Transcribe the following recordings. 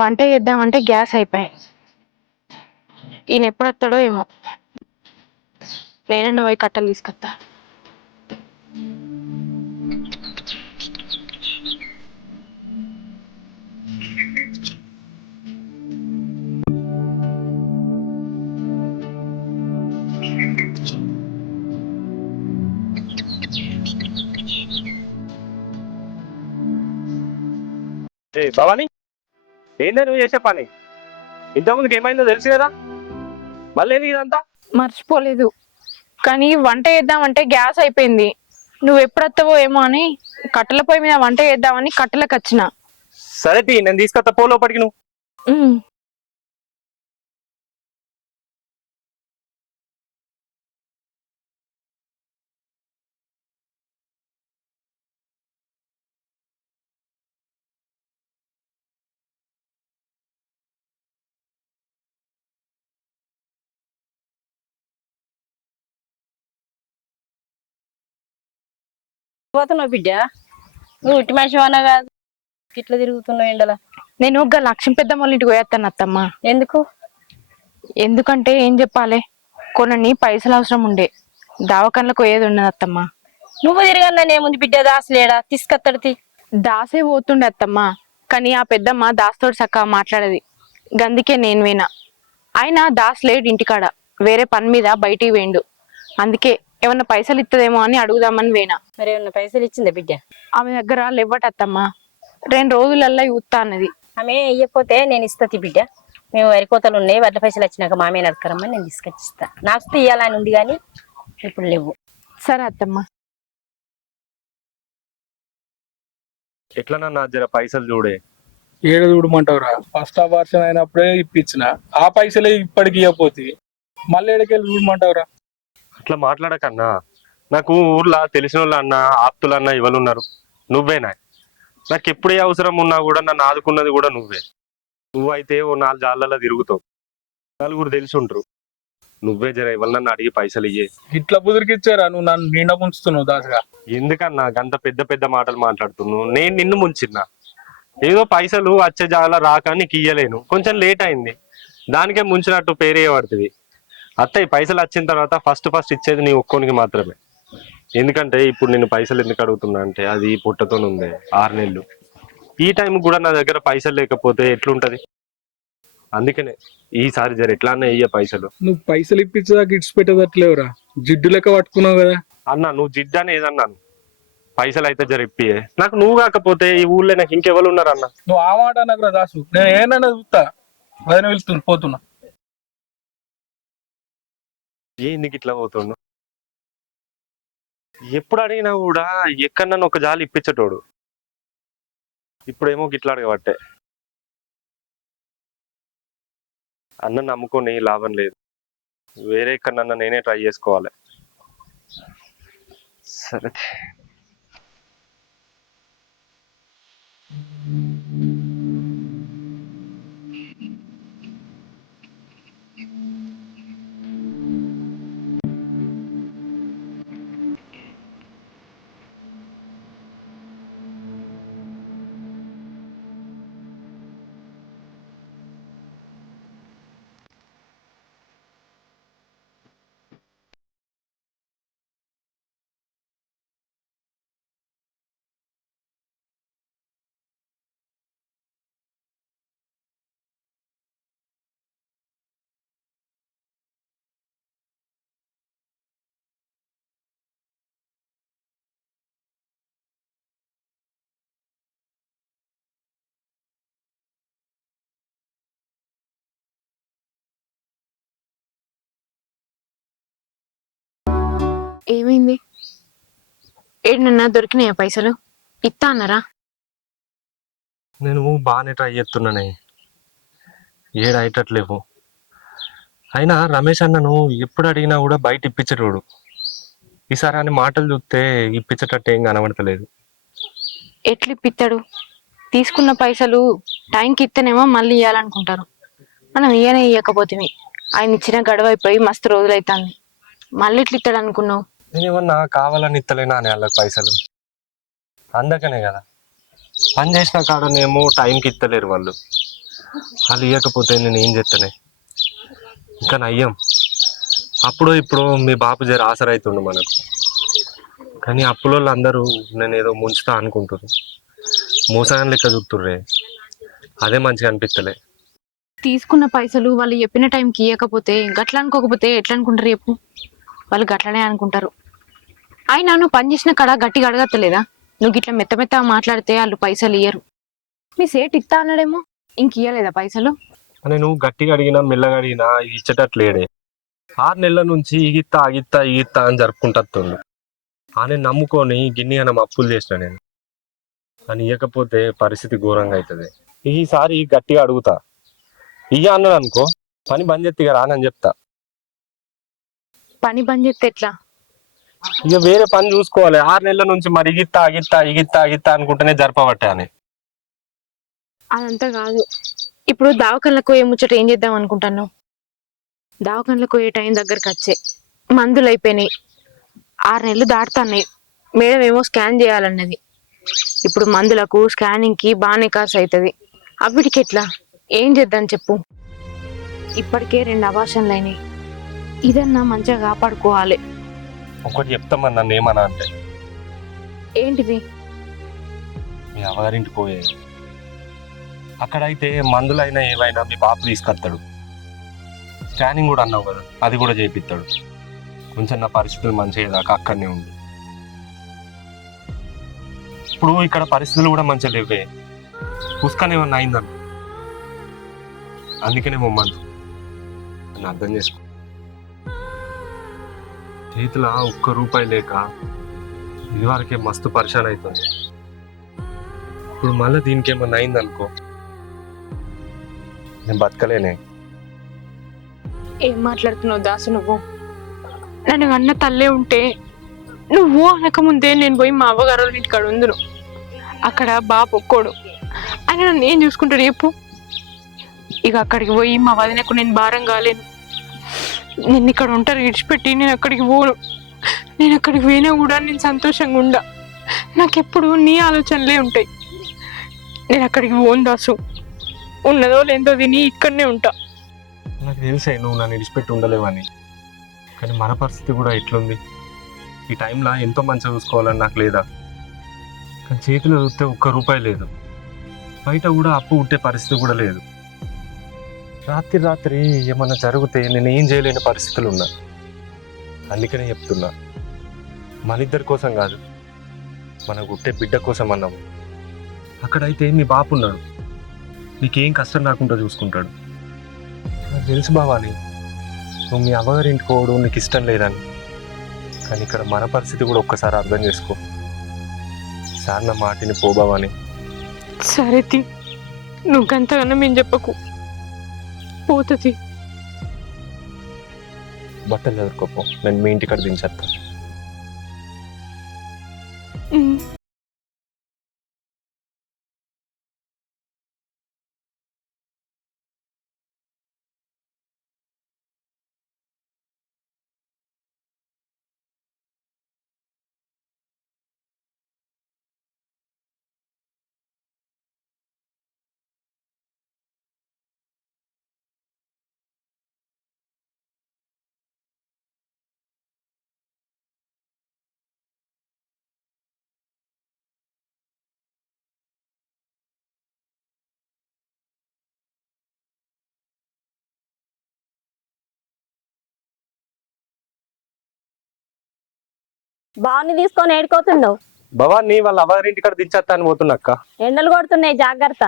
వంట చేద్దామంటే గ్యాస్ అయిపోయాయి. ఈయన ఎప్పుడు వస్తాడో ఏమో. నేనన్నా పోయి కట్టలు తీసుకొస్తా. భవాని, ఏందా నువ్వు చేసే పని? ఇంతకుముందుకు ఏమైందో తెలుసు కదా, మళ్ళీ ఏంది ఇదంతా? మర్చిపోలేదు, కానీ వంట చేద్దామంటే గ్యాస్ అయిపోయింది. నువ్వు ఎప్పుడు వస్తావో ఏమో అని కట్టెల పొయ్యి మీద వంట చేద్దామని కట్టెలకు వచ్చిన. సరే తీ, నేను తీసుకొస్తా పో లోపలికి. నువ్వు పోతున్నావు బిడ్డ? నువ్వు ఇటు మనిషి అన్నా కాదు, ఇట్లా తిరుగుతున్నావు ఎండల. నేను ఒక లక్ష్మీ పెద్దమ్మ వాళ్ళ ఇంటికి పోయేస్తాను అత్తమ్మ. ఎందుకు? ఎందుకంటే ఏం చెప్పాలి, కొన్ని పైసలు అవసరం ఉండే, దవాఖానలకు పోయేది ఉన్నది అత్తమ్మ. నువ్వు తిరగన్నా ఏముంది బిడ్డ, దాసలేడా తీసుకొత్తడితి. దాసే పోతుండే అత్తమ్మ, కానీ ఆ పెద్దమ్మ దాస్తోడు చక్కగా మాట్లాడేది, గందుకే నేను వినా. ఆయన దాస్ లేడు ఇంటికాడ, వేరే పని మీద బయటికి వేయండు. అందుకే ఏమన్నా పైసలు ఇస్తుందేమో అని అడుగుదామని వేనా. మరి ఏమన్నా పైసలు ఇచ్చిందా బిడ్డ? ఆమె దగ్గర లేవటత్తమ్మ, 2 రోజులల్లా చూస్తా అన్నది. ఆమె ఇయ్యకపోతే నేను ఇస్తుంది బిడ్డ. మేము వరికోతలు ఉన్నాయి, వడ్ల పైసలు వచ్చినాక మామే నడకరమ్మని నేను తీసుకొచ్చిస్తా. నాకు ఇయ్యాలని ఉంది కానీ ఇప్పుడు లేవు. సరే అత్తమ్మ. ఎట్లా జర పైసలు చూడే. ఏడ చూడమంటావురా? ఫస్ట్ అబార్షన్ అయినప్పుడే ఇప్పించిన, ఆ పైసలే ఇప్పటికి ఇవ్వపోతే మళ్ళీ ఏడకెళ్ళి చూడమంటావురా? అట్లా మాట్లాడకన్నా. నాకు ఊర్లో తెలిసిన వాళ్ళు అన్న, ఆప్తులు అన్న ఇవ్వలు ఉన్నారు, నువ్వేనా. నాకు ఎప్పుడే అవసరం ఉన్నా కూడా నన్ను ఆదుకున్నది కూడా నువ్వే. నువ్వైతే ఓ 4 జాళ్ళలో తిరుగుతావు, నలుగురు తెలిసి ఉంటారు. నువ్వే జర ఇవ్వాలన్నా అడిగి పైసలు ఇయ్యే. ఇట్లా బుదిరికిచ్చారా? నువ్వు నన్ను నిండా ముంచుతున్నావు దాసగా. ఎందుకన్నా గంత పెద్ద పెద్ద మాటలు మాట్లాడుతున్నావు? నేను నిన్ను ముంచిన్నా. ఏదో పైసలు వచ్చే జాగా రాక నీకు ఇయ్యలేను, కొంచెం లేట్ అయింది, దానికే ముంచినట్టు పేరేయబడుతుంది. అత్తయ్య పైసలు వచ్చిన తర్వాత ఫస్ట్ ఇచ్చేది నీ ఒక్కోనికి మాత్రమే. ఎందుకంటే ఇప్పుడు నేను పైసలు ఎందుకు అడుగుతున్నా అంటే, అది పుట్టతో ఉంది 6 నెలలు. ఈ టైం కూడా నా దగ్గర పైసలు లేకపోతే ఎట్లుంటది? అందుకనే ఈసారి జర ఎట్లానే ఇయ్య పైసలు. నువ్వు పైసలు ఇప్పించేదాకా ఇడ్స్ పెట్టదట్లేవురా, జిడ్డు లెక్క పట్టుకున్నావు కదా. అన్న నువ్వు జిడ్డాని ఏదన్నాను, పైసలు అయితే జర ఇప్పియే. నాకు నువ్వు కాకపోతే ఈ ఊళ్ళో నాకు ఇంకెవరు ఉన్నారు అన్న? నువ్వు ఆ మాట నాకు దాసు, నేను ఏనన్నా చూస్తా. వదిన వెళ్తుంది, పోతున్నా. ఎందుకు ఇట్లా పోతుండు? ఎప్పుడు అడిగినా కూడా ఎక్కడన్నా ఒక జాలి ఇప్పించటోడు, ఇప్పుడేమో గిట్లా అడగబట్టే. అన్న నమ్ముకొని లాభం లేదు, వేరే ఎక్కడన్నా నేనే ట్రై చేసుకోవాలి. సరే. ఏమైంది? ఏడన్నా దొరికినాయా పైసలు? ఇస్తా అన్నారా? నేను బాగానే ట్రై చేస్తున్నానే, ఏడు అయ్యేటట్లేవు. అయినా రమేష్ అన్నను ఎప్పుడు అడిగినా కూడా బయట ఇప్పించేటోడు. ఈసారి అని మాటలు చూస్తే ఇప్పించేటట్టు ఏం కనబడతలేదు. ఎట్లు ఇప్పిస్తాడు? తీసుకున్న పైసలు టైంకి ఇస్తేనేమో మళ్ళీ ఇవ్వాలనుకుంటారు. మనం ఇయ్యకపోతే ఆయన ఇచ్చిన గడువు అయిపోయి మస్తు రోజులైతుంది, మళ్ళీ ఇట్లు ఇస్తాడు అనుకున్నావు? నేనేమన్నా కావాలని ఇస్తలేనా అని వాళ్ళకి పైసలు? అందుకనే కదా పని చేసిన కాడనేమో టైంకి ఇస్తలేరు వాళ్ళు. వాళ్ళు ఇవ్వకపోతే నేను ఏం చేస్తానే? ఇంకా నయ్యం, అప్పుడు ఇప్పుడు మీ బాపు జర ఆసరైతుండు మనకు. కానీ అప్పులోళ్ళు అందరూ నేను ఏదో ముంచుతా అనుకుంటారు, మోసాన్ని లెక్క చూస్తుర్రే. అదే మంచిగా అనిపిస్తలే. తీసుకున్న పైసలు వాళ్ళు చెప్పిన టైంకి ఇవ్వకపోతే గట్లా అనుకోకపోతే ఎట్లా అనుకుంటారు చెప్పు? వాళ్ళు గట్లనే అనుకుంటారు. అయినా నువ్వు పని చేసిన కాడ గట్టిగా అడగత్తలేదా? నువ్వు ఇట్లా మెత్త మెత్త మాట్లాడితే వాళ్ళు పైసలు ఇయ్యరు. మీ సేట్ ఇస్తా అన్నాడేమో, ఇంక ఇయ్యలేదా పైసలు? అని నువ్వు గట్టిగా అడిగినా మెల్లగా అడిగినా ఇచ్చేటట్లేడే. 6 నెలల నుంచి ఇగిత్తా అగిత్తా ఇగిత్తా అని జరుపుకుంటుండు. ఆయన నమ్ముకొని గిన్ని అనం అప్పులు చేసిన నేను. అని ఇవ్వకపోతే పరిస్థితి ఘోరంగా అవుతుంది. ఈసారి గట్టిగా అడుగుతా, ఇయ్య అన్నాడు అనుకో, పని బంద్ చేస్తే రానని చెప్తా. పని బంద్ చేస్తే ఎట్లా? ఇక వేరే పని చూసుకోవాలి. 6 నెలల నుంచి మరి ఇగిత్తా అగిత్తా ఇగిత్తా అగిత్తా అనుకుంటేనే జరపబట్టే అని. అదంతా కాదు, ఇప్పుడు దావకాన్లకు ఏ ముచ్చట ఏం చేద్దాం అనుకుంటాను? దావకాన్లకు ఏ టైం దగ్గరకు వచ్చే మందులు అయిపోయినాయి, 6 నెలలు దాటుతున్నాయి. మేడం ఏమో స్కాన్ చేయాలన్నది. ఇప్పుడు మందులకు స్కానింగ్ కి బాగానే ఖర్చు అవుతుంది. అవిటికి ఎట్లా ఏం చేద్దాం చెప్పు? ఇప్పటికే 2 అబార్షన్లు అయినాయి. ఇదన్నా మంచిగా కాపాడుకోవాలి. ఒకటి చెప్తామని నన్ను ఏమన్నా అంటే, ఏంటిది? మీ అమ్మగారింటికి పోయే అక్కడైతే మందులైనా ఏవైనా మీ బాపు తీసుకొస్తాడు. స్కానింగ్ కూడా అన్నావు కదా, అది కూడా చేపిస్తాడు. కొంచెం నా పరిస్థితులు మంచిగా దాకా అక్కడనే ఉంది. ఇప్పుడు ఇక్కడ పరిస్థితులు కూడా మంచిగా లేవే. పుస్తకం ఏమన్నా అయిందను, అందుకనే మొమ్మంటు నన్ను అర్థం చేసుకో. చేతిలో 1 రూపాయి లేక ఇదివరకే మస్తు పరిశాన్ అవుతుంది. ఇప్పుడు మళ్ళీ దీనికి ఏమన్నా అయిందనుకో, నేను బతకలేనే. ఏం మాట్లాడుతున్నావు దాసు నువ్వు? నన్ను అన్న తల్లే ఉంటే నువ్వు అనకముందే నేను పోయి మా అవ్వగారు ఇంటికాడ ఉందును. అక్కడ బాపు ఒక్కోడు, ఆయన నన్ను ఏం చూసుకుంటాడు చెప్పు? ఇక అక్కడికి పోయి మా వదినకు నేను భారం కాలేను. నేను ఇక్కడ ఉంటారు విడిచిపెట్టి నేను అక్కడికి పోను. నేను అక్కడికి పోయినా కూడా నేను సంతోషంగా ఉండా. నాకెప్పుడు నీ ఆలోచనలే ఉంటాయి. నేను అక్కడికి పోను దాసు. ఉన్నదో లేదో తిని ఇక్కడనే ఉంటా. నాకు తెలిసే నువ్వు నన్ను విడిచిపెట్టి ఉండలేవని. కానీ మన పరిస్థితి కూడా ఎట్లుంది? ఈ టైంలో ఎంతో మంచిగా చూసుకోవాలని నాకు లేదా? కానీ చేతిలో చూస్తే 1 రూపాయి లేదు. బయట కూడా అప్పు ఉంటే పరిస్థితి కూడా లేదు. రాత్రి ఏమన్నా జరిగితే నేను ఏం చేయలేని పరిస్థితులు ఉన్నా. అందుకనే చెప్తున్నా, మన ఇద్దరి కోసం కాదు, మన గుట్టే బిడ్డ కోసం అన్నాము. అక్కడైతే మీ బాపు ఉన్నాడు, నీకేం కష్టం రాకుండా చూసుకుంటాడు. నాకు తెలుసు బావాని, నువ్వు మీ అమ్మగారి ఇంటికి పోవడం నీకు ఇష్టం లేదని. కానీ ఇక్కడ మన పరిస్థితి కూడా ఒక్కసారి అర్థం చేసుకో. సార్ నా మాటిని పోబావని. సరే తి, నువ్వు గంతగానో మేము చెప్పకు, పోతుంది. బట్టలు ఎదుర్కోపో, నేను మీ ఇంటికాడ దించేస్తా. బాగుని తీసుకొని ఏడుకోతుండవు. భవాన్ని వాళ్ళ అవ్వగారి ఇంటికాడ దించేస్తా అని పోతున్నక్క. ఎండలు కొడుతున్నాయి, జాగ్రత్త.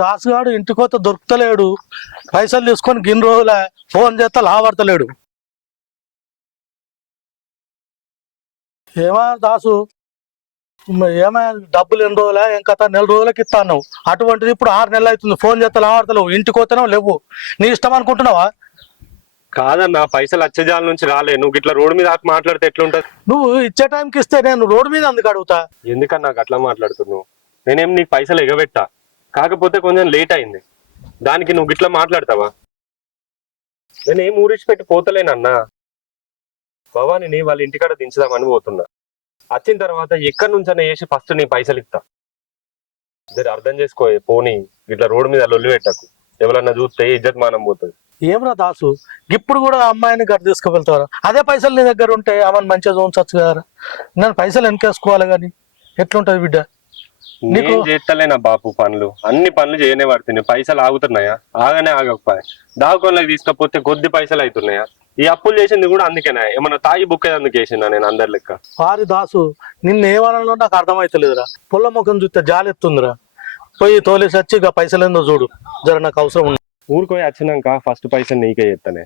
దాసుగాడు ఇంటికోత దొరుకుతలేడు, పైసలు తీసుకొని గిన్ని రోజులే ఫోన్ చేస్తే లావడతలేడు. ఏమా దాసు, ఏమా డబ్బులు 2 రోజులే ఏం కథ? 4 రోజులకి ఇస్తాను. అటువంటిది ఇప్పుడు 6 నెలలు అవుతుంది, ఫోన్ చేస్తే లావడతలేవు. ఇంటికోతేనో లేవు. నీ ఇష్టం అనుకుంటున్నావా? కాదన్నా, పైసలు అచ్చజాల నుంచి రాలే. నువ్వు ఇట్లా రోడ్డు మీద ఆపి మాట్లాడితే ఎట్లుంటది? నువ్వు ఇచ్చే టైంకి ఇస్తే నేను రోడ్డు మీద అందుకు అడుగుతా? ఎందుకన్నా అట్లా మాట్లాడుతున్నావు? నేనేం నీకు పైసలు ఎగబెట్టా, కాకపోతే కొంచెం లేట్ అయింది. దానికి నువ్వు గిట్లా మాట్లాడతావా? నేనేం ఊరిచ్చిపెట్టి పోతలేనన్నా. భవానీని వాళ్ళ ఇంటికాడ దించుదామని పోతున్నా. వచ్చిన తర్వాత ఎక్కడి నుంచైనా వేసి ఫస్ట్ నీ పైసలు ఇస్తా. జర అర్థం చేసుకో, పోనీ ఇట్లా రోడ్డు మీద లొల్లి పెట్టకు. ఎవరన్నా చూస్తే ఇజ్జత్ మానం పోతుంది. ఏమరా దాసు, ఇప్పుడు కూడా ఆ అమ్మాయిని గడి తీసుకువెళ్తారా? అదే పైసలు నీ దగ్గర ఉంటే ఆమెను మంచిగా చూంచచ్చు కదా. నేను పైసలు వెనకేసుకోవాలి కానీ ఎట్లుంటది బిడ్డ? నేను చేస్తలేనా బాపు పనులు, అన్ని పనులు చేయనే పడుతున్నాయి. పైసలు ఆగుతున్నాయా? ఆగనే ఆగకపోయా. దావకోళ్ళకి తీసుకపోతే కొద్ది పైసలు అవుతున్నాయా? ఈ అప్పులు చేసింది కూడా అందుకేనా? ఏమన్నా తాగి బుక్కేందుకు చేసిందా నేను అందరి లెక్క? వారి దాసు, నిన్ను ఏమనాలో నాకు అర్థమైతలేదురా. పుల్ల ముఖం చూస్తే జాలెత్తుందిరా. పోయి తోలేసి వచ్చి ఇక పైసలు ఏందో చూడు, జర నాకు అవసరం ఉంది. ఊరుకోయి వచ్చినాక ఫస్ట్ పైసలు నీకే చేస్తానే.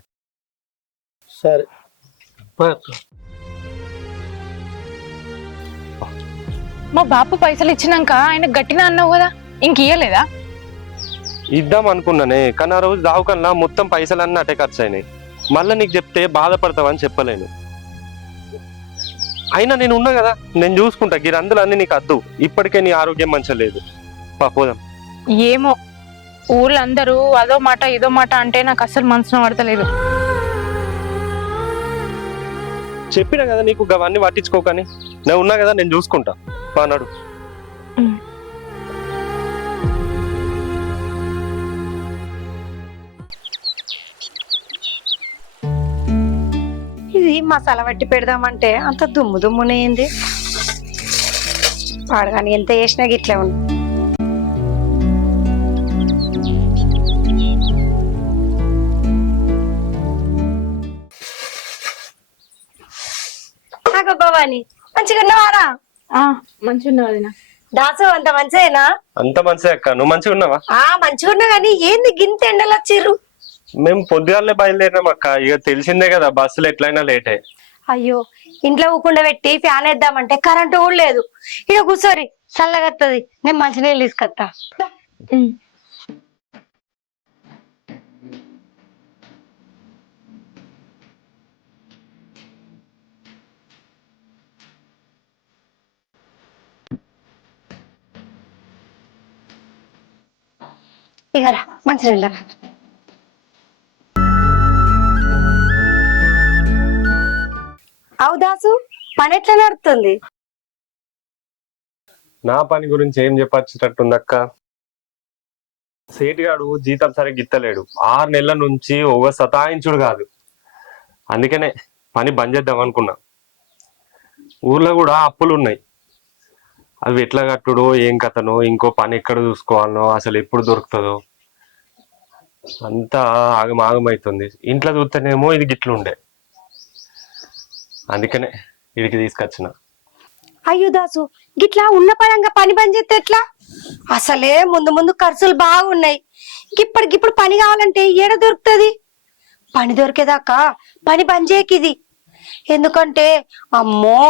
సరే మా బాపు పైసలు ఇచ్చినాక ఆయన గట్టిన అన్నావు కదా, ఇంక ఇయ్యలేదా? ఇద్దాం అనుకున్నానే, కానీ ఆ రోజు దావకల్లా మొత్తం పైసలన్నీ అటే ఖర్చు అయినాయి. మళ్ళీ నీకు చెప్తే బాధపడతావని చెప్పలేను. అయినా నేను ఉన్నా కదా, నేను చూసుకుంటా. గిరందులు అన్ని నీకు అద్దు. ఇప్పటికే నీ ఆరోగ్యం మంచిగా లేదు. పోదాం. ఏమో, ఊళ్ళందరూ అదో మాట ఇదో మాట అంటే నాకు అసలు మనసున పడతలేదు. చెప్పినా కదా నీకు అవన్నీ పట్టించుకోకని. నేను ఉన్నా కదా, నేను చూసుకుంటా. అన్నాడు. ఇది మసాలా వట్టి పెడదామంటే అంత దుమ్ము దుమ్మునేయింది. పాడగాని ఎంత వేసినా గిట్లే ఉంది. భవాని మంచిగా ఉన్నావారా? మంచిగా దాసు అంత మంచిదేనా? అంత మంచిదే అక్క. నువ్వు మంచిగా ఉన్నావా? మంచిగా ఉన్నా గానీ ఏంది గింత ఎండలు వచ్చిర్రు? మేము పొద్దుగాలనే బయలుదేరినాం అక్క. ఇక తెలిసిందే కదా, బస్సులు ఎట్లయినా లేటే. అయ్యో, ఇంట్లో ఊకుండా పెట్టి ఫ్యాన్ వేద్దామంటే కరెంటు కూడా లేదు. ఇక కూర్చోరి, చల్లగత్తది. నేను మంచినీళ్ళు తీసుకొస్తా. ఇగరా మంచినీళ్ళ. అవు దాసు, పని ఎట్లా నడుస్తుంది? నా పని గురించి ఏం చెప్పచ్చేటట్టుందక్క. సేటుగాడు జీతం సరిగ్గా ఇత్తలేడు. 6 నెలల నుంచి ఒక సతాయించుడు కాదు. అందుకనే పని బంద్ చేద్దాం అనుకున్నా. ఊర్లో కూడా అప్పులు ఉన్నాయి. అవి ఎట్లా కట్టుడో ఏం కథనో, ఇంకో పని ఎక్కడ చూసుకోవాలనో, అసలు ఎప్పుడు దొరుకుతుందో అంతా ఆగమవుతుంది. ఇంట్లో చూస్తేనేమో ఇది గిట్లుండే. అందుకనే వీడికి తీసుకొచ్చిన. అయ్యో దాసు, గిట్లా ఉన్న పరంగా పని బంద్ చేస్తే ఎట్లా? అసలే ముందు ముందు ఖర్చులు బాగున్నాయి. ఇప్పటికిప్పుడు పని కావాలంటే ఏడ దొరుకుతుంది? పని దొరికేదాకా పని బంద్ చేయకిది. ఎందుకంటే అమ్మో,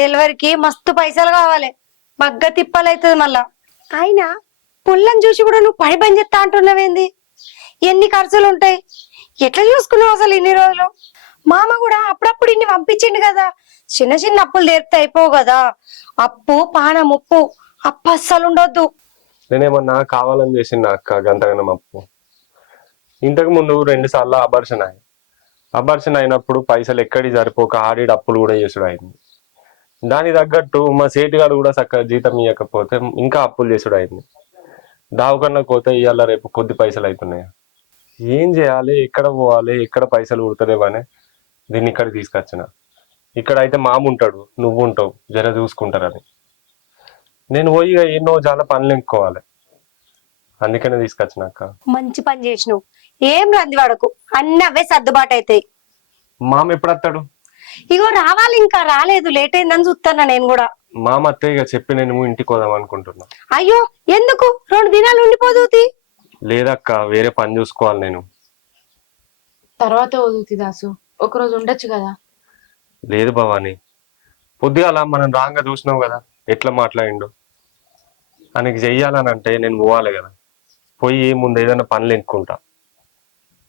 డెలివరీకి మస్తు పైసలు కావాలి. మగ్గ తిప్పలైతుంది మళ్ళా. అయినా పుల్లని చూసి కూడా నువ్వు పని బంద్ చేస్తా అంటున్నావేంది? ఎన్ని ఖర్చులు ఉంటాయి? ఎట్లా చూసుకున్నావు అసలు ఇన్ని రోజులు? మామ కూడా అప్పుడప్పుడు ఇన్ని పంపించిండు కదా. చిన్న చిన్న అప్పులు తీర్తే అయిపోవు కదా. అప్పు పానం ఉప్పు, అప్పు అస్సలు ఉండొద్దు. నేనేమన్నా కావాలని చేసిన అక్క గంతగనం అప్పు? ఇంతకు ముందు 2 సార్లు అబార్షన్ అయినప్పుడు పైసలు ఎక్కడి సరిపోక ఆడిడు అప్పులు కూడా చేసుడు అయింది. దానికి తగ్గట్టు మా సేటుగాడు కూడా చక్కగా జీతం ఇవ్వకపోతే ఇంకా అప్పులు చేసుడు అయింది. దావకన్నా పోతే ఇవాళ రేపు కొద్ది పైసలు అవుతున్నాయి. ఏం చేయాలి, ఎక్కడ పోవాలి, ఎక్కడ పైసలు ఉడతలేవని దీన్ని ఇక్కడ తీసుకొచ్చిన. ఇక్కడ అయితే మామ ఉంటాడు, నువ్వు ఉంటావు, జర చూసుకుంటారని. నేను పోయి ఎన్నో చాలా పనులు ఎంచుకోవాలి. అందుకనే తీసుకొచ్చినాక. మంచి పని చేసినావు. ఏం రంది వాడకు, అన్ని అవే సర్దుబాటు అవుతాయి. మామ ఎప్పుడు వస్తాడు? ఇగో రావాలి, ఇంకా రాలేదు, లేట్ అయిందని చూస్తానా నేను కూడా. మామ అత్తే ఇక చెప్పి నేను ఇంటికి పోదాం అనుకుంటున్నా. అయ్యో ఎందుకు, 2 దినాలు ఉండిపోదుతి. లేదక్క, వేరే పని చూసుకోవాలి నేను. తర్వాత వదులుతి దాసు, ఒకరోజు ఉండొచ్చు కదా. లేదు భవాని, పొద్దుగాల మనం రాంగా చూసినావు కదా ఎట్లా మాట్లాడిండు. ఆయనకి చెయ్యాలని అంటే నేను పోవాలి కదా. పోయి ముందు ఏదైనా పనులు ఎంచుకుంటా.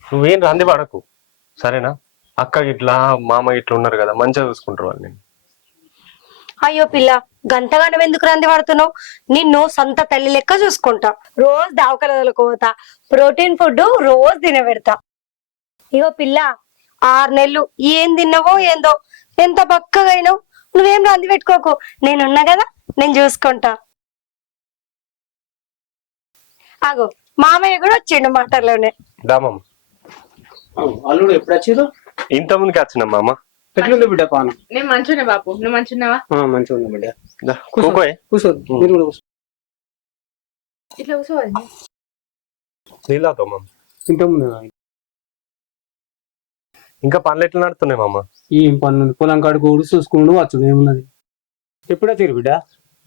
నువ్వేం రంది పడకు, సరేనా? అక్క ఇట్లా మామ ఇట్లా ఉన్నారు కదా, మంచిగా చూసుకుంటారు వాళ్ళు. నేను అయ్యో పిల్ల, గంతగానం ఎందుకు రంది పడుతున్నావు? నిన్ను సొంత తల్లి లెక్క చూసుకుంటా. రోజు దావకలదలకు పోతా, ప్రోటీన్ ఫుడ్ రోజు తినబెడతా. ఇగో పిల్ల, 6 నెలలు ఏం తిన్నావో ఏందో, ఎంత బక్కగా అయినావు. నువ్వేం రంది పెట్టుకోకు, నేనున్నా కదా, నేను చూసుకుంటా. ఆగో మామయ్య కూడా వచ్చిండు మాటల్లోనే. దామమ్మ అల్లుడు ఎప్పుడు వచ్చారు? ఇంత ముందుకి వచ్చినాం మామ. ఎట్లుంది బిడ్డ పానం? నేను మంచునే బాపు, నువ్వు మంచున్నావా? మంచిగా ఉంది బిడ్డ. దా, కూకోయ్. కూర్చో, మీరు కూడా కూర్చో. ఇట్లా కూర్చోవాలి. నీళ్ళు తాగుతావు మామ. ఇంత ముందు ఇంకా పనులు ఎట్లా నడుతున్నాయి మామ? ఏం పనులు, పొలం కాడికి ఊడు చూసుకుంటూ వచ్చు, ఏమున్నది. ఎప్పుడు వచ్చారు బిడ్డ?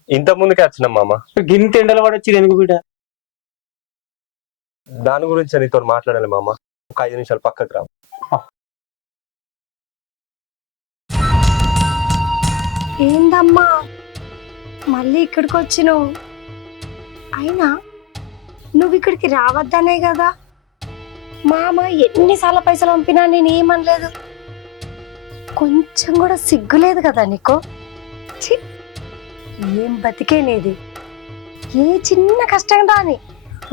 ఇంత ముందుకే వచ్చినాం మామ. గిన్నె ఎండలు పడొచ్చి ఎందుకు బిడ్డ? దాని గురించి నీతో మాట్లాడాలి మామ. ఒక 5 నిమిషాలు పక్కకు రా. ఏందమ్మా మళ్ళీ ఇక్కడికి వచ్చినావు? అయినా నువ్వు ఇక్కడికి రావద్దనే కదా మామ ఎన్నిసార్లు పైసలు పంపినా నేను ఏమనలేదు. కొంచెం కూడా సిగ్గులేదు కదా నీకు? ఛీ, ఏం బతికే నీది. ఏ చిన్న కష్టం రాని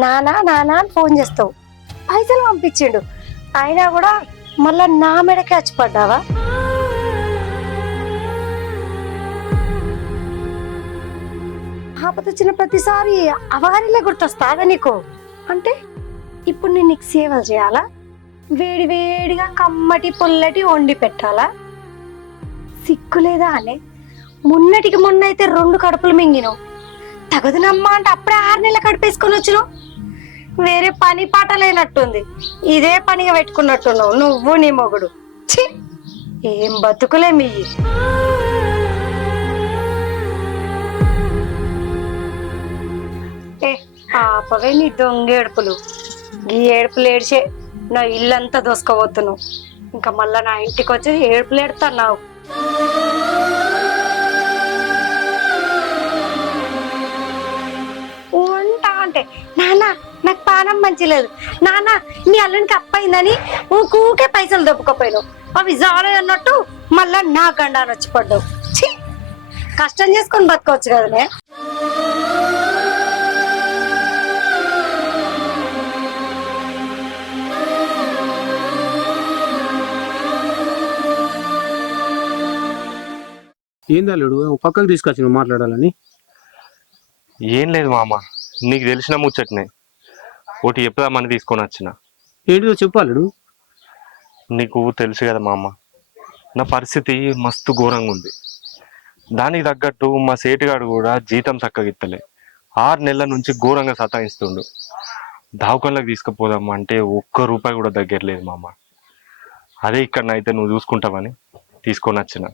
నానా నానా అని ఫోన్ చేస్తావు, పైసలు పంపించిండు, అయినా కూడా మళ్ళా నా మెడకే వచ్చి పడ్డావా? ఆపద వచ్చిన ప్రతిసారి అవగారిలే గుర్తొస్తాగా నీకు? అంటే ఇప్పుడు నేను నీకు సేవలు చేయాలా? వేడి వేడిగా కమ్మటి పుల్లటి వండి పెట్టాలా? సిగ్గులేదా అనే? మొన్నటికి మొన్న అయితే 2 కడుపులు మింగినావు. తగదునమ్మా అంటే అప్పుడే 6 నెలల కడిపేసుకొని వచ్చినావు. వేరే పని పాట లేనట్టుంది, ఇదే పనిగా పెట్టుకున్నట్టున్నావు నువ్వు నీ మొగుడు. ఛీ, ఏం బతుకులే మీ. ఆపవే నీ దొంగ ఏడుపులు. ఈ ఏడుపులు ఏడ్చే నా ఇల్లంతా దోసుకోబోతున్నావు. ఇంకా మళ్ళా నా ఇంటికి వచ్చి ఏడుపులు ఏడుతున్నావు. వంట అంటే నాన్న నాకు పానం మంచి లేదు, నాన్న నీ అల్లునికి అప్పయిందని ఊకే పైసలు దొబ్బుకోపోయినావు. అవి జాలే అన్నట్టు మళ్ళా నా గండాన్ని వచ్చి పడ్డావు. ఛీ, కష్టం చేసుకొని బతకవచ్చు కదనే. ఏంది అల్లుడు పక్కకు తీసుకొచ్చి నువ్వు మాట్లాడాలని? ఏం లేదు మామ, నీకు తెలిసిన ముచ్చట్నే ఒకటి చెప్దామని తీసుకొని వచ్చిన. ఏంటిదో చెప్పు అల్లుడు. నీకు తెలుసు కదా మామ, నా పరిస్థితి మస్తు ఘోరంగా ఉంది. దానికి తగ్గట్టు మా సేటుగాడు కూడా జీతం చక్కగా ఇత్తలే. 6 నెలల నుంచి ఘోరంగా సతాయిస్తుండు. దావకంలోకి తీసుకుపోదాం అంటే ఒక్క రూపాయి కూడా దగ్గరలేదు మామ. అదే ఇక్కడనైతే నువ్వు చూసుకుంటావని తీసుకొని వచ్చిన.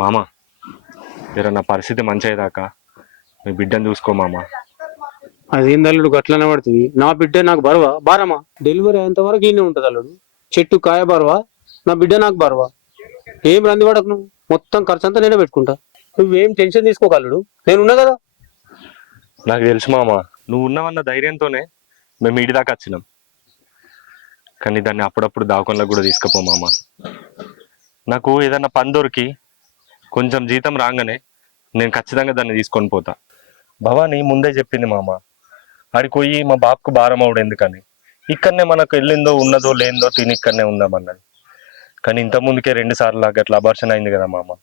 మామ జర నా పరిస్థితి మంచి అయ్యేదాకా మీ బిడ్డను చూసుకో మామ. అదేంది అల్లుడు గట్లనే పడుతుంది? నా బిడ్డ నాకు బరువా భారమా? డెలివరీ అయ్యేంత వరకు ఈయనే ఉంటుంది అల్లుడు. చెట్టు కాయ బరువా, నా బిడ్డ నాకు బరువా. ఏం రంది పడకు నువ్వు, మొత్తం ఖర్చు అంతా నేనే పెట్టుకుంటా. నువ్వేం టెన్షన్ తీసుకోగలడు, నేనున్నా కదా. నాకు తెలుసు మామ, నువ్వు ఉన్నావన్న ధైర్యంతోనే మేము ఇంటి దాకా వచ్చినాం. కానీ దాన్ని అప్పుడప్పుడు దావకంలో కూడా తీసుకుపో మామ. నాకు ఏదన్నా పని దొరికి కొంచెం జీతం రాగానే నేను ఖచ్చితంగా దాన్ని తీసుకొని పోతా. భవాని ముందే చెప్పింది మామ, ఆడికి పోయి మా బాబుకు భారం అవడు ఎందుకని. ఇక్కడనే మనకు వెళ్ళిందో ఉన్నదో లేదో తిని ఇక్కడనే ఉందామన్నది. కానీ ఇంత ముందుకే 2 సార్లు అట్లా అబార్షన్ అయింది కదా మామ.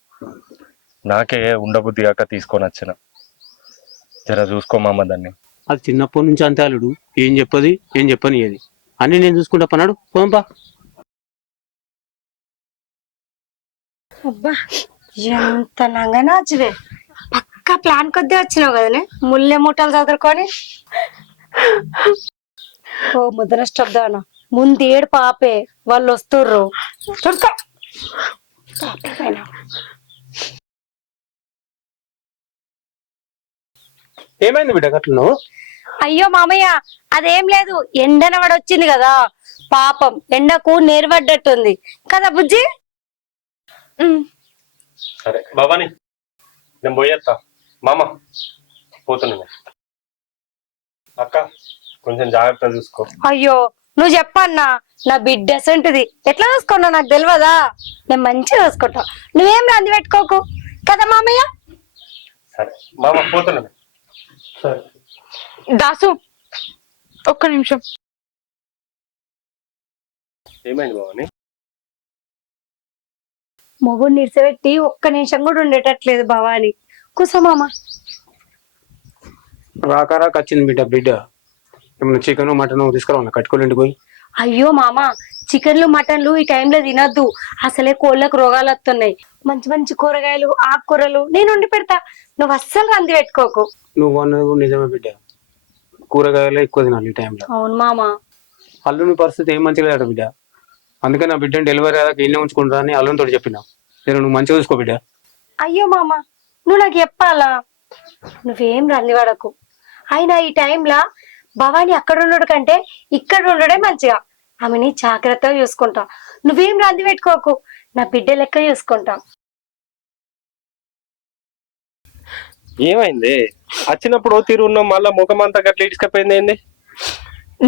నాకే ఉండబుద్ధి కాక తీసుకొని వచ్చిన. జర చూసుకో మామ దాన్ని. అది చిన్నప్పటి నుంచి అంతే అల్లుడు, ఏం చెప్పది ఏం చెప్పనియది అన్ని నేను చూసుకుంటా పన్నాడు. పోంపా. అబ్బా ఎంత నంగనాచువే, పక్కా ప్లాన్ కొద్ది వచ్చినావు కదనే. ముల్లె మూటలు చదువుకొని ఓ ముద్ర స్టబ్దానా ముందు ఏడు పాపే, వాళ్ళు వస్తుర్రు చూసుకో. ఏమైంది బిడ్డ గట్లను? అయ్యో మామయ్య అదేం లేదు, ఎండన వచ్చింది కదా పాపం, ఎండకు నేర్పడ్డట్టుంది కదా బుజ్జి. సరే భవాని నేను పోయేస్తా మామ, పోతున్నా. అక్క కొంచెం జాగ్రత్తగా చూసుకో. అయ్యో నువ్వు చెప్పన్నా, నా బిడ్డ అసంటిది ఎట్లా చూసుకున్నా నాకు తెలియదా? నేను మంచిగా చూసుకుంటా, నువ్వేం రంది పెట్టుకోకు. కదా మామయ్య? సరే మామ పోతున్నాను. సరే దాసు ఒక్క నిమిషం. ఏమైంది బావని? మొగుడు నిడిచిపెట్టి ఒక్క నిమిషం కూడా ఉండేటట్లేదు భవాని. కూసో మామ. రాక వచ్చింది బిడ్డ ఏమన్నా చికెన్ మటన్ తీసుకురావన్నా కట్టుకోలేండి పోయి. అయ్యో మామ, చికెన్లు మటన్లు ఈ టైంలో తినొద్దు. అసలే కోళ్ళకు రోగాలు వస్తున్నాయి. మంచి మంచి కూరగాయలు ఆకుకూరలు నేను వండి పెడతా, నువ్వు అస్సలు రంది పెట్టుకోకు. నువ్వు అన్నది కూడా నిజమే బిడ్డ, కూరగాయలు ఎక్కువ తినాలి ఈ టైంలో. అవును మామ. అల్లుని పరిస్థితి ఏం మంచిగా లేదట బిడ్డ, అందుకే నా బిడ్డని డెలివరీ అయ్యాక ఇన్నే ఉంచుకుంటా అని అల్లునితో చెప్పినా. నేను నువ్వు మంచిగా చూసుకో బిడ్డ. అయ్యో మామ, నువ్వు నాకు చెప్పాలా? నువ్వేం రంది పడకు. అయినా ఈ టైంలా భవాని అక్కడ ఉండడు కంటే ఇక్కడ ఉండడే మంచిగా. ఆమెని జాగ్రత్తగా చూసుకుంటా. నువ్వేం రంది పెట్టుకోకు, నా బిడ్డ లెక్క చూసుకుంటా. ఏమైంది? వచ్చినప్పుడు తిరుగున్నాం, మళ్ళా ముఖం అంతా గట్ల ఇటుకపోయింది ఏంది?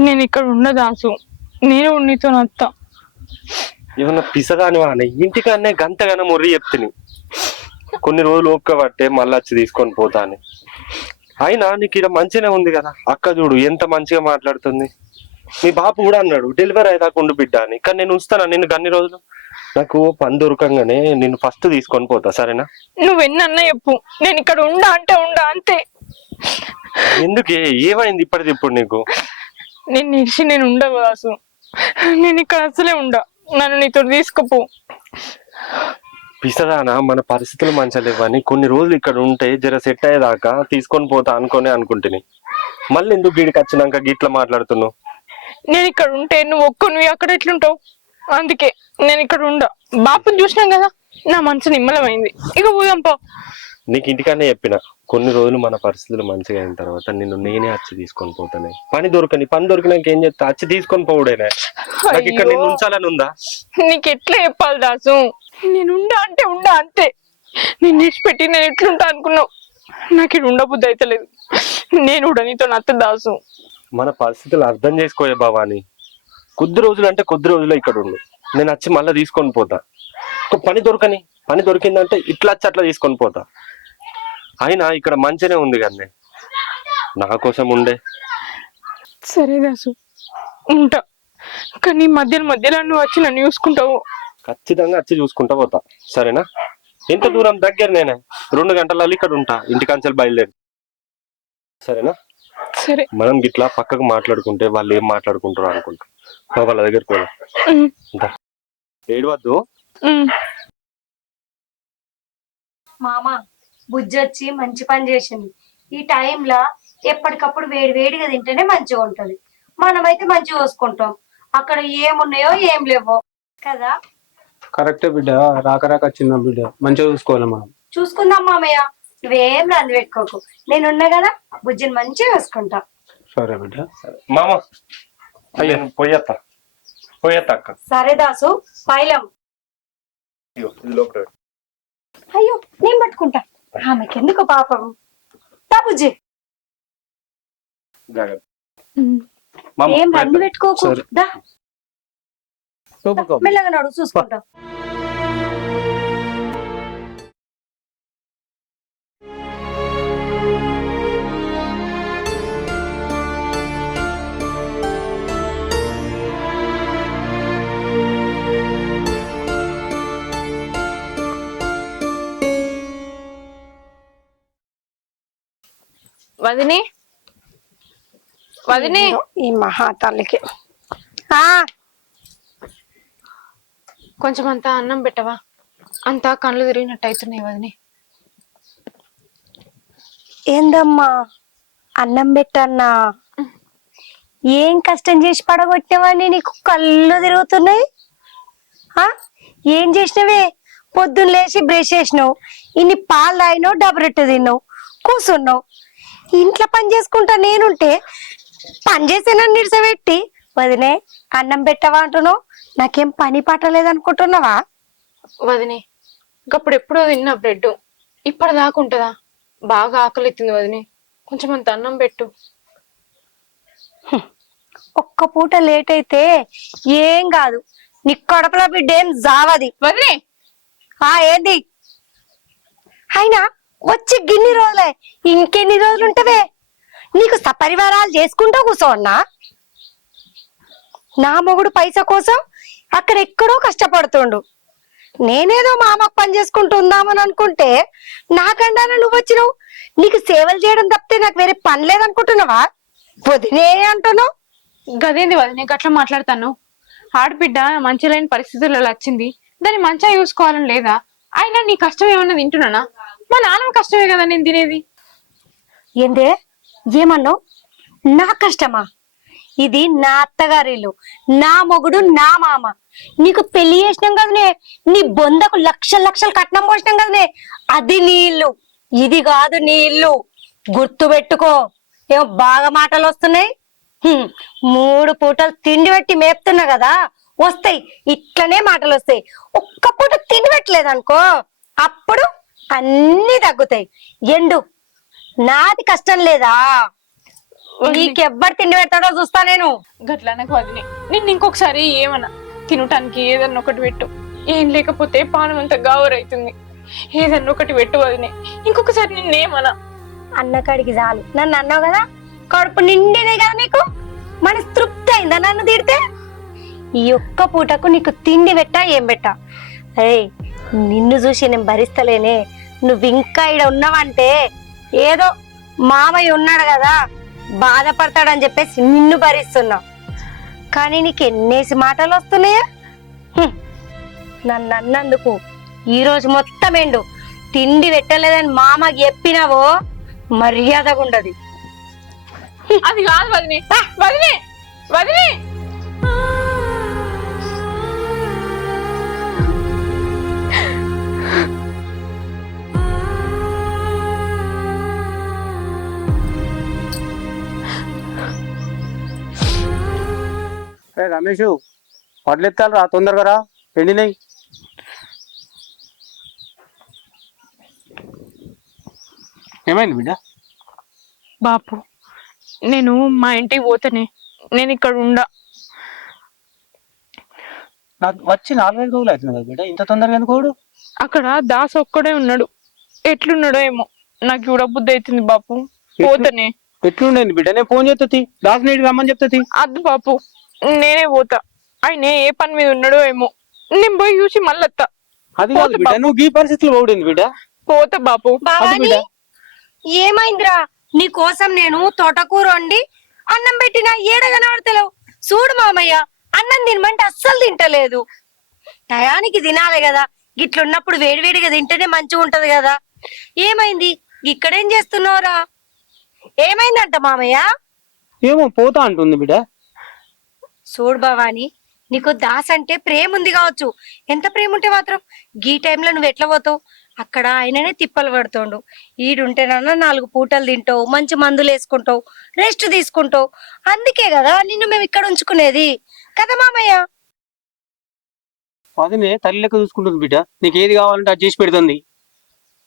నేను ఇక్కడ ఉన్న దాసు, నేను నీతో నత్తా. ఏమన్నా పిసగాని వాని ఇంటికన్నే గంతగానే మొర్రి చెప్తుని కొన్ని రోజులు ఓపిక పట్టే మళ్ళీ వచ్చి తీసుకొని పోతాను. అయినా నీకు ఇక్కడ మంచిగానే ఉంది కదా, అక్క చూడు ఎంత మంచిగా మాట్లాడుతుంది. మీ బాపు కూడా అన్నాడు డెలివరీ అయ్యేదాకా ఉండు బిడ్డ అని, కానీ నేను ఉంచుతానా నిన్ను అన్ని రోజులు? నాకు పని దొరకంగానే నిన్ను ఫస్ట్ తీసుకొని పోతా, సరేనా? నువ్వెన్నన్నా చెప్పు, నేను ఇక్కడ ఉండా అంటే ఉండా అంతే. ఎందుకే ఏమైంది ఇప్పటిది ఇప్పుడు నీకు? నేను నిలిచి నేను ఉండవు దాసు, నేను ఇక్కడ అసలే ఉండా. నన్ను నీతో తీసుకుపో. పిసదానా, మన పరిస్థితులు మంచిగా లేవని కొన్ని రోజులు ఇక్కడ ఉంటే జర సెట్ అయ్యేదాకా తీసుకొని పోతా అనుకుంటుని మళ్ళీ ఎందుకు గిడికి వచ్చినాక గిట్లా మాట్లాడుతున్నావు? నేను ఇక్కడ ఉంటే నువ్వు నువ్వు అక్కడ ఎట్లుంటావు? అందుకే నేను ఇక్కడ ఉండా. బాపుని చూసినాం కదా, నా మనసు నిమ్మలమైంది. ఇక పోదాంపో. నీకు ఇంటికన్నా చెప్పిన కొన్ని రోజులు మన పరిస్థితులు మంచిగా అయిన తర్వాత నిన్ను నేనే వచ్చి తీసుకొని పోతానే. పని దొరికినాక ఏం చెప్తా, వచ్చి తీసుకొని పోవుడేనే. నాకు ఇక్కడ నిన్ను ఉంచాలని ఉందా? నీకు ఎట్లా చెప్పాలి దాసు? నేను ఉండా అంటే ఉండా అంతే. నేను విడిచిపెట్టి నేను ఎట్లుంటా అనుకున్నావు? నాకు ఇక్కడ ఉండబుద్ధి అయితే లేదు. నేను కూడా నీతో నత్త దాసు. మన పరిస్థితులు అర్థం చేసుకోయే బావాని. కొద్ది రోజులు అంటే కొద్ది రోజులు ఇక్కడ ఉండు, నేను వచ్చి మళ్ళీ తీసుకొని పోతా. పని దొరికిందంటే ఇట్లా వచ్చి అట్లా తీసుకొని పోతా. అయినా ఇక్కడ మంచిగానే ఉంది కానీ నా కోసం ఉండే. సరే దాసు ఉంటా, కానీ మధ్యలో నువ్వు వచ్చి నన్ను చూసుకుంటావు. ఖచ్చితంగా వచ్చి చూసుకుంటా పోతా, సరేనా? ఎంత దూరం? దగ్గర నేనే 2 గంటలలో ఇక్కడ ఉంటా, ఇంటికాంచెలు బయలుదేరి, సరేనా? సరే. మనం గిట్లా పక్కకు మాట్లాడుకుంటే వాళ్ళు ఏం మాట్లాడుకుంటారో అనుకుంటారు. వాళ్ళ దగ్గరికి పోదాం. ఏడవద్దు. మామ, బుజ్జి వచ్చి మంచి పని చేసింది. ఈ టైంలో ఎప్పటికప్పుడు వేడి వేడిగా తింటేనే మంచిగా ఉంటది. మనమైతే మంచిగా చూసుకుంటాం, అక్కడ ఏమున్నాయో ఏం లేవో కదా. కరెక్టే బిడ్డ, రాక వచ్చింది బిడ్డ, మంచిగా చూసుకోవాలి మనం. చూసుకుందాం మామయ్య, నువ్వేం రంది పెట్టుకోకు. నేనున్నా కదా, బుజ్జిని మంచిగా చూసుకుంటా. సరే బిడ్డ. మామ అయ్యా పోయేత్తా అక్క. సరే దాసు, పైలం. ఇది లోపల. అయ్యో నేను పట్టుకుంటా, ఆమెకి ఎందుకు పాపం. దా బుజ్జి, జాగ్రత్త. ఏం రంది పెట్టుకోకు. సరే. దా మెల్లగా నడు, చూసుకుంటా. వదిని ఈ మహాతల్లికి కొంచెం అంతా అన్నం పెట్టవా? అంతా కళ్ళు తిరిగినట్టు అవుతున్నాయి వదిని. ఏందమ్మా అన్నం పెట్టన్నా? ఏం కష్టం చేసి పడగొట్టినవని నీకు కళ్ళు తిరుగుతున్నాయి? ఏం చేసినవే? పొద్దున్న లేచి బ్రష్ చేసినావు, ఇన్ని పాలు తాగినావు, డబరెట్టు తిన్నావు, కూర్చున్నావు. ఇంట్లో పని చేసుకుంటా నేనుంటే పని చేసేనని నిడిసబెట్టి వదినే అన్నం పెట్టవా అంటున్నావు. నాకేం పని పట్టలేదనుకుంటున్నావా? వదిని అప్పుడు ఎప్పుడో తిన్నా బ్రెడ్, ఇప్పుడు దాకుంటుందా? బాగా ఆకలి ఎత్తింది వదిని, కొంచెం అంత అన్నం పెట్టు. ఒక్క పూట లేట్ అయితే ఏం కాదు, నీ కడపల బిడ్డ ఏం జావది. వదిని ఏంది? అయినా వచ్చి గిన్ని రోజులే ఇంకెన్ని రోజులు ఉంటవే? నీకు సపరివారాలు చేసుకుంటూ కూర్చోన్నా? నా మొగుడు పైసా కోసం అక్కడ ఎక్కడో కష్టపడుతుండు. నేనేదో మా అమ్మకు పని చేసుకుంటూ ఉందామని అనుకుంటే నాకండాన నువ్వు వచ్చినావు. నీకు సేవలు చేయడం తప్పితే నాకు వేరే పని లేదనుకుంటున్నావా? వదినే అంటున్నావు. గదేంది వదినే గట్లా మాట్లాడతాను? ఆడబిడ్డ మంచి లేని పరిస్థితులలో వచ్చింది, దాన్ని మంచిగా చూసుకోవాలని లేదా? అయినా నీ కష్టం ఏమన్నా తింటున్నానా? మా నాన్న కష్టమే కదా నేను తినేది. ఏందే ఏమన్నావు? నా కష్టమా? ఇది నా అత్తగారిల్లు, నా మొగుడు, నా మామ. నీకు పెళ్లి చేసినాం కదనే, నీ బొందకు లక్షల లక్షలు కట్నం పోసినాం కదనే, అది నీ ఇల్లు, ఇది కాదు నీ ఇల్లు. గుర్తు పెట్టుకో. ఏమో బాగా మాటలు వస్తున్నాయి. 3 పూటలు తిండి పెట్టి మేపుతున్నా కదా, వస్తాయి ఇట్లనే మాటలు వస్తాయి. ఒక్క పూట తిండి పెట్టలేదనుకో, అప్పుడు అన్ని తగ్గుతాయి. ఎండు నాది కష్టం లేదా? నీకెవ్వరు తిండి పెడతాడో చూస్తా నేను. గట్లా నాకు వదినే, నిన్ను ఇంకొకసారి ఏమన్నా తినటానికి ఏదన్నా ఒకటి పెట్టు. ఏం లేకపోతే పానం అంతా గావరైతుంది. ఏదన్నా ఒకటి పెట్టు వదినే, ఇంకొకసారి నిన్నేమన్నా. అన్నకాడికి చాలు. నన్ను అన్నావు కదా, కడుపు నిండినే కదా నీకు? మనసు తృప్తి అయిందా నన్ను తిడితే? ఈ ఒక్క పూటకు నీకు తిండి పెట్టా ఏం పెట్టా? అరే నిన్ను చూసి నేను భరిస్తలేనే. నువ్వు ఇంకా ఈడ ఉన్నావంటే ఏదో మామయ్య ఉన్నాడు కదా బాధపడతాడని చెప్పేసి నిన్ను భరిస్తున్నా. కానీ నీకు ఎన్నేసి మాటలు వస్తున్నాయా? నన్ను అన్నందుకు ఈ రోజు మొత్తం ఎండు. తిండి పెట్టలేదని మామకి చెప్పినావో మర్యాదగా ఉండదు. అది కాదు వదినే, వదినే, వదినే. రమేష్ వడ్లెత్తాలి రా, తొందరగా రా, ఎండినాయి. ఏమైంది బిడ్డ? బాపు, నేను మా ఇంటికి పోతేనే, నేను ఇక్కడ ఉండా. నాకు వచ్చి 4-5 రోజులు అవుతుంది కదా బిడ్డ, ఇంత తొందరగా ఎందుకోడు? అక్కడ దాస్ ఒక్కడే ఉన్నాడు. ఎట్లున్నాడో ఏమో నాకు చూడబుద్ధి అవుతుంది బాపు. పోతనే ఎట్లుండేది బిడ్డ? నేను ఫోన్ చేస్తుంది, దాస్ నీటికి రమ్మని చెప్తుంది. అద్దు బాపు, నేనే పోతా. ఆయన ఏ పని మీద ఉన్నాడో ఏమో, నేను పోయి చూసి మళ్ళీ వస్తా. అది కాదు బిడ్డ, నువ్వు ఈ పరిస్థితులు పోడింది బిడ్డ. పోతా బాపు. భవాని ఏమైందిరా? నీ కోసం నేను తోటకూర వండి అన్నం పెట్టినా ఏడ కనబడతలేవు. చూడు మామయ్య, అన్నం తినమంటే అస్సలు తింటలేదు. టయానికి తినాలి కదా, గిట్లున్నప్పుడు వేడివేడిగా తింటేనే మంచిగా ఉంటది కదా. ఏమైంది? ఇక్కడేం చేస్తున్నావురా? ఏమైందంట మామయ్య? ఏమో పోతా అంటుంది బిడ్డ. చూడు భవాని, నీకు దాస్ అంటే ప్రేమ ఉంది కావచ్చు. ఎంత ప్రేమ ఉంటే మాత్రం గీ టైంలో నువ్వు ఎట్లా పోతావు? అక్కడ ఆయననే తిప్పలు పడుతుండు. ఈడుంటేనన్నా 4 పూటలు తింటావు, మంచి మందులు వేసుకుంటావు, రెస్ట్ తీసుకుంటావు. అందుకే కదా నిన్ను మేము ఇక్కడ ఉంచుకునేది కదా మామయ్య. అదినే తల్లి లెక్క చూసుకుంటుంది బిడ్డ. నీకు ఏది కావాలంటే అది చేసి పెడుతుంది.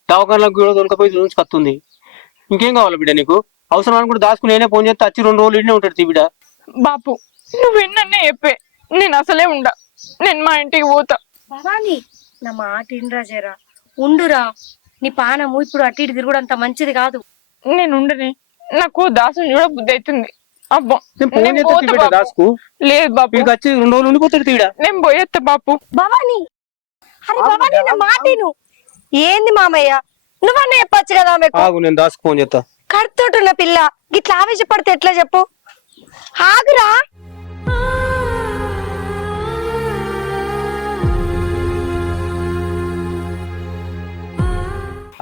దవాఖానలకు కూడా దొరకపోయి నుంచి కత్తుంది. ఇంకేం కావాలి బిడ్డ నీకు? అవసరం అనుకుంటే దాచుకుని నేనే ఫోన్ చేస్తే వచ్చి 2 రోజులు ఇంటే ఉంటాడు బిడ్డ. బాపు, నువ్వు ఎన్నన్నే చెప్పే, నేను అసలే ఉండా. నేను మా ఇంటికి పోతా. భవాని నా మాట ఇంద్రాజరా, ఉండురా. నీ పానము ఇప్పుడు అటు ఇటు తిరుగుడు అంత మంచిది కాదు. నేను ఉండనే, నాకు దాసుని చూడ బుద్ధి అవుతుంది. అబ్బా, నేను ఫోన్ నేను చేస్తే పోతా బిడ్డ బాపు. దాసుకు. లేదు బాపు, వీడికి వచ్చి 2 రోజులు ఉండిపోతాడు తీడ. నేను పోయేస్తా బాపు. భవాని, అరే భవాని నా మాటను. ఏంది మామయ్య, నువ్వన్నా చెప్పొచ్చు కదా ఆమెకు. ఆగు, నేను దాసుకు ఫోన్ చేస్తా. కడుతోటున్న పిల్ల గిట్లా ఆవేశపడితే ఎట్లా చెప్పు? ఆగురా.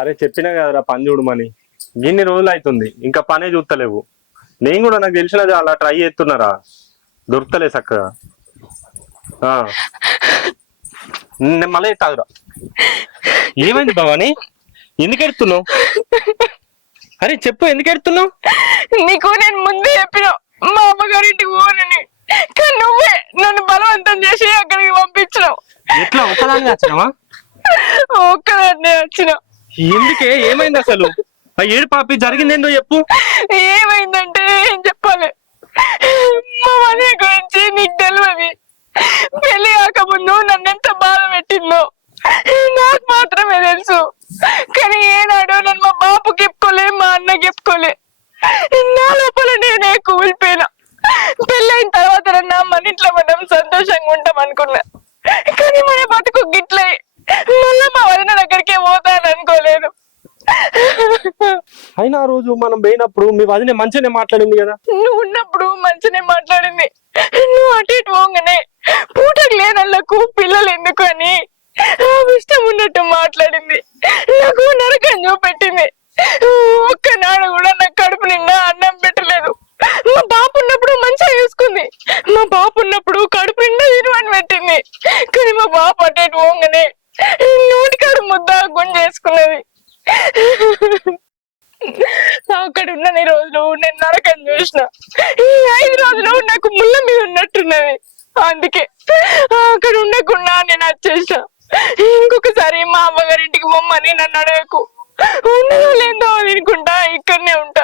అరే చెప్పినా కదరా పని చూడమని. ఇన్ని రోజులు అవుతుంది, ఇంకా పనే చూస్తలేవు. నేను కూడా నాకు తెలిసిన అలా ట్రై చేస్తున్నారా, దొరుకుతలే చక్కగా. నేను మళ్ళీ తాగురా. ఏమైంది భవాని, ఎందుకు ఎడుతున్నావు? అరే చెప్పు, ఎందుకు ఎడుతున్నావు? నీకు నేను ముందే చెప్పిన మా అమ్మగారింటికి పోనని, కానీ నువ్వే నన్ను బలవంతం చేసి అక్కడికి పంపించినావు. ఎట్లా ఒకదాన్ని వచ్చినావా? ఒక్కదాన్నే వచ్చిన. ఎందుకే, ఏమైంది అసలు? ఆ ఏడు పాపి జరిగిందేందో చెప్పు. ఏమైందంటే ఏం చెప్పాలి, మా మనీ గురించి నీకు తెలియదు. పెళ్లి కాకముందు నన్ను ఎంత బాధ పెట్టిందో నాకు మాత్రమే తెలుసు. కానీ బతుకు గిట్లే మళ్ళా మా వదిన దగ్గరికి పోతాను అనుకోలేదు. అయినా ఆ రోజు మనం పోయినప్పుడు మీ వదిన మంచిగానే మాట్లాడింది కదా. నువ్వు ఉన్నప్పుడు మంచినే మాట్లాడింది. నువ్వు అటు ఇటు పోగానే పూటకు లేనళ్ళకు పిల్లలు ఎందుకు అని ఇష్టం ఉన్నట్టు మాట్లాడింది. నాకు నరకం చూపెట్టింది. ఒక్కనాడు కూడా నాకు కడుపు నిండా అన్నం పెట్టలేదు. మా బాపు ఉన్నప్పుడు మంచిగా చూసుకుంది. మా బాపు ఉన్నప్పుడు కడుపు నిండా తినమని పెట్టింది. కానీ మా బాపు అటు ఇటు పోగానే నోటికాడు ముద్ద గుంజేసుకున్నది. అక్కడ ఉన్న రోజులు నేను నరకం చూసిన. ఈ 5 రోజులు నాకు ముళ్ళ మీద ఉన్నట్టున్నది. అందుకే అక్కడ ఉండకుండా నేను వచ్చేసిన. ఇంకొకసారి మా అమ్మగారింటికి పొమ్మని నన్ను అడగకు. ఉన్నదో లేదో తినుకుంటా ఇక్కడనే ఉంటా.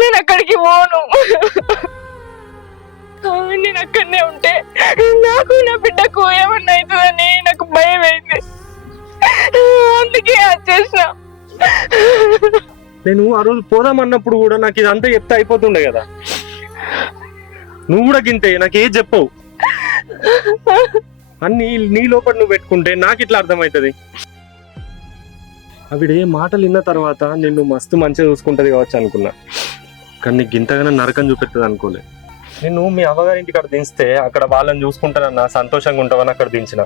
నేను అక్కడికి పోను. నేను అక్కడనే ఉంటే నాకు నా బిడ్డకు ఏమన్నా అవుతుందని నాకు భయం అయింది. అందుకే వచ్చేసిన. నేను ఆ రోజు పోదామన్నప్పుడు కూడా నాకు ఇదంతా చెప్తే అయిపోతుండే కదా. నువ్వు కూడా గింతే నాకు ఏది చెప్పవు. అన్ని నీ లోపల నువ్వు పెట్టుకుంటే నాకు ఇట్లా అర్థమవుతుంది. ఆవిడ ఏ మాటలు విన్న తర్వాత నిన్ను మస్తు మంచిగా చూసుకుంటది కావచ్చు అనుకున్నా. కానీ నీకు ఇంతగానో నరకం చూపెడుతుంది అనుకోలే. నిన్ను మీ అవ్వగారింటి కాడ దించితే అక్కడ వాళ్ళని చూసుకుంటానన్నా సంతోషంగా ఉంటావని అక్కడ దించిన.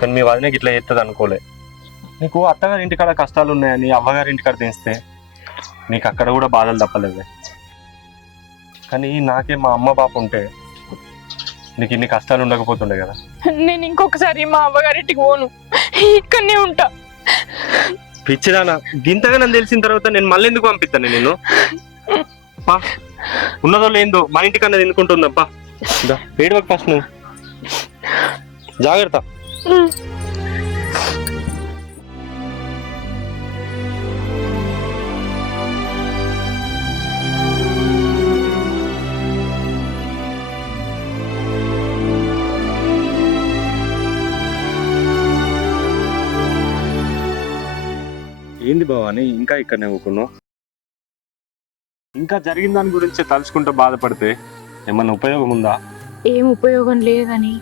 కానీ మీ వదినకి ఇట్లా చేస్తుంది అనుకోలే. నీకు అత్తగారింటి కాడ కష్టాలు ఉన్నాయని అవ్వగారింటి కాడ దించితే నీకు అక్కడ కూడా బాధలు తప్పలేదు. కానీ నాకే మా అమ్మ బాప ఉంటే నీకు ఇన్ని కష్టాలు ఉండకపోతుండే కదా. నేను ఇంకొకసారి మా అవ్వగారింటికి పోను, ఇక్కడనే ఉంటా. పిచ్చిదానా, గింతగా నన్ను తెలిసిన తర్వాత నేను మళ్ళీ ఎందుకు పంపిస్తాను నేను? పా, ఉన్నదో లేదో మా ఇంటికన్నా ఎందుకుంటుందప్పా. ఏడవకు ఫస్ట్ నువ్వు, జాగ్రత్త. ఏంది బావాని ఇంకా ఇక్కడనే ఊకున్నావు? ఇంకా జరిగిన దాని గురించి తలుచుకుంటూ బాధపడితే ఏమన్నా ఉపయోగం ఉందా? ఏం ఉపయోగం లేదని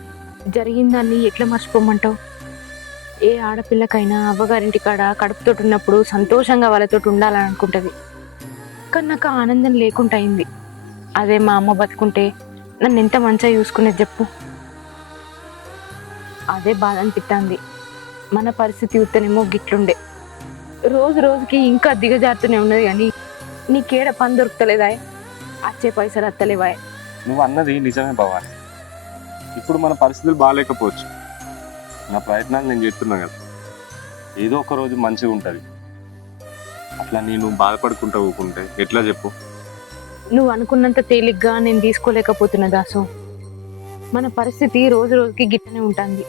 జరిగిందాన్ని ఎట్లా మర్చిపోమంటావు? ఏ ఆడపిల్లకైనా అవ్వగారింటి కాడ కడుపుతో ఉన్నప్పుడు సంతోషంగా వాళ్ళతో ఉండాలని అనుకుంటుంది. కానీ నాకు ఆనందం లేకుండా అయింది. అదే మా అమ్మ బతుకుంటే నన్ను ఎంత మంచిగా చూసుకునేది చెప్పు. అదే బాధ అనిపిస్తుంది. మన పరిస్థితి ఉత్తనేమో గిట్లుండే. రోజు రోజుకి ఇంకా దిగజారుతూనే ఉన్నది. కానీ నీకేడ పని దొరుకుతలేదా? వచ్చే పైసలు వస్తలేవా? నువ్వు అన్నది నిజమే భవాని. ఇప్పుడు మన పరిస్థితులు బాగాలేకపోవచ్చు. నా ప్రయత్నాలు నేను చేస్తున్నా కదా. ఏదో ఒక రోజు మంచిగా ఉంటుంది. అట్లా నేను బాధపడుకుంటూ ఊకుంటే ఎట్లా చెప్పు? నువ్వు అనుకున్నంత తేలిగ్గా నేను తీసుకోలేకపోతున్నా దాసు. మన పరిస్థితి రోజు రోజుకి గిట్టనే ఉంటుంది.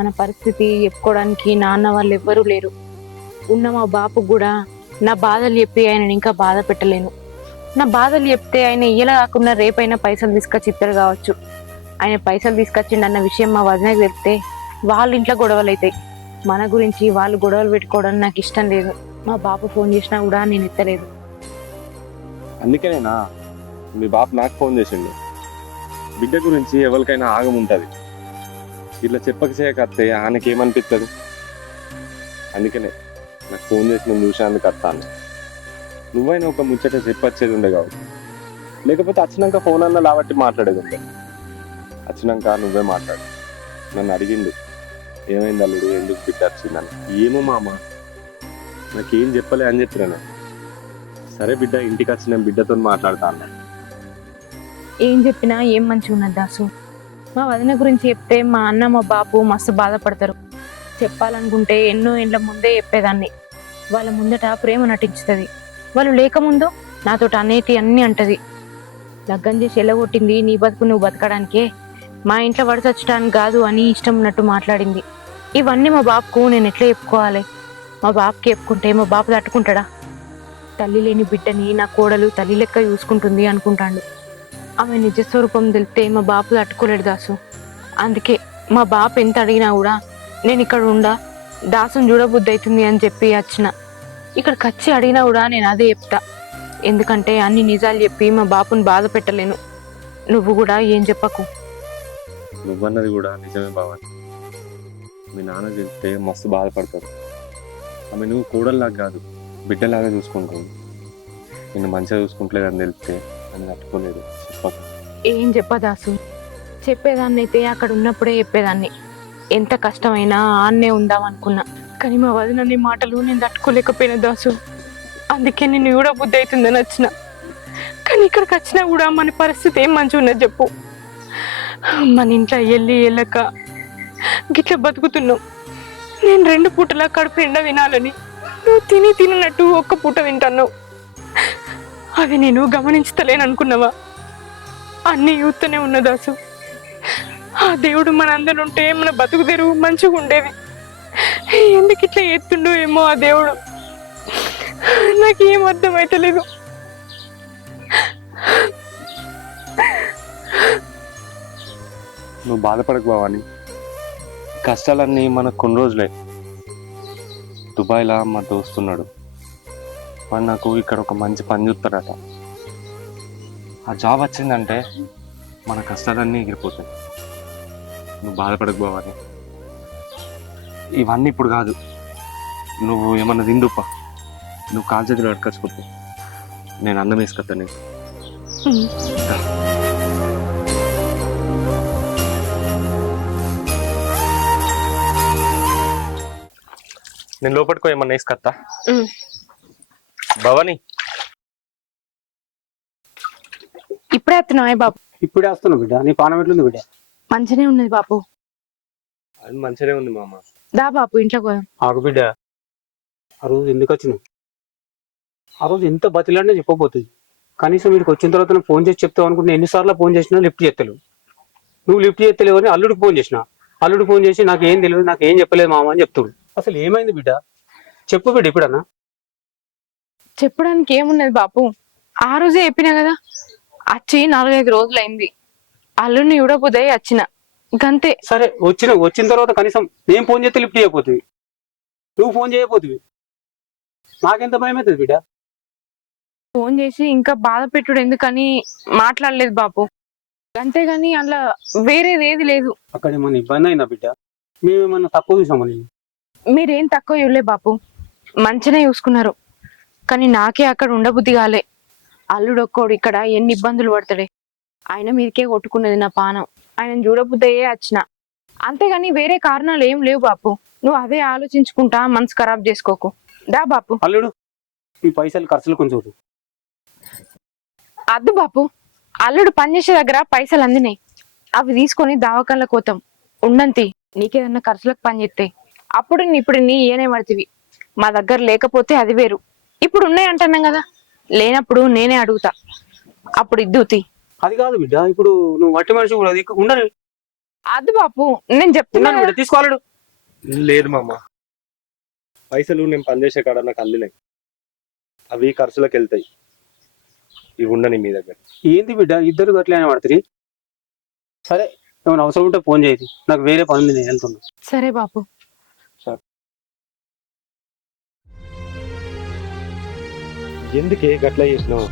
మన పరిస్థితి చెప్పుకోవడానికి నాన్న వాళ్ళు ఎవ్వరూ లేరు. ఉన్న మా బాపు కూడా నా బాధలు చెప్పి ఆయన ఇంకా బాధ పెట్టలేను. నా బాధలు చెప్తే ఆయన ఇయ్యలా కాకుండా రేపైనా పైసలు తీసుకొచ్చి ఇస్తారు కావచ్చు. ఆయన పైసలు తీసుకొచ్చిండు అన్న విషయం మా వదినకి చెప్తే వాళ్ళ ఇంట్లో గొడవలు అవుతాయి. మన గురించి వాళ్ళు గొడవలు పెట్టుకోవడం నాకు ఇష్టం లేదు. మా బాపు ఫోన్ చేసినా కూడా నేను ఎత్తలేదు. అందుకేనేనా మీ బాపు నాకు ఫోన్ చేసిండు. బిడ్డ గురించి ఎవరికైనా ఆగం ఉంటుంది. ఇట్లా చెప్పక చేయకత్తే ఆయనకి ఏమనిపిస్తుంది. అందుకనే నాకు ఫోన్ చేసిన నిమిషాన్ని కత్తాను. నువ్వైనా ఒక ముచ్చట చెప్పొచ్చేది ఉండే కావచ్చు. లేకపోతే వచ్చినాక ఫోన్ అన్న లాబట్టి మాట్లాడేది ఉండే. వచ్చినాక నువ్వే మాట్లాడు. నన్ను అడిగిండు ఏమైంది అల్లుడు, ఎందుకు బిడ్డ వచ్చిందని. ఏమో మామ నాకేం చెప్పలే అని చెప్పినా. సరే బిడ్డ, ఇంటికి వచ్చిన బిడ్డతో మాట్లాడతా అన్న. ఏం చెప్పినా ఏం మంచిగా ఉన్నది దాసు. మా వదిన గురించి చెప్తే మా అన్న మా బాపు మస్తు బాధపడతారు. చెప్పాలనుకుంటే ఎన్నో ఏళ్ళ ముందే చెప్పేదాన్ని. వాళ్ళ ముందట ప్రేమ నటించుతుంది. వాళ్ళు లేకముందు నాతో అనేటి అన్నీ అంటది. లగ్గం చేసి ఎల్లగొట్టింది నీ బతుకు నువ్వు బతకడానికే, మా ఇంట్లో వడచచ్చడానికి కాదు అని ఇష్టం ఉన్నట్టు మాట్లాడింది. ఇవన్నీ మా బాపుకు నేను ఎట్లా చెప్పుకోవాలి? మా బాపుకి చెప్పుకుంటే మా బాపు తట్టుకుంటాడా? తల్లి లేని బిడ్డని నా కోడలు తల్లి లెక్క చూసుకుంటుంది అనుకుంటాడు. ఆమె నిజస్వరూపం తెలిస్తే మా బాపు తట్టుకోలేడు దాసు. అందుకే మా బాపు ఎంత అడిగినా కూడా నేను ఇక్కడ ఉండా, దాసుని చూడబుద్ధి అవుతుంది అని చెప్పి వచ్చిన. ఇక్కడికి వచ్చి అడిగినా కూడా నేను అదే చెప్తా. ఎందుకంటే అన్ని నిజాలు చెప్పి మా బాపుని బాధ పెట్టలేను. నువ్వు కూడా ఏం చెప్పకు. నువ్వన్నది కూడా నిజమే బావ. మీ నాన్న చెప్తే మస్తు బాధపడతారు. ఆమె నువ్వు కోడల్లాగా కాదు, బిడ్డలాగా చూసుకుంటుంది. నిన్ను మంచిగా చూసుకుంటలేదని తెలిస్తే అని తట్టుకోలేదు. చెప్పక ఏం చెప్పదాసు, చెప్పేదాన్ని అయితే అక్కడ ఉన్నప్పుడే చెప్పేదాన్ని. ఎంత కష్టమైనా ఆన్నే ఉందాం అనుకున్నా, కానీ మా వదిన నీ మాటలు నేను తట్టుకోలేకపోయినా దాసు. అందుకే నేను కూడా బుద్ధి అవుతుందని వచ్చిన. కానీ ఇక్కడికి వచ్చినా కూడా మన పరిస్థితి ఏం మంచిగా ఉన్నది చెప్పు. మన ఇంట్లో వెళ్ళక గిట్లా బతుకుతున్నావు. నేను 2 పూటలా కడుపు నిండా వినాలని నువ్వు తినట్టు ఒక్క పూట వింటున్నావు. అది నేను గమనించలేను అనుకున్నావా? అన్ని యూత్తనే ఉన్న దాసు. ఆ దేవుడు మనందరూ ఉంటే మన బతుకు తెరువు మంచిగా ఉండేది. ఎందుకు ఇట్లా ఎత్తుండో ఏమో ఆ దేవుడు, నాకేం అర్థమైతలేదు. నువ్వు బాధపడకు భవాని, కష్టాలన్నీ మనకు కొన్ని రోజులే. దుబాయ్లో మా దోస్తున్నాడు, వాడు నాకు ఇక్కడ ఒక మంచి పని చూస్తాడట. ఆ జాబ్ వచ్చిందంటే మన కష్టాలన్నీ ఎగిరిపోతాయి. నువ్వు బాధపడకు భవాని, ఇవన్నీ ఇప్పుడు కాదు. నువ్వు ఏమన్నా తిందుపా, నువ్వు కాలు చేతులు అడకచ్చుకోపో, నేను అన్నం వేసుకొస్తాను నీకు. నేను లోపలికో ఏమన్నా వేసుకొస్తా. భవాని ఇప్పుడే వస్తున్నావే బాబు? ఇప్పుడే వస్తున్నావు బిడ్డ. నీ పానం ఎట్లుంది బిడ్డ? మంచిగానే ఉన్నది బాబు. అది మంచిగానే ఉంది మామ. దా బాబు ఇంట్లో పోదాం. ఆగు బిడ్డ, ఆ రోజు ఎందుకు వచ్చినావు? ఆ రోజు ఎంత బతిలాడినా చెప్పబోతుంది. కనీసం వీడికి వచ్చిన తర్వాత నువ్వు ఫోన్ చేసి చెప్తావు అనుకుంటే ఎన్నిసార్లు ఫోన్ చేసినా లిఫ్ట్ చేస్తలేవు. నువ్వు లిఫ్ట్ చేస్తలేవు అని అల్లుడికి ఫోన్ చేసిన. అల్లుడికి ఫోన్ చేసి నాకు ఏం తెలియదు, నాకు ఏం చెప్పలేదు మామ అని చెప్తాడు. అసలు ఏమైంది బిడ్డ? చెప్పు బిడ్డ ఇప్పుడన్నా. చెప్పడానికి ఏమున్నది బాపు, ఆ రోజే చెప్పినా కదా. వచ్చి 4-5 రోజులైంది. అల్లుడిని చూడబోదే వచ్చిన గంతే. సరే వచ్చిన తర్వాత కనీసం నేను ఫోన్ చేస్తే లిఫ్ట్ చేయకపోతుంది, నువ్వు ఫోన్ చేయకపోతుంది. నాకెంత భయం అవుతుంది బిడ్డ. ఫోన్ చేసి ఇంకా బాధ పెట్టుడు ఎందుకని మాట్లాడలేదు బాపు. అంతేగాని అలా వేరేది ఏది లేదు. అక్కడ ఏమన్నా ఇబ్బంది అయిందా బిడ్డ? మేమేమన్నా తక్కువ చూసామని? మీరేం తక్కువ ఇవ్వలే బాపు, మంచిగా చూసుకున్నారు. కానీ నాకే అక్కడ ఉండబుద్ధి కాలే. అల్లుడు ఒక్కోడు ఇక్కడ ఎన్ని ఇబ్బందులు పడతాడే. ఆయన మీదకే కొట్టుకున్నది నా పానం. ఆయన చూడబుద్దయ్యే వచ్చిన, అంతేగాని వేరే కారణాలు ఏం లేవు బాపు. నువ్వు అదే ఆలోచించుకుంటా మనసు ఖరాబ్ చేసుకోకు. దా బాపు. అల్లుడు ఈ పైసలు ఖర్చులు కొంచెం అద్దు బాపు, అల్లుడు పనిచేసే దగ్గర పైసలు అందినాయి. అవి తీసుకొని దవాఖానలకు పోతాం. ఉండంతి, నీకేదన్నా ఖర్చులకు పని చేస్తే అప్పుడు ఇప్పుడు నీ ఏనే పడుతుంది. మా దగ్గర లేకపోతే అది వేరు. ఇప్పుడు ఉన్నాయి అంటున్నాం కదా, లేనప్పుడు నేనే అడుగుతా, అప్పుడు ఇద్దుతి. అది కాదు బిడ్డ, ఇప్పుడు నువ్వు వట్టి మనిషి కూడా ఉండరు. అద్దు బాపు, నేను చెప్తున్నాను బిడ్డ, తీసుకోవాలడు. లేదు మామ, పైసలు నేను పనిచేసే కాడ నాకు అందినాయి. అవి ఖర్చులకు వెళ్తాయి. ఇవి ఉండని మీ దగ్గర. ఏంది బిడ్డ ఇద్దరు గట్లనే పడుతుంది? సరే, ఏమైనా అవసరం ఉంటే ఫోన్ చేయదు, నాకు వేరే పని ఉంది, నేను వెళ్తున్నా. సరే బాపు. ఎందుకే గట్లా చేసినావు?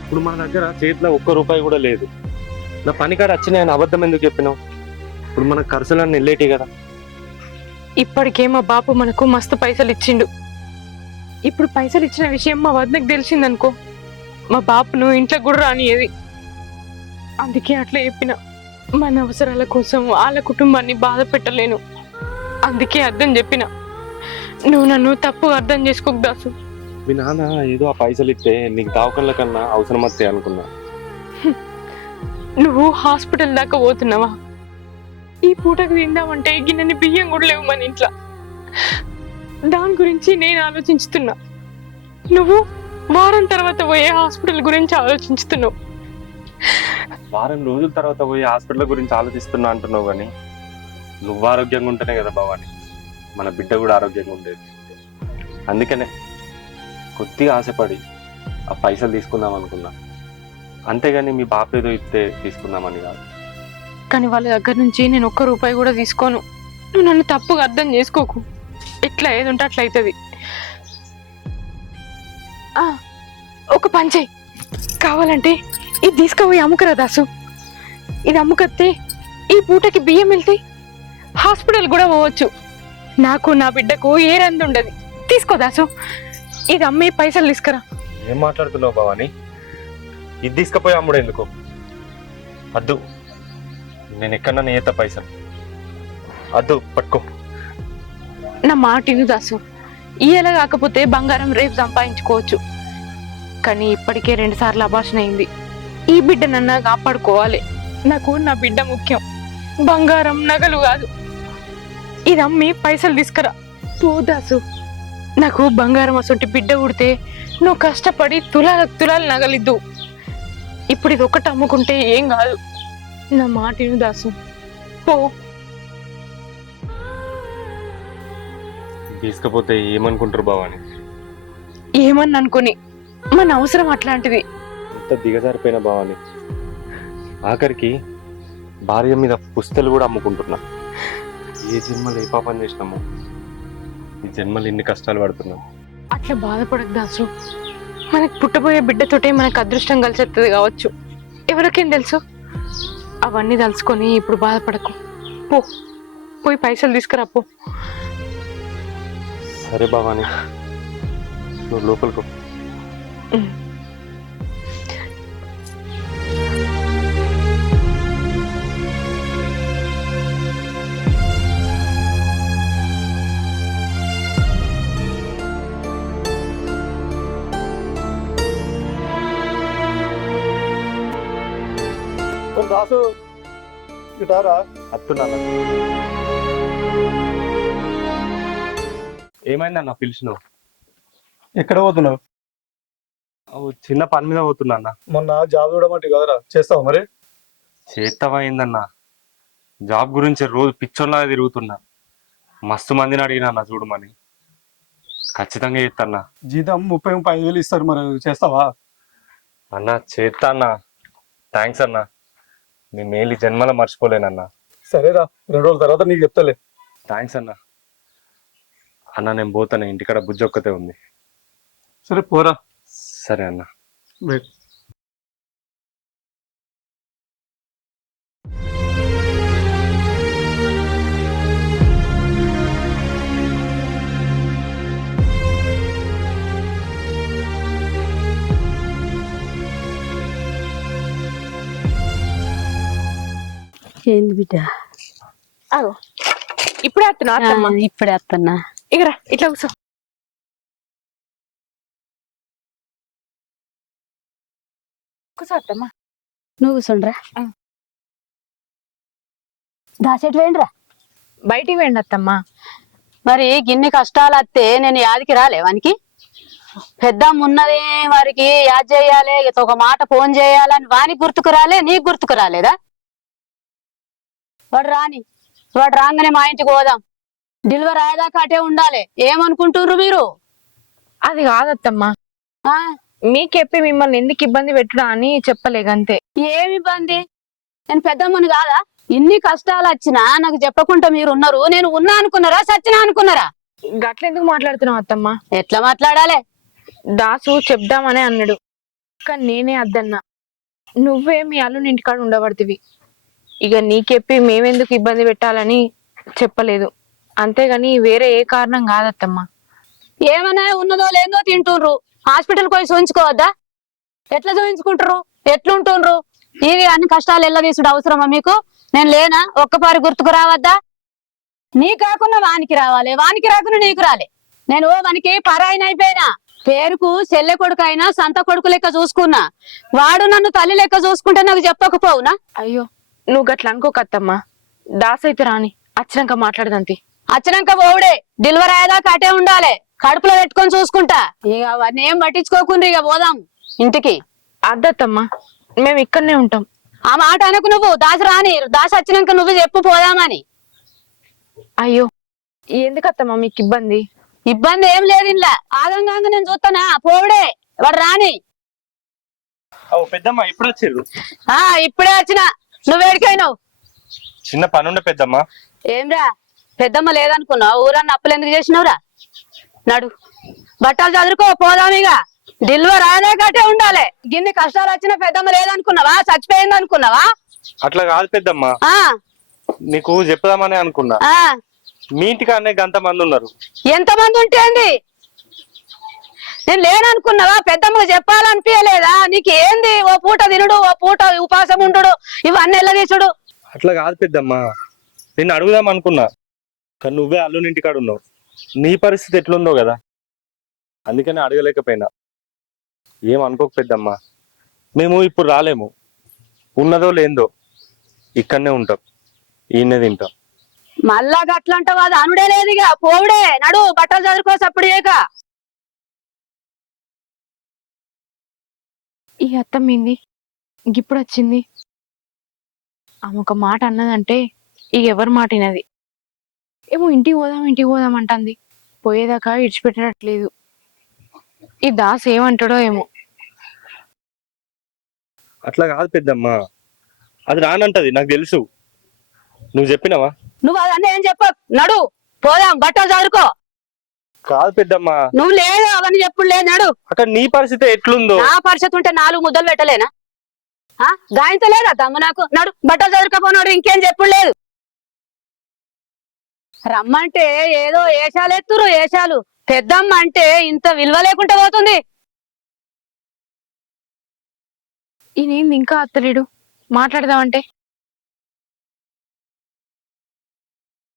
ఇప్పుడు మా దగ్గర చేతిలో ₹1 కూడా లేదు. నా పనికాడ వచ్చిన ఆయన అబద్ధం ఎందుకు చెప్పినావు? ఇప్పుడు మన ఖర్చులన్నీ వెళ్ళేటి కదా. ఇప్పటికే మా బాపు మనకు మస్తు పైసలు ఇచ్చిండు. ఇప్పుడు పైసలు ఇచ్చిన విషయం మా వద్దకు తెలిసిందనుకో, మా బాపును ఇంట్లో కూడా రానియేది. అందుకే అట్లా చెప్పిన. మన అవసరాల కోసం వాళ్ళ కుటుంబాన్ని బాధ పెట్టలేను, అందుకే అర్థం చెప్పిన. నువ్వు నన్ను తప్పుగా అర్థం చేసుకోకు దాసు. మీ నాన్న ఏదో ఆ పైసలు ఇస్తే నీకు దావకళ్ళ కన్నా అవసరం వస్తాయి అనుకున్నా. నువ్వు హాస్పిటల్ దాకా పోతున్నావా? ఈ పూటకు తిందామంటే గిన్నెని బియ్యం కూడా లేవు మన ఇంట్లో. దాని గురించి నేను ఆలోచించుతున్నా, నువ్వు వారం తర్వాత పోయే హాస్పిటల్ గురించి ఆలోచించుతున్నావు. వారం రోజుల తర్వాత పోయి హాస్పిటల్ గురించి ఆలోచిస్తున్నా అంటున్నావు, కానీ నువ్వు ఆరోగ్యంగా ఉంటేనే కదా భవాని మన బిడ్డ కూడా ఆరోగ్యంగా ఉండేది. అందుకనే కొద్దిగా ఆశపడి ఆ పైసలు తీసుకుందాం అనుకున్నా, అంతేగాని మీ బాప ఏదో ఇస్తే తీసుకుందామని కాదు. కానీ వాళ్ళ దగ్గర నుంచి నేను ₹1 కూడా తీసుకోను. నువ్వు నన్ను తప్పుగా అర్థం చేసుకోకు. ఎట్లా ఏది ఉంటే అట్లా అవుతుంది. ఒక పని చెయ్యి, కావాలంటే ఇది తీసుకుపోయి అమ్ముకరా దాసు. ఇది అమ్ముకత్తే ఈ పూటకి బియ్యం వెళ్తాయి, హాస్పిటల్ కూడా పోవచ్చు. నాకు నా బిడ్డకు ఏ రంది ఉండదు. తీసుకో దాసు, ఇది అమ్మి పైసలు తీసుకురా. ఏం మాట్లాడుతున్నావు భవాని? ఇది తీసుకుపోయి అమ్ముడు ఎందుకు? అద్దు, నేను ఎక్కడన్నా నేత పైసలు అద్దు, పట్టుకో. నా మాట విను దాసు, ఇయ్యేలా కాకపోతే బంగారం రేపు సంపాదించుకోవచ్చు. కానీ ఇప్పటికే 2 సార్లు అబార్షన్ అయింది. ఈ బిడ్డనన్నా కాపాడుకోవాలి. నాకు నా బిడ్డ ముఖ్యం, బంగారం నగలు కాదు. ఇది అమ్మి పైసలు తీసుకురా. పో దాసు, నాకు బంగారం అసొంటి బిడ్డ ఉడితే నువ్వు కష్టపడి తులాల తులాలు నగలిద్దు. ఇప్పుడు ఇది ఒకటి అమ్ముకుంటే ఏం కాదు. నా మాట విను దాసు, పో. తీసుకపోతే ఏమనుకుంటారు భవాని? ఏమని అనుకుని, మన అవసరం అట్లాంటిది. ఎంత దిగజారిపోయిన భవాని, ఆఖరికి భార్య మీద పుస్తలు కూడా అమ్ముకుంటున్నా. ఏ జన్మలు ఏ పాపం చేసినాము, ఈ జన్మలు ఎన్ని కష్టాలు పడుతున్నాం. అట్లా బాధపడకు దాసు. మనకు పుట్టబోయే బిడ్డతోటే మనకు అదృష్టం కలిసేస్తుంది కావచ్చు, ఎవరికేం తెలుసు. అవన్నీ తలుచుకొని ఇప్పుడు బాధపడకు. పో, పోయి పైసలు తీసుకురా పో. సరే భవాని, నువ్వు లోపలికి. దాసు ఇటారా. అత్తున్నాను. ఏమైందన్న పిలిచినావు? ఎక్కడ పోతున్నావు? చిన్న పని మీద పోతున్నా అన్న. మొన్న జాబ్ చూడమంటే కదరా, చేస్తావు మరి? చేత్తమైందన్న. జాబ్ గురించి రోజు పిచ్చోళ్ళగా తిరుగుతున్నా. మస్తు మందిని అడిగినా అన్న చూడమని. ఖచ్చితంగా చేస్తాన్నా. జీతం 30-35 ఇస్తారు, మరి చేస్తావా? అన్న చేస్తా అన్న. థ్యాంక్స్ అన్న, మీ మేలు ఈ జన్మలో మర్చిపోలేనన్నా. సరేరా, 2 రోజుల తర్వాత నీకు చెప్తాలే. థ్యాంక్స్ అన్న. అన్న నేను పోతాను, ఇంటికాడ బుజ్జి ఒక్కతే ఉంది. సరే పోరా. సరే అన్న. వెయిట్. ఏంది బిడ్డ? అగో ఇప్పుడే వస్తున్నా అత్తమ్మ. ఇప్పుడే వస్తున్నా. ఇగరా ఇట్లా కూర్చో. కూర్చో అత్తమ్మ. నువ్వు కూర్చోండ్రా. దాసేటి వేయండిరా. బయటికి వేయండి అత్తమ్మ. మరి గిన్ని కష్టాలు వస్తే నేను యాదికి రాలే వానికి. పెద్దమ్మ ఉన్నది వారికి యాద్ చేయాలి, ఒక మాట ఫోన్ చేయాలని వానికి గుర్తుకు రాలే, నీకు గుర్తుకు రాలేదా? వాడు రాగానే మా ఇంటికి పోదాం. డెలివరీ అయ్యేదాకా అటే ఉండాలి. ఏమనుకుంటుర్రు మీరు? అది కాదత్తమ్మ, ఆ మీకు చెప్పి మిమ్మల్ని ఎందుకు ఇబ్బంది పెట్టుడా అని చెప్పలేగంతే. ఏమి ఇబ్బంది? నేను పెద్దమ్మని కాదా? ఇన్ని కష్టాలు వచ్చినా నాకు చెప్పకుండా మీరు ఉన్నారు. నేను ఉన్నా అనుకున్నారా, సచ్చినా అనుకున్నారా? గట్లెందుకు మాట్లాడుతున్నావు అత్తమ్మ? ఎట్లా మాట్లాడాలి? దాసు చెప్దామనే అన్నాడు, కానీ నేనే అద్దన్నా. నువ్వే మీ అల్లుని ఇంటికాడ ఉండబడుతుంది. ఇక నీకెప్పి మేమెందుకు ఇబ్బంది పెట్టాలని చెప్పలేదు, అంతేగాని వేరే ఏ కారణం కాదత్తమ్మ. ఏమన్నా ఉన్నదో లేదో తింటుండ్రు, హాస్పిటల్ పోయి చూయించుకోవద్దా? ఎట్లా చూయించుకుంటారు, ఎట్లుంటుండ్రు? ఇవి అన్ని కష్టాలు ఎల్ల తీసుడు అవసరమా మీకు? నేను లేనా? ఒక్కపారి గుర్తుకు రావద్దా? నీ కాకుండా వానికి రావాలి, వానికి రాకుండా నీకు రాలే. నేను వానికి పరాయిన అయిపోయినా. పేరుకు చెల్లె కొడుకు అయినా సంత కొడుకు లెక్క చూసుకున్నా. వాడు నన్ను తల్లి లెక్క చూసుకుంటే నాకు చెప్పకపోవునా? అయ్యో నువ్వు గట్ల అనుకోకత్తమ్మ. దాస్ అయితే రాని, వచ్చినాక మాట్లాడదంతి. వచ్చినాక పోవుడే, డెలివరీ అయ్యేదాకా అటే ఉండాలి. కడుపులో పెట్టుకొని చూసుకుంటా. ఇక అవన్నీ ఏం పట్టించుకోకుండా ఇక పోదాం ఇంటికి. అద్దత్తమ్మ, మేము ఇక్కడనే ఉంటాం. ఆ మాట అనకు నువ్వు. దాసి రాని, దాసి వచ్చినాక నువ్వు చెప్పు పోదామని. అయ్యో ఎందుకత్తమ్మ మీకు ఇబ్బంది? ఇబ్బంది ఏం లేదు. ఇంట్లో ఆగంగా నేను చూస్తానా, పోవుడే. వాడు రాని. పెద్దమ్మ ఇప్పుడు వచ్చారు? ఇప్పుడే వచ్చిన. నువ్వేడికైనావు? చిన్న పని ఉండే పెద్దమ్మ. ఏంరా పెద్దమ్మ లేదనుకున్నావు? ఊరన్న అప్పులు ఎందుకు చేసినావురా? నడు, బట్టలు చదువుకో, పోదాం. ఇక డెలివరీ అయ్యేదాకా ఉండాలి. గిన్ని కష్టాలు వచ్చిన పెద్దమ్మ లేదనుకున్నావా? చచ్చిపోయింది అనుకున్నావా? అట్లా కాదు పెద్దమ్మ. నీకు చెప్దామని అనుకున్నా, ఆ మీ ఇంటికి అనే గంత మంది ఉన్నారు. ఎంతమంది ఉంటే ఏంది? నేను లేననుకున్నావా? పెద్దమ్మకు చెప్పాలనిపించలేదా? నీకు ఏంది? ఓ పూట తినుడు, ఓ పూట ఉపాసం ఉండు, ఇవన్నీ ఎలా తీసుడు? అట్లా కాదు పెద్దమ్మా, నిన్ను అడుగుదాం అనుకున్నా, కానీ నువ్వే అల్లుని ఇంటికాడ ఉన్నావు. నీ పరిస్థితి ఎట్లుందో కదా, అందుకని అడగలేకపోయినా. ఏం అనుకోక పెద్దమ్మా, మేము ఇప్పుడు రాలేము. ఉన్నదో లేదో ఇక్కడనే ఉంటాం, ఈయనే తింటాం. మళ్ళా గట్లంటావు, అది అనుడే లేదు. ఇక పోవుడే, నడు బట్టలు చదువుకో సప్పుడు చేయక. ఈ అత్తమ్మింది ఇప్పుడు వచ్చింది. ఆమె ఒక మాట అన్నదంటే ఇక ఎవరి మాట వినది. ఏమో ఇంటికి పోదాం అంటుంది. పోయేదాకా ఇడిచిపెట్టట్లేదు. ఈ దాస్ ఏమంటాడో ఏమో. అట్లా కాదు పెద్దమ్మా, అది రానంటది నాకు తెలుసు. నువ్వు చెప్పినావా? నువ్వు అదన్నీ ఏం చెప్ప, నడు పోదాం బట్టలు చదువుకో. కాదు పెద్దమ్మా, నువ్వు లేదు అవన్నీ చెప్పుడు లేదు, నడు. అక్కడ నీ పరిస్థితి ఎట్లుందో. నా పరిస్థితి ఉంటే 4 ముద్దలు పెట్టలేనా? గాయంతలేదా తమ్ము నాకు? నడు బట్టలు చదువుకపోనాడు, ఇంకేం చెప్పుడు లేదు. రమ్మంటే ఏదో ఏషాలు ఎత్తురు, ఏషాలు. పెద్దమ్మ అంటే ఇంత విలువ లేకుండా పోతుంది. ఈయనేంది ఇంకా అత్తలేడు? మాట్లాడదామంటే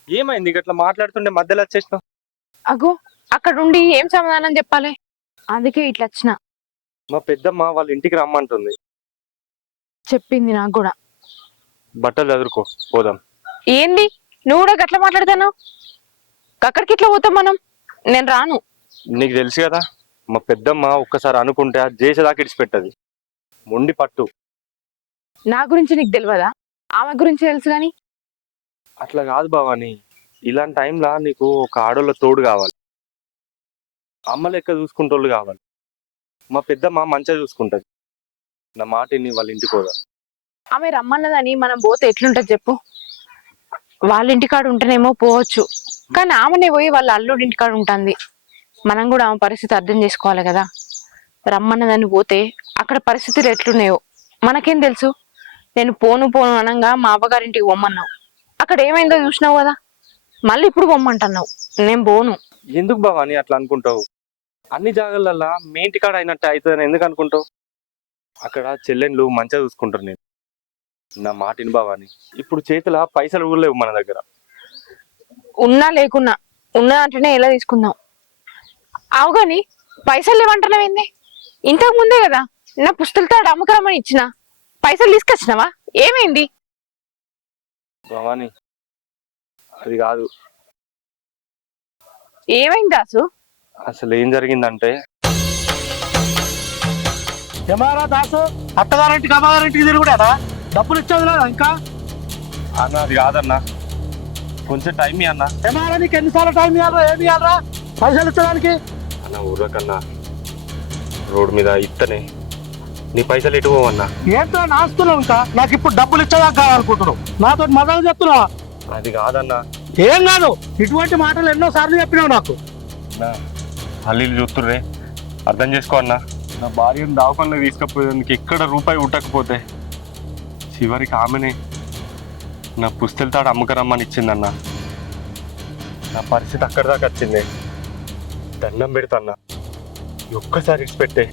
ఏమైంది ఇట్లా మాట్లాడుతుంటే మధ్యలో వచ్చేసినావు? అగో అక్కడుండి ఏం సమాధానం చెప్పాలి, అందుకే ఇట్లా వచ్చిన. మా పెద్దమ్మ వాళ్ళ ఇంటికి రమ్మంటుంది. చెప్పింది నాకు కూడా. బట్టలు చదువుకో పోదాం. ఏంది నువ్వు కూడా గట్లా మాట్లాడతాను? అక్కడికి ఇట్లా పోతాం మనం? నేను రాను. నీకు తెలుసు కదా, మా పెద్దమ్మ ఒక్కసారి అనుకుంటే అది చేసేదాకా ఇడిచిపెట్టది. మొండి పట్టు. నా గురించి నీకు తెలియదా? ఆమె గురించి తెలుసు గాని. అట్లా కాదు భవాని, ఇలాంటి టైంలో నీకు ఒక ఆడోళ్ళ తోడు కావాలి. అమ్మ లెక్క చూసుకుంటోళ్ళు కావాలి. మా పెద్దమ్మ మంచిగా చూసుకుంటది. నా మాటిని వాళ్ళ ఇంటికి పోదా. ఆమె రమ్మన్నదని మనం పోతే ఎట్లుంటది చెప్పు? వాళ్ళ ఇంటికాడ ఉంటేనేమో పోవచ్చు, కానీ ఆమెనే పోయి వాళ్ళ అల్లుడి ఇంటికాడ ఉంటుంది. మనం కూడా ఆమె పరిస్థితి అర్థం చేసుకోవాలి కదా. రమ్మన్నదని పోతే అక్కడ పరిస్థితులు ఎట్లున్నాయో మనకేం తెలుసు? నేను పోను అనంగా మా అవ్వగారింటికి పొమ్మన్నావు, అక్కడ ఏమైందో చూసినావు కదా. మళ్ళీ ఇప్పుడు పొమ్మంటున్నావు, నేను పోను. ఎందుకు భవాని అట్లా అనుకుంటావు? అన్ని జాగాలల్లా మీ ఇంటికాడ అయినట్టు అవుతుందని ఎందుకు అనుకుంటావు? అక్కడ చెల్లెండ్లు మంచిగా చూసుకుంటారు. నేను నా మాటిని భవాని, ఇప్పుడు చేతుల పైసలు కూడా లేవు మన దగ్గర. ఉన్నా లేకున్నా ఉన్నా అంటేనే ఎలా తీసుకుందాం. అవు గాని పైసలు లేవంటున్నావు ఏంది? ఇంతకు ముందే కదా నా పుస్తలతో అమ్మకరమ్మని ఇచ్చిన పైసలు తీసుకొచ్చినావా? ఏమైంది? భవాని అది కాదు. ఏమైంది దాసు? అసలు ఏం జరిగిందంటే, ఏమారా దాసు, అత్తగారింటికి అమ్మగారింటికి తిరుగుడానా? డబ్బులు ఇచ్చేది లేదా ఇంకా? అన్న అది కాదన్నా, కొంచెం టైం అన్న. ఏమారా నీకు ఎన్నిసార్లు టైం ఇవ్వాలా? ఏమి ఇవ్వాలరా పైసలు ఇచ్చడానికి? అన్న ఊర్రకన్నా రోడ్డు మీద ఇత్తనే నీ పైసలు ఎటు పోవన్నా? ఏంటో నాస్తున్నావు ఇంకా? నాకు ఇప్పుడు డబ్బులు ఇచ్చేదాకా కావాలనుకుంటున్నావు? నాతో మజాకు చెప్తున్నావా? అది కాదన్నా. ఏం కాదు, ఇటువంటి మాటలు ఎన్నో సార్లు చెప్పినావు నాకు. అల్లీలు చూస్తుర్రే, అర్థం చేసుకో అన్నా. నా భార్యను దావకంలో తీసుకపోయేందుకు ఎక్కడ రూపాయి ఉట్టకపోతే చివరికి ఆమెనే నా పుస్తెల తాడు అమ్మకరమ్మని ఇచ్చిందన్న. నా పరిస్థితి అక్కడి దాకా వచ్చింది. దండం పెడతాన్నా, ఒక్కసారి ఇడిచిపెట్టే,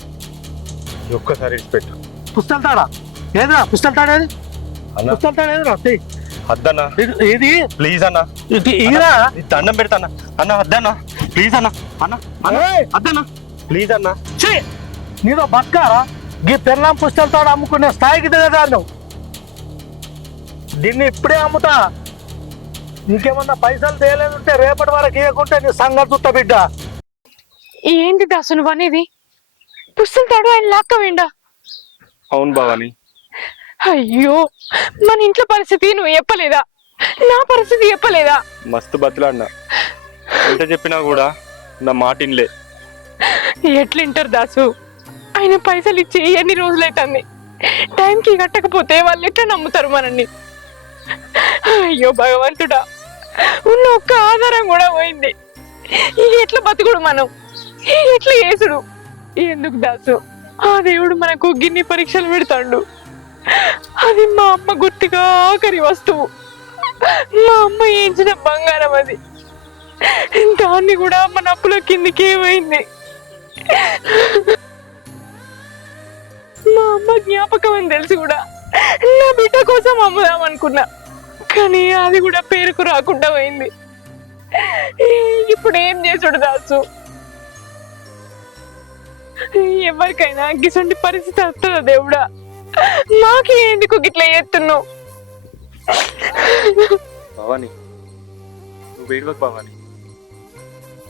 ఒక్కసారి ఇడిచిపెట్టు. పుస్తల తాడా ఏదిరా? పుస్తల తాడు ఏది? పుస్తల తాడు ఏదిరా? అద్దన్నా ఇది ప్లీజ్ అన్నా, ఇదిరా. దండం పెడతానా అన్న, అద్దన్నా ప్లీజ్ అన్నా, అన్న అద్దన్నా ప్లీజ్ అన్నా. నీదో బతకారా? ఈ పెళ్ళాం పుస్తల తాడు అమ్ముకునే స్థాయికి దిగదా నువ్వు? దీన్ని ఇప్పుడే అమ్ముతా. ఇంకేమన్నా పైసలు తేలేదుంటే రేపటి వరకు ఇవ్వకుంటే నీ సంగతి చూస్తా బిడ్డ. ఏంటి దాసు నువ్వు అనేది? పుస్తలు తాడు ఆయన లాక్క వేండా? అవును భవాని. అయ్యో, మన ఇంట్లో పరిస్థితి నువ్వు చెప్పలేదా? నా పరిస్థితి చెప్పలేదా? మస్తు బతులాడినా, ఎంత చెప్పినా కూడా నా మాట ఇన్లే. ఎట్లింటారు దాసు? ఆయన పైసలు ఇచ్చి ఎన్ని రోజులైతుంది, టైంకి కట్టకపోతే వాళ్ళు ఎట్లా నమ్ముతారు మనల్ని? అయ్యో భగవంతుడా, ఉన్న ఒక్క ఆధారం కూడా పోయింది. ఎట్లా బతుకుడు మనం? ఎట్లా చేసుడు? ఎందుకు దాసు ఆ దేవుడు మనకు గిన్ని పరీక్షలు పెడతాడు? అది మా అమ్మ గుర్తుగా ఆఖరి వస్తువు. మా అమ్మ ఏంచిన బంగారం అది, దాన్ని కూడా మన అప్పుల కిందికి ఏమైంది. మా అమ్మ జ్ఞాపకం అని తెలిసి కూడా నా బిడ్డ కోసం అమ్ముదాం అనుకున్నా, కానీ అది కూడా పేరుకు రాకుండా పోయింది. ఇప్పుడు ఏం చేసుడు దాసు? ఎవరికైనా గిసంటి పరిస్థితి వస్తుందా దేవుడా? మాకే ఎందుకు గిట్లా చేస్తున్నావు? భవాని, నువ్వు వేడువకు భవాని.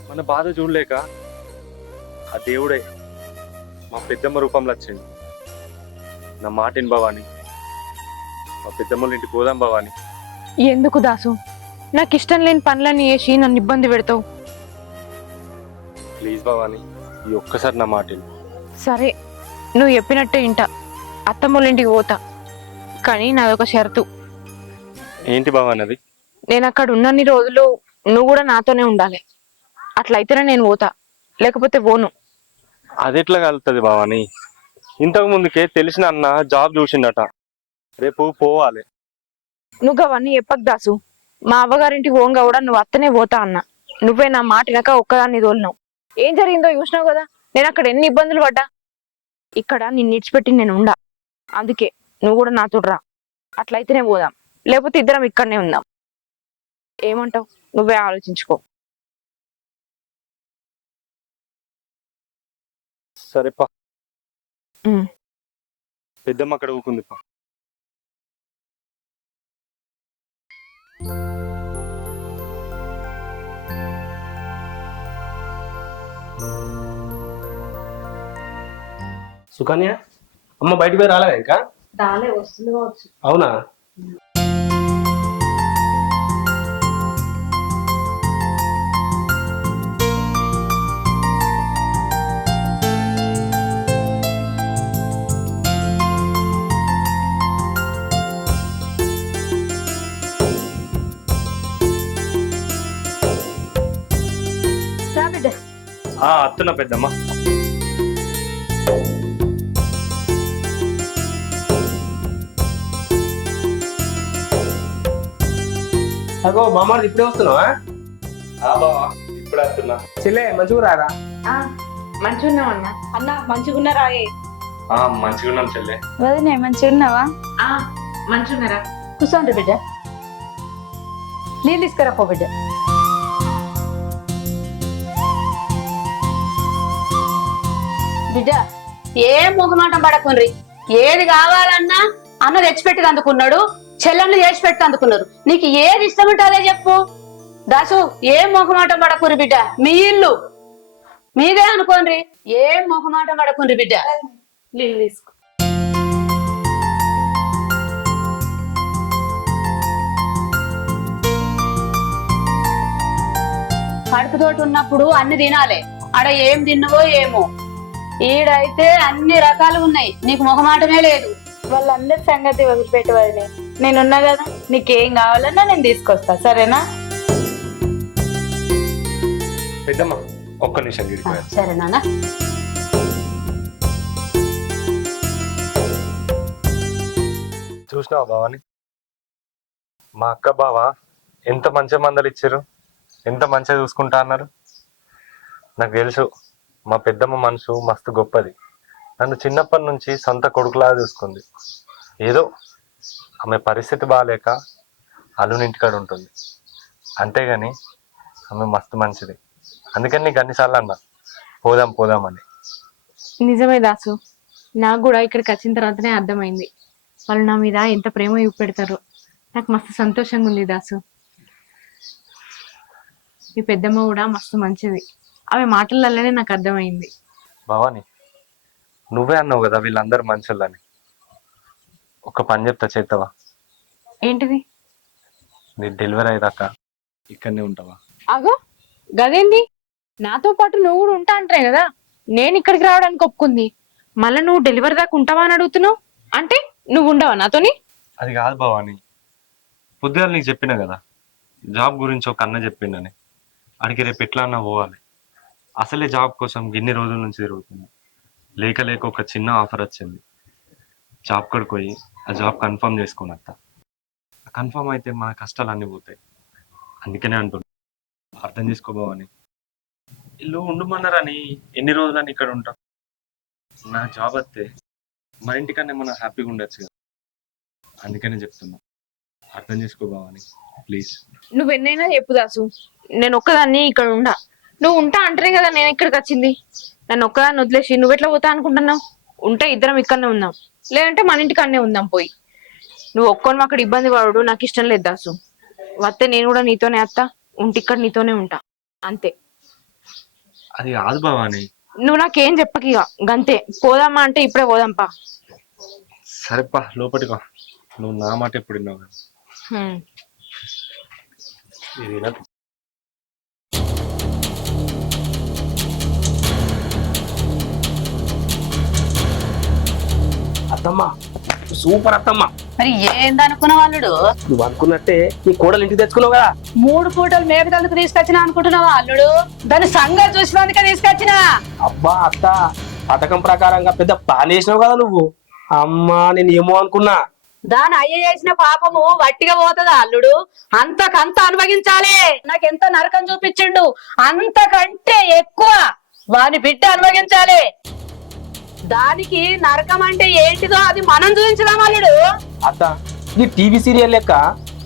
మన బాధ చూడలేక ఆ దేవుడే మా పెద్దమ్మ రూపంలో వచ్చింది. నా మాటిని భవాని, మా పెద్దమ్మల ఇంటికి పోదాం భవాని. ఎందుకు దాసు నాకు ఇష్టం లేని పనులన్నీ చేసి నన్ను ఇబ్బంది పెడతావు? ప్లీజ్ భవాని, ఈ ఒక్కసారి నా మాటిని. సరే, నువ్వు చెప్పినట్టే ఇంట అత్తమ్మల ఇంటికి పోతా, కానీ నాదొక షరతు. ఏంటి భవాని అది? నేను అక్కడ ఉన్నన్ని రోజులు నువ్వు కూడా నాతోనే ఉండాలి. అట్లయితేనే నేను పోతా, లేకపోతే పోను. అది ఎట్లా కలుగుతుంది భవాని? ఇంతకు ముందుకే తెలిసిన అన్న జాబ్ చూసిండట, రేపు పోవాలి. నువ్వు అవన్నీ చెప్పకు దాసు. మా అవ్వగారింటికి పోంగా కూడా నువ్వు అత్తనే పోతా అన్న. నువ్వే నా మాట వినక ఒక్కదాన్ని తోలినావు. ఏం జరిగిందో చూసినావు కదా, నేను అక్కడ ఎన్ని ఇబ్బందులు పడ్డా. ఇక్కడ నిన్ను ఇడిచిపెట్టి నేను ఉండా, అందుకే నువ్వు కూడా నాతో రా. అట్లయితేనే పోదాం, లేకపోతే ఇద్దరం ఇక్కడనే ఉందాం. ఏమంటావు? నువ్వే ఆలోచించుకో. సరేపా. ఉమ్. పెద్దమ్మ అక్కడ ఊకుంది పా. సుకన్య, అమ్మ బయటికి పోయి రాలేదా ఇంకా? రాలే, వస్తుంది కావచ్చు. అవునా? రా బిడ్డ. అత్తున్నా పెద్దమ్మ. అగో మామాడు ఇప్పుడే వస్తున్నావా? బావా, ఇప్పుడు వస్తున్నా. చెల్లె మంచిగా రారా? మంచిగున్నావన్నా? అన్న మంచిగున్నారా? మంచిగా ఉన్నాం చెల్లె. వదినే మంచిగున్నావా? మంచిగున్నారా? కూర్చోండి బిడ్డ. నీళ్ళు తీసుకురా పో బిడ్డ. బిడ్డ, ఏం ముఖమాటం పడకుండ్రి. ఏది కావాలన్నా అన్న తెచ్చిపెట్టి అందుకున్నాడు, చెల్లెళ్ళు చేసి పెట్టి అందుకున్నారు. నీకు ఏది ఇష్టం ఉంటే అదే చెప్పు. దాసు, ఏం ముఖమాటం పడకుండ్రి బిడ్డ. మీ ఇల్లు మీదే అనుకోండి. ఏం ముఖమాటం పడకుండ్రి బిడ్డ. నీళ్ళు తీసుకో. కడుపుతోటి ఉన్నప్పుడు అన్ని తినాలి. ఆడ ఏం తిన్నవో ఏమో. ఈడైతే అన్ని రకాలు ఉన్నాయి, నీకు ముఖమాటమే లేదు. వాళ్ళందరి సంగతి వదిలిపెట్టి వదిలే, నేనున్నా కదా, నీకేం కావాలన్నా నేను తీసుకొస్తా, సరేనా? పెద్దమ్మ ఒక్క నిమిషం గిరికి. సరే నాన్న. చూసినావా బావని? మా అక్క బావ ఎంత మంచి మందలు ఇచ్చారు, ఎంత మంచిగా చూసుకుంటా అన్నారు. నాకు తెలుసు మా పెద్దమ్మ మనసు మస్తు గొప్పది. నన్ను చిన్నప్పటి నుంచి సొంత కొడుకులాగా చూసుకుంది. ఏదో ఆమె పరిస్థితి బాగాలేక అల్లునింటికాడ ఉంటుంది, అంతేగాని ఆమె మస్తు మంచిది. అందుకని నీకు అన్నిసార్లు అన్నా పోదాం పోదామని. నిజమే దాసు, నాకు కూడా ఇక్కడికి వచ్చిన తర్వాతనే అర్థమైంది వాళ్ళు నా మీద ఎంత ప్రేమ చూపెడతారో. నాకు మస్తు సంతోషంగా ఉంది దాసు. మీ పెద్దమ్మ కూడా మస్తు మంచిది, ఆమె మాటలలోనే నాకు అర్థమైంది. భవాని, నువ్వే అన్నావు కదా వీళ్ళందరూ మంచోళ్ళని. ఒక పని చెప్తా, చేస్తావా? ఏంటిది? నీ డెలివరీ అయ్యాక ఇక్కడనే ఉంటావా? అగో గదేంది, నాతో పాటు నువ్వు కూడా ఉంటా అంటారే కదా. నేను ఇక్కడికి రావడానికి ఒప్పుకుంది, మళ్ళీ నువ్వు డెలివరీ దాకా ఉంటావా అని అడుగుతున్నావు. అంటే నువ్వు ఉండవా నాతోని? అది కాదు భవాని, పొద్దుగాల నీకు చెప్పినా కదా జాబ్ గురించి ఒక అన్న చెప్పిండని. అడిగి రేపు ఎట్లా అన్నా పోవాలి. అసలే జాబ్ కోసం ఇన్ని రోజుల నుంచి తిరుగుతుంది. లేక లేక ఒక చిన్న ఆఫర్ వచ్చింది. జాబ్ కడికి పోయి ఆ జాబ్ కన్ఫర్మ్ చేసుకున్నట్ట. కన్ఫర్మ్ అయితే మన కష్టాలు అన్నీ పోతాయి. అందుకనే అంటున్నా, అర్థం చేసుకోబోవని. ఇల్లు ఉండమన్నారని ఎన్ని రోజులని ఇక్కడ ఉంటాం? నా జాబ్ వస్తే మన ఇంటికన్నా మనం హ్యాపీగా ఉండొచ్చు కదా. అందుకనే చెప్తున్నా, అర్థం చేసుకోబోవని ప్లీజ్. నువ్వు ఎన్నైనా చెప్పు దాసు, నేను ఒక్కదాన్ని ఇక్కడ ఉండా. నువ్వు ఉంటా అంటేనే కదా నేను ఇక్కడికి వచ్చింది. నన్ను ఒక్కదాన్ని వదిలేసి నువ్వు ఎట్లా పోతా అనుకుంటున్నావు? ఉంటే ఇద్దరం ఇక్కడనే ఉందాం, లేదంటే మన ఇంటికన్నే ఉందాం పోయి. నువ్వు ఒక్కొని అక్కడ ఇబ్బంది పడడు నాకు ఇష్టం లేదు దాసు. వస్తే నేను కూడా నీతోనే వస్తా, ఉంటే ఇక్కడ నీతోనే ఉంటా, అంతే. అది కాదు భవాని. నువ్వు నాకేం చెప్పకి ఇక, గంతే. పోదామా అంటే ఇప్పుడే పోదాంపా. సరేపా, లోపలిగా. నువ్వు నా మాట ఎప్పుడు విన్నావు కదా. ఇది వినకు. అత్తమ్మ సూపర్ అత్తమ్మ. మరి ఏందనుకున్న వాళ్ళుడు? నువ్వు అనుకున్నట్టే నీ కోడలు ఇంటికి తెచ్చుకున్నావు కదా. 3 పూటలు మేపదందుకు తీసుకొచ్చినా అనుకుంటున్నావా అల్లుడు? దాని సంగతి చూసినందుకే తీసుకొచ్చినా. అబ్బా అత్త, పథకం ప్రకారంగా పెద్ద ప్లాన్ చేసినావు కదా నువ్వు. అమ్మా నేను ఏమో అనుకున్నా. దాని అయ్య చేసిన పాపము వట్టిగా పోతుందా అల్లుడు? అంతకంత అనుభవించాలి. నాకెంత నరకం చూపించిండు, అంతకంటే ఎక్కువ వాని బిడ్డ అనుభవించాలి. దానికి నరకం అంటే ఏంటిదో అది మనం చూపించదాం అల్లుడు. అత్త, ఈ టీవీ సీరియల్ లెక్క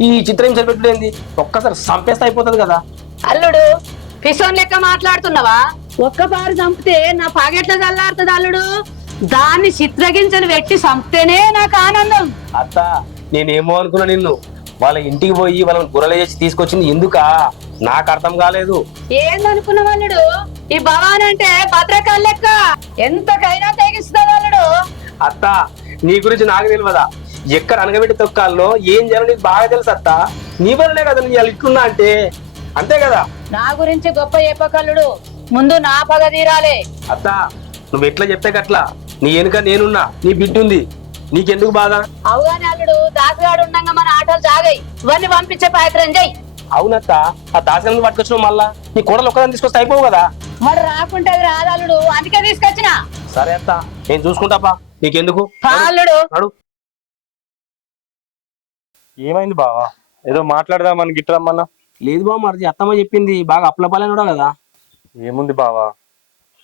ఈ చిత్రహింసలు పెట్టుడేంది? ఒక్కసారి సంపేస్తే అయిపోతుంది కదా. అల్లుడు పిసోన్ లెక్క మాట్లాడుతున్నావా? ఒక్కసారి చంపితే నా పాకెట్ల చల్లారుతుంది అల్లుడు. దాన్ని చిత్రగించని వ్యక్తి చంపితేనే నాకు ఆనందం. అత్త నేనేమో అనుకున్నా నిన్ను. వాళ్ళ ఇంటికి పోయి వాళ్ళని గుర్రలు చేసి తీసుకొచ్చింది ఎందుకా నాకు అర్థం కాలేదు. ఏందనుకున్న వాళ్ళుడు? ఈ భవాన్ అంటే భద్రకాళ లెక్క ఎంతకైనా తెగిస్తుంది అల్లుడు. అత్త నీ గురించి నాకు తెలియదా? ఎక్కడ అనగబెట్టి తొక్కాలో ఏం చేయాలో నీకు బాగా తెలుసు అత్త. నీ వల్లనే కదా నీ వాళ్ళు ఇట్లున్నా అంటే, అంతే కదా. నా గురించి గొప్ప చెప్పకల్లుడు, ముందు నా పగ తీరాలి. అత్త నువ్వు ఎట్లా చెప్తే గట్లా. నీ వెనుక నేనున్నా, నీ బిడ్డ ఉంది, నీకెందుకు బాధ? అవుగాని అల్లుడు, దాసగాడు ఉండగా మన ఆటలు సాగాయి. ఇవన్నీ పంపించే ప్రయత్నం చెయ్యి. అవునత్త, ఆ దాసగాన్ని పట్టుకొచ్చినావు, మళ్ళా నీ కోడలు ఒక్కదాన్ని తీసుకొస్తే అయిపోవు కదా. వాడు రాకుంటే అది రాదల్లుడు, అందుకే తీసుకొచ్చిన. సరే అత్త, నేను చూసుకుంటాపా, నీకెందుకు. అల్లుడు నడు. ఏమైంది బావా? ఏదో మాట్లాడదామని గిట్టరమ్మన్నా. లేదు బావ, మరి అత్తమ్మ చెప్పింది బాగా అప్లపాలే కదా. ఏముంది బావా,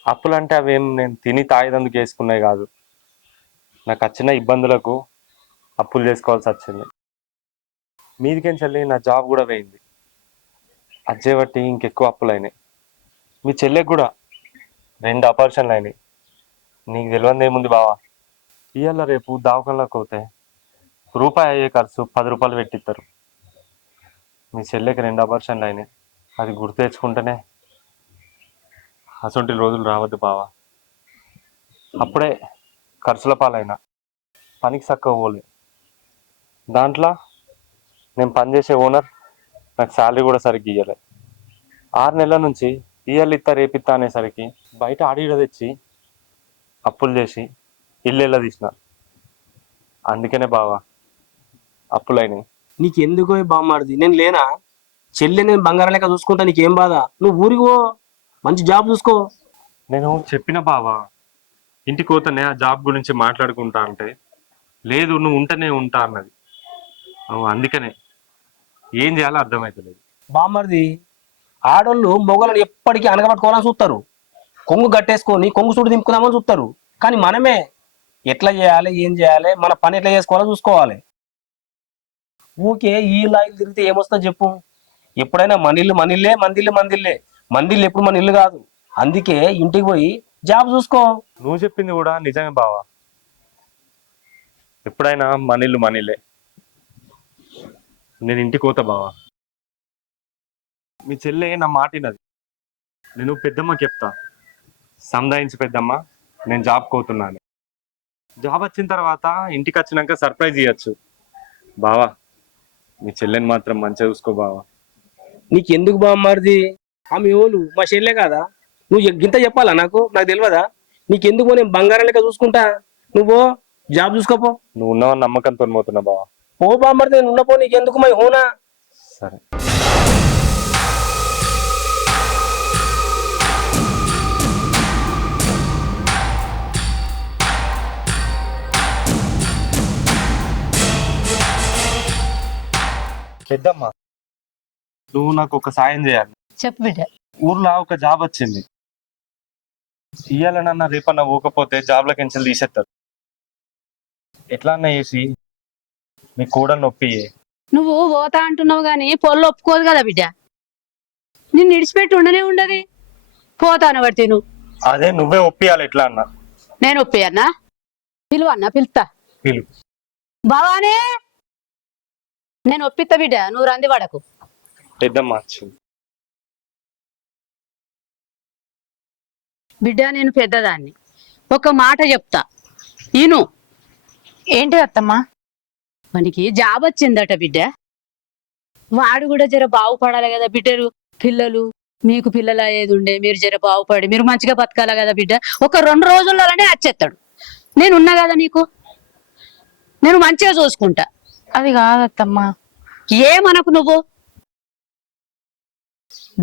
అప్పులంటే అవేం నేను తిని తాగేదందుకు వేసుకున్నాయి కాదు. నాకు వచ్చిన ఇబ్బందులకు అప్పులు చేసుకోవాల్సి వచ్చింది. మీదికేం చెల్లి నా జాబ్ కూడా పోయింది. అజ్జే బట్టి ఇంకెక్కువ అప్పులు అయినాయి. మీ చెల్లెకి కూడా 2 ఆపరేషన్లు అయినాయి. నీకు తెలియదు ఏముంది బావా, ఇవాళ రేపు దావకంలోకి పోతే రూపాయి అయ్యే ఖర్చు 10 రూపాయలు పెట్టిస్తారు. మీ చెల్లెకి 2 ఆపరేషన్లు అయినాయి. అది గుర్తు తెచ్చుకుంటేనే అసొంటి రోజులు రావద్దు బావా. అప్పుడే ఖర్చుల పాలైనా, పనికి చక్కగా పోలే. దాంట్లో నేను పనిచేసే ఓనర్ నాకు శాలరీ కూడా సరిగ్గా ఇవ్వలే. 6 నెలల నుంచి ఇయ్యాలి ఇస్తా రేపిస్తా అనేసరికి బయట ఆడిడ తెచ్చి అప్పులు చేసి ఇల్లు ఎలా తీసిన. అందుకనే బావా అప్పులైనాయి. నీకెందుకో బామ్మాడిది, నేను లేనా? చెల్లె నేను బంగారం లెక్క చూసుకుంటా, నీకేం బాధ? నువ్వు ఊరికి పో, మంచి జాబ్ చూసుకో. నేను చెప్పిన బావా, ఇంటికి పోతానే ఆ జాబ్ గురించి మాట్లాడుకుంటా అంటే, లేదు నువ్వు ఉంటేనే ఉంటా అన్నది. అందుకనే ఏం చేయాలో అర్థమవుతలేదు. బామ్మర్ది, ఆడోళ్ళు మొగలను ఎప్పటికీ అనగబట్టుకోవాలని చూస్తారు. కొంగు గట్టేసుకొని కొంగు చూడు దింపుకుందామని చూస్తారు. కానీ మనమే ఎట్లా చేయాలి, ఏం చేయాలి, మన పని ఎట్లా చేసుకోవాలో చూసుకోవాలి. ఊకే ఈ లాయిలు తిరిగితే ఏమొస్తా చెప్పు? ఎప్పుడైనా మనిల్లు మనిల్లే, మందిల్లే మందిల్లే. మందిల్లు ఎప్పుడు మన ఇల్లు కాదు. అందుకే ఇంటికి పోయి జాబ్ చూసుకో. నువ్వు చెప్పింది కూడా నిజమే బావా. ఎప్పుడైనా మనీళ్ళు మనీలే. నేను ఇంటికి పోతా బావా. మీ చెల్లె నా మాటినది. నేను పెద్దమ్మకి చెప్తా, సంధాయించి పెద్దమ్మ నేను జాబ్కి పోతున్నాను. జాబ్ వచ్చిన తర్వాత ఇంటికి వచ్చినాక సర్ప్రైజ్ ఇవ్వచ్చు బావా. మీ చెల్లెని మాత్రం మంచిగా చూసుకో బావా. నీకెందుకు బామ్మర్ది? ఆమె ఓలు మా చెల్లె కాదా? నువ్వు గింత చెప్పాలా నాకు? నాకు తెలియదా? నీకెందుకు? నేను బంగారం లెక్క చూసుకుంటా, నువ్వు జాబ్ చూసుకోపో. నువ్వు ఉన్నావని నమ్మకంతో పోతున్నా బావా. ఓ బామ్మర్ది, నేను ఉన్నపో, నీకెందుకు మై హోనా? సరే. పెద్దమ్మ, నువ్వు నాకు ఒక సాయం చేయాలి. చెప్పు బిడ్డ. ఊర్లో ఒక జాబ్ వచ్చింది. ఇయ్యాలనన్నా రేపన్నా పోకపోతే జాబ్ల కెన్సిల్ తీసేస్తారు. ఎట్లా అన్నా చేసి మీ కూడా నొప్పి. నువ్వు పోతా అంటున్నావు గాని పొల్లు ఒప్పుకోదు కదా బిడ్డ. నిన్ను ఇడిచిపెట్టి ఉండనే ఉండదు. పోతాను బట్టి నువ్వు. అదే నువ్వే ఒప్పియాలి. ఎట్లా అన్నా నేను ఒప్పియన్నా? పిలువన్నా? పిలుస్తా. పిలు. భవానే, నేను ఒప్పిస్తా బిడ్డ, నువ్వు రంది పడకు. పెద్దమ్మ, బిడ్డ నేను పెద్దదాన్ని, ఒక మాట చెప్తా ఈను. ఏంటి అత్తమ్మా? వానికి జాబ్ వచ్చిందట బిడ్డ. వాడు కూడా జర బాగుపడాలి కదా బిడ్డలు. పిల్లలు మీకు పిల్లలు అయ్యేది ఉండే, మీరు జర బాగుపడి మీరు మంచిగా బతకాలి కదా బిడ్డ. ఒక 2 రోజుల్లోనే వచ్చేస్తాడు. నేనున్నా కదా నీకు, నేను మంచిగా చూసుకుంటా. అది కాదత్తమ్మా. ఏమనకు నువ్వు.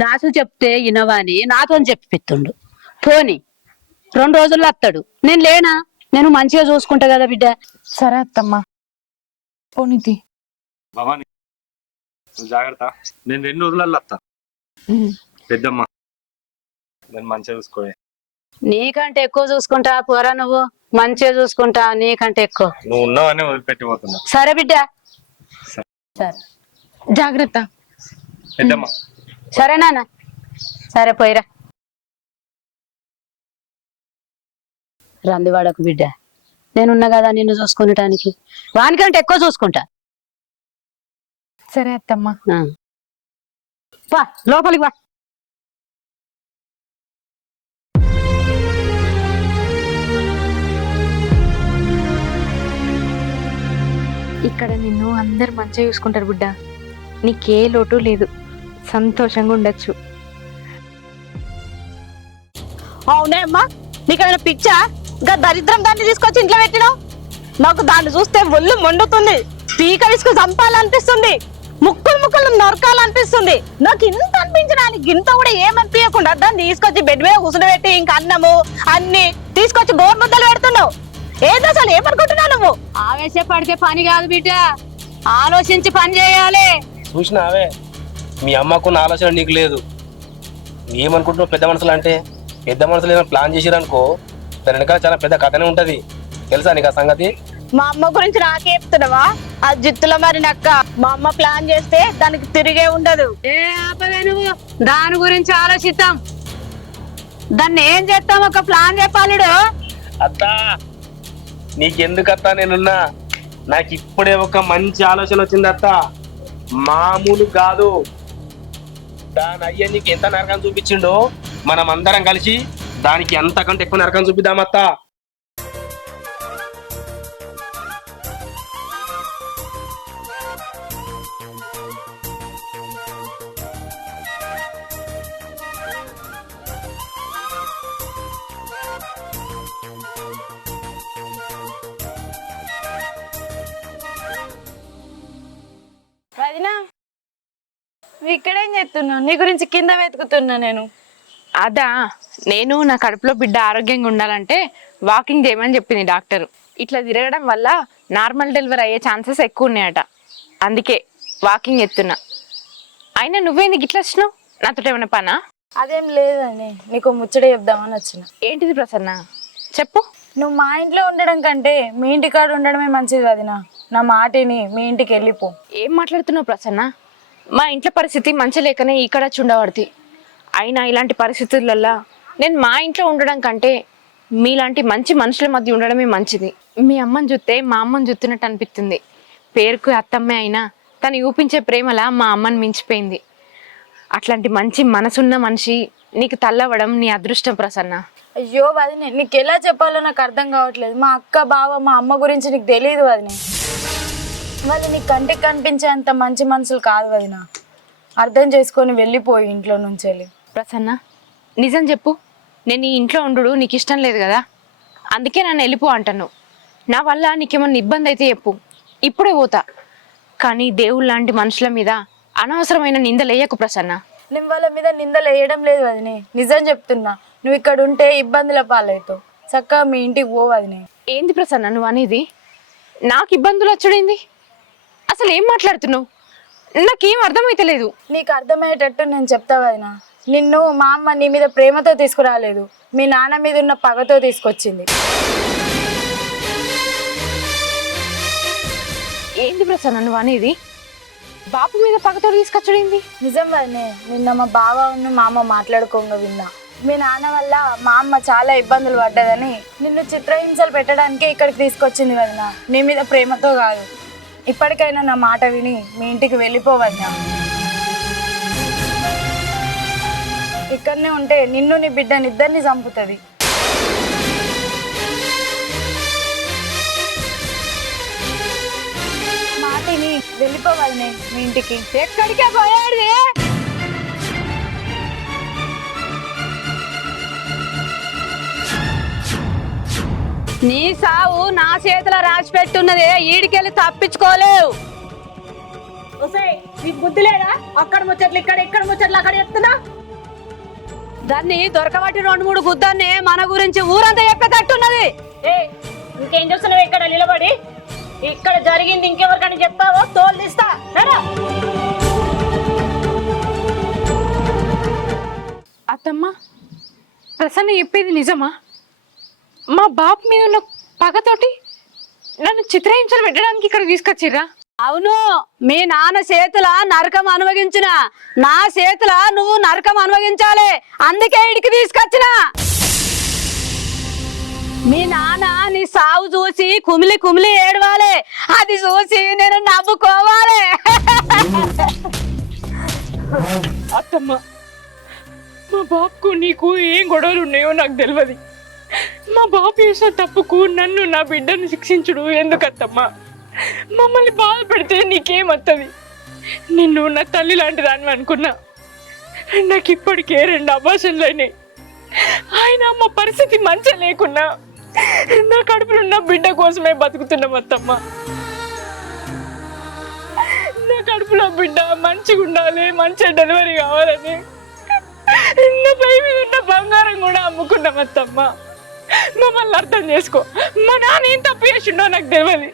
దాసు చెప్తే ఇనవాని నాతో చెప్పిస్తుండు. పోని 2 రోజుల్లో వస్తాడు. నేను లేనా? నేను మంచిగా చూసుకుంటా కదా బిడ్డ. సరే అత్తమ్మా, పోనీతి. భవాని నువ్వు జాగ్రత్త. నేను 2 రోజులలో వస్తా. పెద్దమ్మ, నేను మంచిగా చూసుకోలే. నీకంటే ఎక్కువ చూసుకుంటా పోరా. నువ్వు మంచిగా చూసుకుంటా, నీకంటే ఎక్కువ. నువ్వు ఉన్నావనే వదిలిపెట్టిపోతున్నా. సరే బిడ్డ, సరే. జాగ్రత్త. పెద్దమ్మ. సరే నాన్న, సరే పోయిరా. రందివాడకు బిడ్డ, నేనున్నా కదా నిన్ను చూసుకునేటానికి. వానికంటే ఎక్కువ చూసుకుంటా. సరే అత్తమ్మా. వా లోపలికి వా. ఇక్కడ నిన్ను అందరు మంచిగా చూసుకుంటారు బిడ్డ. నీకే లోటు లేదు, సంతోషంగా ఉండొచ్చు. అవునే అమ్మా, నీకేమైనా పిచ్చా? ఇంకా దరిద్రం దాన్ని తీసుకొచ్చి ఇంట్లో పెట్టినావు. నాకు దాన్ని చూస్తే ఒళ్ళు మండుతుంది, పీక విసుకు చంపాలనిపిస్తుంది, ముక్కులు నొరకాలనిపిస్తుంది. నాకు ఇంత అనిపించడానికి గింత కూడా ఏమనిపించకుండా దాన్ని తీసుకొచ్చి బెడ్ మీద కూర్చుని ఇంకా అన్నము అన్ని తీసుకొచ్చి గోరు ముద్దలు పెడుతున్నావు. ఏదో అసలు ఏమనుకుంటున్నావు నువ్వు? ఆవేశపడితే పని కాదు బిడ్డ, ఆలోచించి పని చేయాలి. చూసినావే, మీ అమ్మకున్న ఆలోచన నీకు లేదు. ఏమనుకుంటున్నావు? పెద్ద మనుషులు అంటే పెద్ద మనుషులు ఏమైనా ప్లాన్ చేసిరనుకో, దాని వెనకాల చాలా పెద్ద కథనే ఉంటది. తెలుసా నీకు ఆ సంగతి? మా అమ్మ గురించి నాకే చెప్తున్నావా? ఆ జిత్తుల మరి నక్క. మా అమ్మ ప్లాన్ చేస్తే దానికి తిరిగే ఉండదు. ఏ ఆపవే నువ్వు, దాని గురించి ఆలోచిద్దాం. దాన్ని ఏం చేస్తాం? ఒక ప్లాన్ చెప్పాలిడు. అత్తా, నీకెందుకు అత్తా నేనున్నా. నాకు ఇప్పుడే ఒక మంచి ఆలోచన వచ్చింది అత్త. మామూలు కాదు. దాని అయ్య నీకు ఎంత నరకం చూపించిండో, మనం అందరం కలిసి దానికి ఎంతకంటే ఎక్కువ నరకం చూపిద్దామత్తా. వదినా, నువ్వు ఇక్కడేం చేస్తున్నావు? నీ గురించి కింద వెతుకుతున్నా నేను. అదా, నేను నా కడుపులో బిడ్డ ఆరోగ్యంగా ఉండాలంటే వాకింగ్ చేయమని చెప్పింది డాక్టర్. ఇట్లా తిరగడం వల్ల నార్మల్ డెలివరీ అయ్యే ఛాన్సెస్ ఎక్కువ ఉన్నాయట. అందుకే వాకింగ్ ఎత్తున్నా. అయినా నువ్వేందుకు ఇట్లా వచ్చినావు? నాతో ఏమైనా పనా? అదేం లేదని నీకు ముచ్చట చెప్దామని వచ్చిన. ఏంటిది ప్రసన్న, చెప్పు. నువ్వు మా ఇంట్లో ఉండడం కంటే మీ ఇంటికాడ ఉండడమే మంచిది వదినా. నా మాటిని మీ ఇంటికి వెళ్ళిపో. ఏం మాట్లాడుతున్నావు ప్రసన్న? మా ఇంట్లో పరిస్థితి మంచి లేకనే ఇక్కడ చుండబడుతుంది. అయినా ఇలాంటి పరిస్థితులల్లో నేను మా ఇంట్లో ఉండడం కంటే మీలాంటి మంచి మనుషుల మధ్య ఉండడమే మంచిది. మీ అమ్మని చూస్తే మా అమ్మని చూస్తున్నట్టు అనిపిస్తుంది. పేరుకు అత్తమ్మే అయినా తను చూపించే ప్రేమలా మా అమ్మని మించిపోయింది. అట్లాంటి మంచి మనసున్న మనిషి నీకు తల్లవడం నీ అదృష్టం ప్రసన్న. అయ్యో వదినే, నీకు ఎలా చెప్పాలో నాకు అర్థం కావట్లేదు. మా అక్క బావ మా అమ్మ గురించి నీకు తెలియదు వదినే. వాళ్ళు నీ కంటికి కనిపించే అంత మంచి మనుషులు కాదు వదినా. అర్థం చేసుకొని వెళ్ళిపోయి ఇంట్లో నుంచి వెళ్ళి. ప్రసన్న, నిజం చెప్పు. నేను ఈ ఇంట్లో ఉండు నీకు ఇష్టం లేదు కదా, అందుకే నన్ను వెళ్ళిపో అంటాను. నా వల్ల నీకేమన్నా ఇబ్బంది అయితే చెప్పు, ఇప్పుడే పోతా. కానీ దేవుళ్ళ లాంటి మనుషుల మీద అనవసరమైన నిందలేయకు ప్రసన్న. నేను వాళ్ళ మీద నిందలు వేయడం లేదు వదినే, నిజం చెప్తున్నా. నువ్వు ఇక్కడ ఉంటే ఇబ్బందుల పాలవుతావు. చక్కగా మీ ఇంటికి పో వదినే. ఏంది ప్రసన్న నువ్వు అనేది? నాకు ఇబ్బందులు వచ్చుడేంది? అసలు ఏం మాట్లాడుతున్నావు? నాకేం అర్థమైతలేదు. నీకు అర్థమయ్యేటట్టు నేను చెప్తా వదినా. నిన్ను మా అమ్మ నీ మీద ప్రేమతో తీసుకురాలేదు, మీ నాన్న మీద ఉన్న పగతో తీసుకొచ్చింది. ఏంది ప్రసన్న నువ్వు అనేది? బాపు మీద పగతో తీసుకొచ్చడింది? నిజం వదినే, నిన్న మా బావ మా అమ్మ మాట్లాడుకోగా విన్నా. మీ నాన్న వల్ల మా అమ్మ చాలా ఇబ్బందులు పడ్డదని నిన్ను చిత్రహింసలు పెట్టడానికే ఇక్కడికి తీసుకొచ్చింది వదినా, నీ మీద ప్రేమతో కాదు. ఇప్పటికైనా నా మాట విని మీ ఇంటికి వెళ్ళిపోవద్దా. ఇక్కడనే ఉంటే నిన్ను నీ బిడ్డని ఇద్దరిని చంపుతుంది. మాటిని వెళ్ళిపోవాలని మీ ఇంటికి. ఎక్కడికే పోయాడు? నీ సావు నా చేతిలో రాసి పెట్టున్నదే, ఈడికెళ్ళి తప్పించుకోలేవు. నీకు బుద్ధి లేదా? అక్కడ ముచ్చట్లు ఇక్కడ ముచ్చట్లు అక్కడ చెప్తున్నా. దాన్ని దొరకబట్టి 2-3 గుద్దాన్ని మన గురించి ఊరంతా చెప్పేటట్టున్నది. ఇంకేం చూస్తున్నావు ఇక్కడ నిలబడి? ఇక్కడ జరిగింది ఇంకెవరికైనా చెప్తావో తోలు తీస్తా. అత్తమ్మ, ప్రసన్న చెప్పేది నిజమా? మా బాపు మీద ఉన్న పగతోటి నన్ను చిత్రహింసలు పెట్టడానికి ఇక్కడ తీసుకొచ్చిర్రా? అవును, మీ నాన్న చేతుల నరకం అనుభవించిన, నా చేతుల నువ్వు నరకం అనుభవించాలి. అందుకే ఇడికి తీసుకొచ్చిన. మీ నాన్న నీ సావు చూసి కుమిలి కుమిలి ఏడవాలి, అది చూసి నేను నవ్వుకోవాలి. అత్తమ్మ, మా బాపుకు నీకు ఏం గొడవలు ఉన్నాయో నాకు తెలియదు. మా బాపు చేసిన తప్పుకు నన్ను నా బిడ్డను శిక్షించుడు ఎందుకత్తమ్మా? మమ్మల్ని బాధ పెడితే నీకేమత్తది? నిన్ను నా తల్లి లాంటి దాన్ని అనుకున్నా. నాకు ఇప్పటికే 2 అబార్షన్లు అయినాయి. ఆయన మా పరిస్థితి మంచిగా లేకున్నా నా కడుపులో ఉన్న బిడ్డ కోసమే బతుకుతున్నాం అత్తమ్మ. నా కడుపులో బిడ్డ మంచిగా ఉండాలి, మంచిగా డెలివరీ కావాలని నా పై మీద ఉన్న బంగారం కూడా అమ్ముకున్నాం అత్తమ్మ. మమ్మల్ని అర్థం చేసుకో. మా నాన్న ఏం తప్పు చేసిండో నాకు తెలియదు.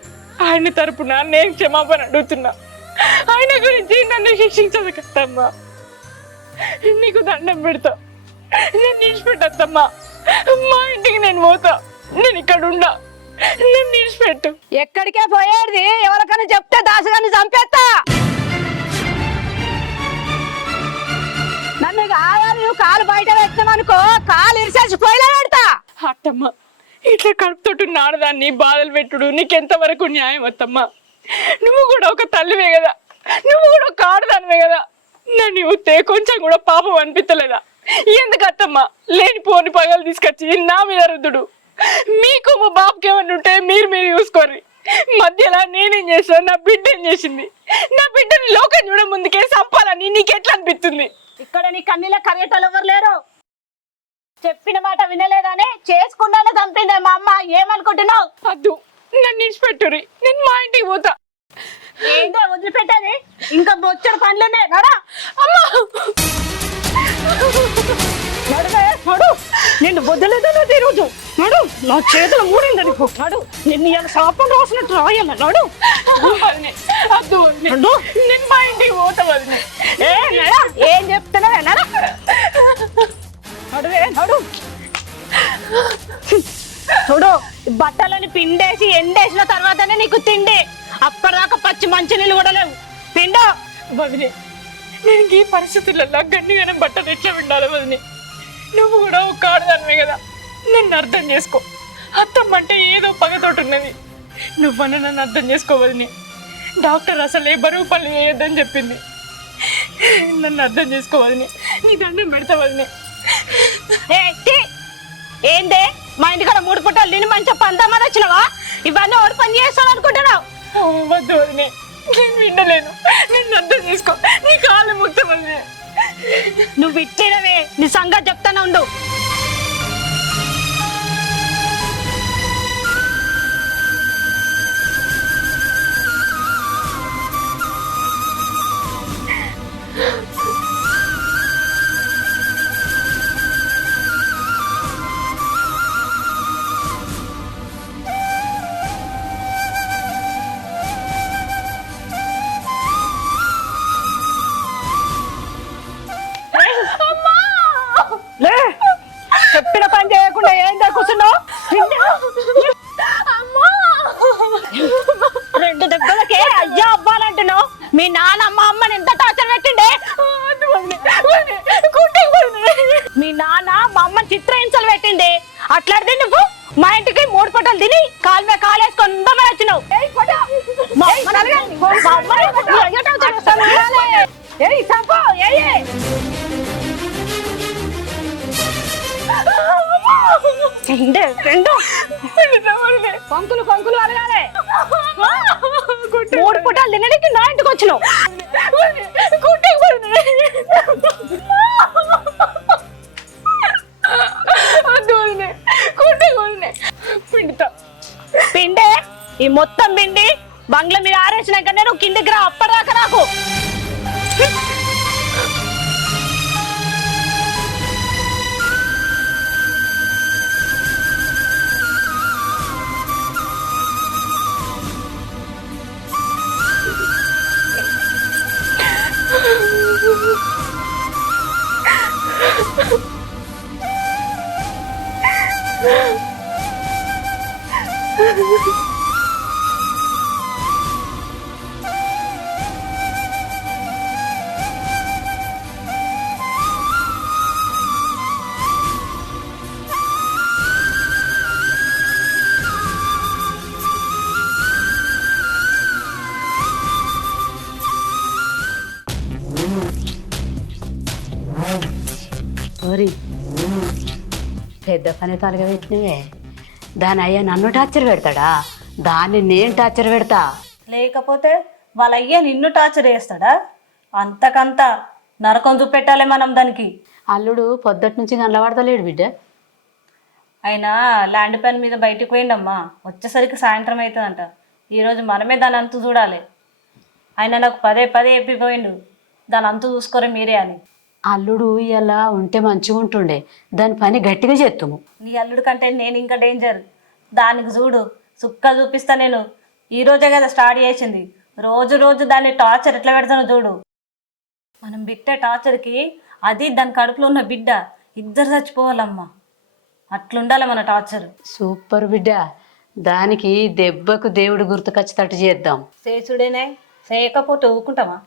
ఆయన తరపున నేను క్షమాపణ అడుగుతున్నా. ఆయన గురించి నన్ను శిక్షించదు కదమ్మా. నీకు దండం పెడతా, నేను నిలిచిపెట్టమ్మా. మా ఇంటికి నేను పోతా, నేను ఇక్కడ ఉండా, నన్ను నిలిచిపెట్టు. ఎక్కడికే పోయేది? ఎవరికైనా చెప్తే దాసగాన్ని చంపేస్తా. నన్ను కావాలి, నువ్వు కాలు బయట పెట్టామనుకో, కాలు ఇరిసేసి పోయిలా పెడతా. అత్తమ్మ, ఇట్లా కడుపుతోటి ఆడదాన్ని బాధలు పెట్టుడు నీకెంతవరకు న్యాయం అత్తమ్మా? నువ్వు కూడా ఒక తల్లివే కదా, నువ్వు కూడా ఒక ఆడదానివే కదా. నన్ను చూస్తే కొంచెం కూడా పాపం అనిపించలేదా? ఎందుకత్తమ్మా లేనిపోని పగలు తీసుకొచ్చి నా మీద రుద్దుడు? మీకు మా బాబుకి ఏమన్నా ఉంటే మీరు చూసుకోర్రి. మధ్యలో నేనేం చేసా? నా బిడ్డ ఏం చేసింది? నా బిడ్డని లోకం చూడ ముందుకే చంపాలని నీకెట్లా అనిపిస్తుంది? ఇక్కడ నీ కన్నీళ్ళ కరిగేటోళ్ళు ఎవరు లేరు. చెప్పిన మాట వినలేదని చేసుకుండానే చంపిందే మా అమ్మ. ఏమనుకుంటున్నావు? వద్దు, నన్ను నిలిచిపెట్టుర్రి, నేను మా ఇంటికి పోతా. ఏందో వదిలిపెట్టేది? ఇంకా బొచ్చడు పనులునే. నడా అమ్మా, నడువే, నడు. నిన్ను వదిలేదనే ఈరోజు. నడు, నా చేతులు మూడింది నీకు. నడు, నిన్ను ఇలా శాపం రాసినట్టు రాయాల. నడు. వద్దు, నేను మా ఇంటికి పోతా. వదిలే. ఏం చెప్తున్నావే? నడా, నడువే, నడు. చూడు, బట్టలని పిండేసి ఎండేసిన తర్వాతనే నీకు తిండి. అప్పటిదాకా పచ్చి మంచినీళ్ళు కూడా లేవు. పిండు. వదిలే, నేను ఈ పరిస్థితులలో గట్టిగానే బట్టలు ఎట్లా ఉండాలి? వదిలే, నువ్వు కూడా ఒక ఆడదానివే కదా, నన్ను అర్థం చేసుకో. అత్తమ్మ అంటే ఏదో పగతోటి ఉన్నది, నువ్వన్న నన్ను అర్థం చేసుకోవద్దని. డాక్టర్ అసలే బరువు పనులు వేయొద్దని చెప్పింది. నన్ను అర్థం చేసుకోవద్దని, నీ దండం పెడతావని. ఏందే మా ఇంటికాడ 3 పుట్టాలు తిని మంచిగా పందమని వచ్చినావా? ఇవన్నీ ఎవరు పని చేస్తాను అనుకుంటున్నావు? వద్దు వదిలే, నేను వినలేను, నిన్ను అర్థం చేసుకో. నీ కాళ్ళు ముక్తం వదిలే. నువ్వు ఇట్లేనవే, నీ సంగతి చెప్తానే ఉండు. రెండు దెబ్బలకే అయ్యా అవ్వాలంటున్నావు. మీ నాన్న మా అమ్మని ఎంత టార్చర్ పెట్టిండే. మీ నాన్న మా అమ్మని చిత్రహింసలు పెట్టిండే. అట్లాడితే నువ్వు మా ఇంటికి 3 పూటలు తిని కాలు మీద కాలేసుకొని ఉండమని వచ్చినావు. పంకులు పంకులు అలగాలే. 3 పూటలు తినడానికి నా ఇంటికి వచ్చినావు. పిండే ఈ మొత్తం పిండి బంగ్లా మీద ఆరేసినాక నేను కిందికి రా. అప్పటిదాకా నాకు పెద్ద పని తలగా పెట్టినవే. దాని అయ్యా నన్ను టార్చర్ పెడతాడా? దాన్ని నేను టార్చర్ పెడతా. లేకపోతే వాళ్ళ అయ్యా నిన్ను టార్చర్ చేస్తాడా? అంతకంత నరకం చూపెట్టాలి మనం దానికి. అల్లుడు పొద్దుటి నుంచి కనబడతలేడు బిడ్డ. అయినా ల్యాండ్ పని మీద బయటికి పోయిండమ్మా. వచ్చేసరికి సాయంత్రం అవుతుందంట. ఈరోజు మనమే దాని అంతు చూడాలి. ఆయన నాకు పదే చెప్పిపోయిండు, దాని అంతు చూసుకోరే మీరే అని. అల్లుడు ఇలా ఉంటే మంచిగా ఉంటుండే. దాని పని గట్టిగా చేస్తాము. నీ అల్లుడు కంటే నేను ఇంకా డేంజర్. దానికి చూడు సుక్క చూపిస్తా నేను. ఈ రోజే కదా స్టార్ట్ చేసింది. రోజు దాన్ని టార్చర్ ఎట్లా పెడతానో చూడు. మనం బిట్టే టార్చర్కి అది దాని కడుపులో ఉన్న బిడ్డ ఇద్దరు చచ్చిపోవాలమ్మా. అట్లుండాలి మన టార్చర్. సూపర్ బిడ్డ. దానికి దెబ్బకు దేవుడు గుర్తుకొచ్చేటట్టు చేద్దాం. చేసుడేనే, చేయకపోతే ఊకుంటామా?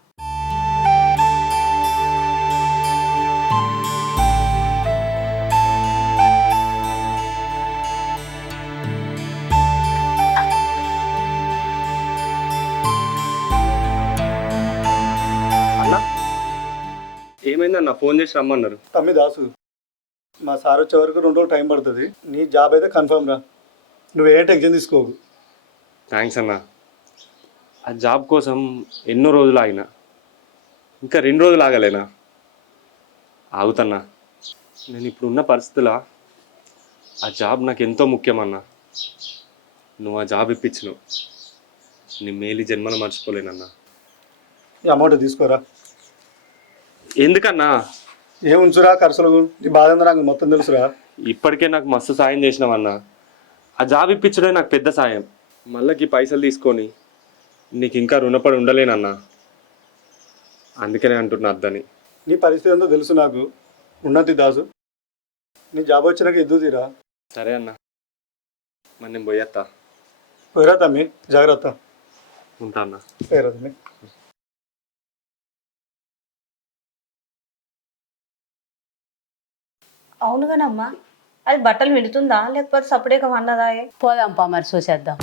ఏమైందన్న? ఫోన్ చేసి రమ్మన్నారు. తమ్మి దాసు, మా సార్ వచ్చే వరకు 2 రోజులు టైం పడుతుంది. నీ జాబ్ అయితే కన్ఫర్మ్ రా. నువ్వేం టెన్షన్ తీసుకోవు. థ్యాంక్స్ అన్న. ఆ జాబ్ కోసం ఎన్నో రోజులు ఆగినా, ఇంకా 2 రోజులు ఆగలేనా? ఆగుతన్నా. నేను ఇప్పుడున్న పరిస్థితుల్లో ఆ జాబ్ నాకు ఎంతో ముఖ్యమన్నా. నువ్వు ఆ జాబ్ ఇప్పించినావు. నీ మేలు జన్మలో మర్చిపోలేనన్నా. ఈ అమౌంట్ తీసుకోరా. ఎందుకన్నా? ఏముంచురా ఖర్చులు. నీ బాధ ఏందో నాకు మొత్తం తెలుసురా. ఇప్పటికే నాకు మస్తు సాయం చేసినావన్నా. ఆ జాబ్ ఇప్పించడమే నాకు పెద్ద సాయం. మళ్ళీ పైసలు తీసుకొని నీకు ఇంకా రుణపడి ఉండలేనన్నా. అందుకనే అంటున్నా అద్దని. నీ పరిస్థితి ఏందో తెలుసు నాకు. ఉన్నతి దాసు, నీ జాబ్ వచ్చినాక ఇద్దు తీరా. సరే అన్న, మరి నేను పోయేస్తా. పోయిరా తమ్మి, జాగ్రత్త. ఉంటా అన్న. పోయిరా తమ్మి. అవునుగానమ్మా, అది బట్టలు విడుతుందా లేకపోతే సపరేట్గా వన్నదా? పోదాంపా మరి చూసేద్దాం.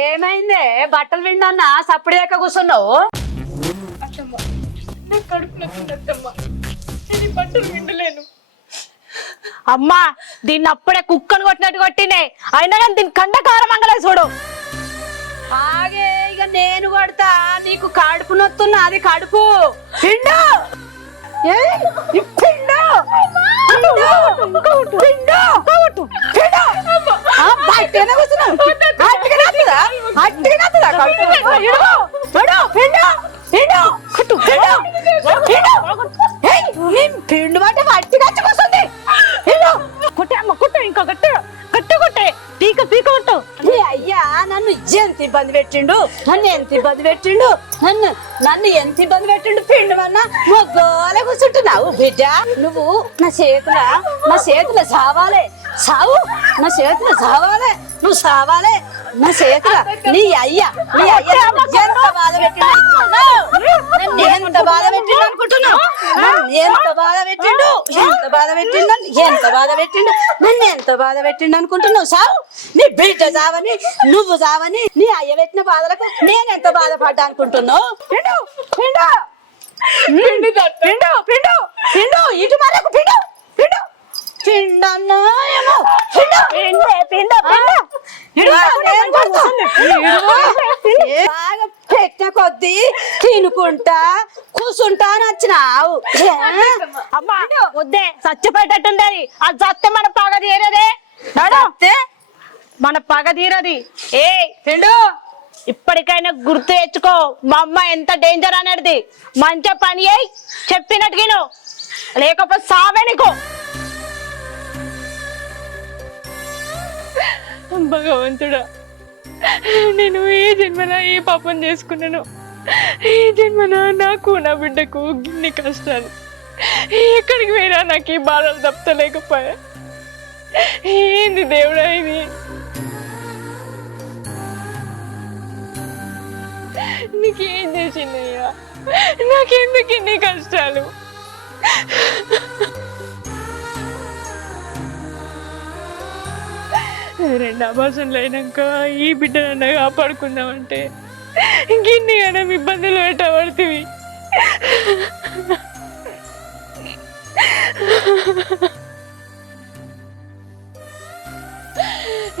ఏమైందే? బట్టలు విండన్నా సప్పుడేక కూర్చున్నావు? అమ్మా, దీన్ని అప్పుడే కుక్కను కొట్టినట్టు కొట్టినే. అయినా కానీ దీని కండకారం అంగలే చూడు. ఆగే, ఇక నేను కొడతా. నీకు కడుపు నొత్తున్నా. అది కడుపు పిండు. పిండు అంటే పట్టి కచ్చుకొస్తుంది. కుట్టే అమ్మ, కుట్టే. ఇంకా గట్టి గట్టి కుట్టే. పీక పీక కొట్టు. అయ్యా, నన్ను ఇజ్జంతి ఇబ్బంది పెట్టిండు నన్ను ఎంత ఇబ్బంది పెట్టిండు నన్ను ఎంత ఇబ్బంది పెట్టిండు పిండమన్నా మొగ్గోలే కూర్చుంటున్నావు బిడ్డ నువ్వు నా చేతుల సావాలే సావు నా చేతుల సావాలే నువ్వు సావాలే నా చేతుల నీ అయ్య ఎంత బాధ పెట్టిండు ఎంత బాధ పెట్టిండు అనుకుంటున్నావు ఎంత బాధ పెట్టిండు నన్ను ఎంత బాధ పెట్టిండు అనుకుంటున్నావు సావు నీ బిడ్డ సావని నువ్వు సావని నీ అయ్య పెట్టిన బాధలకు నేను ఎంత బాధపడ్డా అనుకుంటున్నావు పిండు పిండు పిండు పిండు పిండు పిండు ఇటు మరకు పిండు పిండు పిండన్నా ఏమో పిండు పిండు పిండు బాగా పెట్టిన కొద్దీ తినుకుంటా కూసుంటా అని వచ్చినావు అమ్మా వద్దే చచ్చిపోయేటట్టుండేది అది చస్తే మన పగ తీరదే మన పగ తీరది ఏ పిండు ఇప్పటికైనా గుర్తు తెచ్చుకో మా అమ్మ ఎంత డేంజర్ అనేది మంచిగా పని అయి చెప్పినట్టుగా లేకపోతే సావే నీకు భగవంతుడా, నేను ఏ జన్మన ఏ పాపం చేసుకున్నాను, ఏ జన్మన నాకు నా బిడ్డకు గిన్ని కష్టాలు, ఎక్కడికి పోయినా నాకు ఈ బాధలు తప్పలేకపోయా. ఏంది దేవుడా ఇది? నీకేం చేసిందయ్యా? నాకెందుకు ఇన్ని కష్టాలు? రెండు అభాషణలు అయినాక ఈ బిడ్డనన్నా కాపాడుకుందామంటే ఇంకెన్ని కదా ఇబ్బందులు పెట్టబడుతుంది.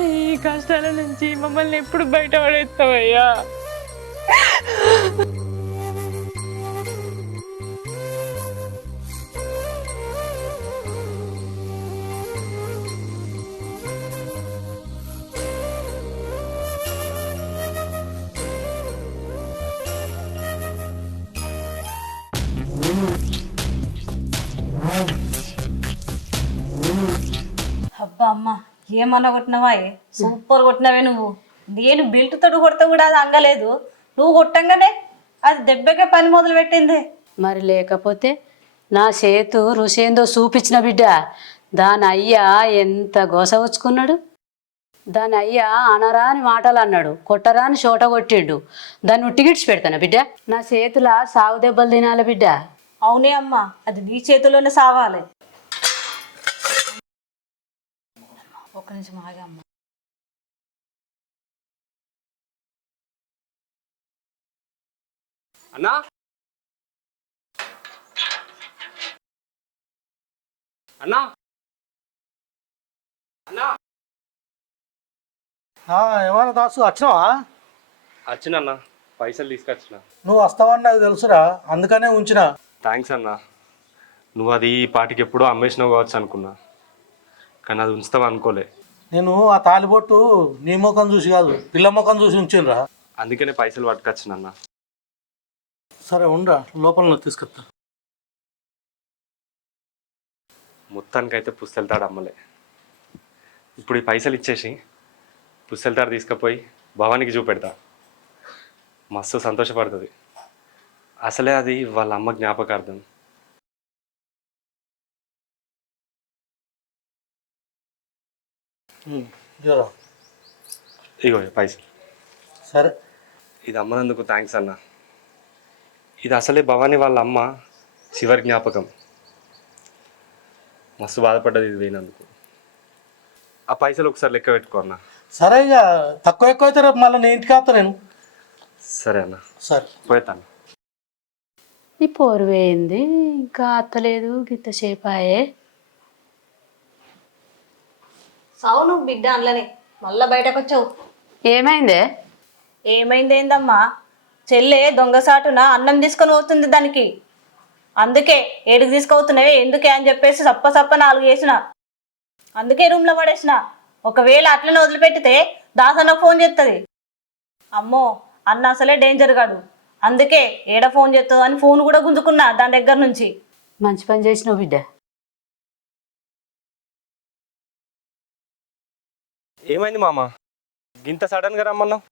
ఈ కష్టాల నుంచి మమ్మల్ని ఎప్పుడు బయటపడేస్తావయ్యా? అబ్బా అమ్మ ఏమన్నా కొట్టినవా సూపర్ కొట్టినవే నువ్వు. నేను బిల్ట్ తోడు కొడితే కూడా అది అంగలేదు, నువ్వు కొట్టంగానే అది దెబ్బకే పని మొదలు పెట్టింది. మరి లేకపోతే నా చేతు రుచేందో చూపించిన బిడ్డ. దాని అయ్యా ఎంత గోసవచ్చుకున్నాడు. దాని అయ్యా అనరాని మాటలు అన్నాడు, కొట్టరాని చోట కొట్టిండు. దాన్ని ఉట్టిగిడ్చి పెడతాను బిడ్డ. నా చేతుల సాగు దెబ్బలు తినాలి బిడ్డ. అవునే అమ్మా, అది నీ చేతిలోనే సావాలి. ఒక్క నిమిషం ఆగా అమ్మ. అన్నా అన్నా అన్నా ఏమన్నా దాసు వచ్చినావా? వచ్చినన్నా, పైసలు తీసుకొచ్చిన. నువ్వు వస్తావని నాకు తెలుసురా, అందుకనే ఉంచిన. థ్యాంక్స్ అన్నా. నువ్వు అది ఈ పాటికి ఎప్పుడో అమ్మేసినావు కావచ్చు అనుకున్నా, కానీ అది ఉంచుతావు అనుకోలే. నేను ఆ తాలిబొట్టు నీ ముఖం చూసి కాదు, పిల్ల ముఖం చూసి ఉంచినరా. అందుకనే పైసలు పట్టుకొచ్చినన్నా. సరే ఉండరా, లోపల తీసుకొస్తా. మొత్తానికైతే పుస్తెలతాడు అమ్మలే. ఇప్పుడు ఈ పైసలు ఇచ్చేసి పుస్తెలతాడు తీసుకుపోయి భవానికి చూపెడతా. మస్తు సంతోషపడుతుంది. అసలే అది వాళ్ళ అమ్మ జ్ఞాపకార్థం. ఇగో పైసలు. సరే, ఇది అమ్మనందుకు థ్యాంక్స్ అన్న. ఇది అసలే భవానీ వాళ్ళ అమ్మ చివరి జ్ఞాపకం. మస్తు బాధపడ్డది ఇది పోయినందుకు. ఆ పైసలు ఒకసారి లెక్క పెట్టుకో అన్న. సరే, ఇక తక్కువ ఎక్కువ అయితే రేపు మళ్ళీ నేను ఇంటికి వస్తా నేను. సరే అన్న, సరే పోతాను. ఈ పోరువేయింది ఇంకా అత్తలేదు, గిత్త చేపాయే. సౌను బిడ్డ అనలని మళ్ళా బయటకు వచ్చావు. ఏమైందే? ఏమైందేందమ్మా, చెల్లె దొంగసాటున అన్నం తీసుకొని పోతుంది దానికి. అందుకే ఏడికి తీసుకుపోతున్నావే ఎందుకే అని చెప్పేసి సప్ప 4 వేసిన. అందుకే రూమ్లో పడేసిన. ఒకవేళ అట్లనే వదిలిపెట్టితే దాసన్నకు ఫోన్ చేస్తుంది. అమ్మో అన్న అసలే డేంజర్ గాడు, అందుకే ఏడ ఫోన్ చేస్తుంది అని ఫోన్ కూడా గుంజుకున్నా దాని దగ్గర నుంచి. మంచి పని చేసినావు బిడ్డ. ఏమైంది మామ, ఇంత సడన్గా రమ్మన్నావు?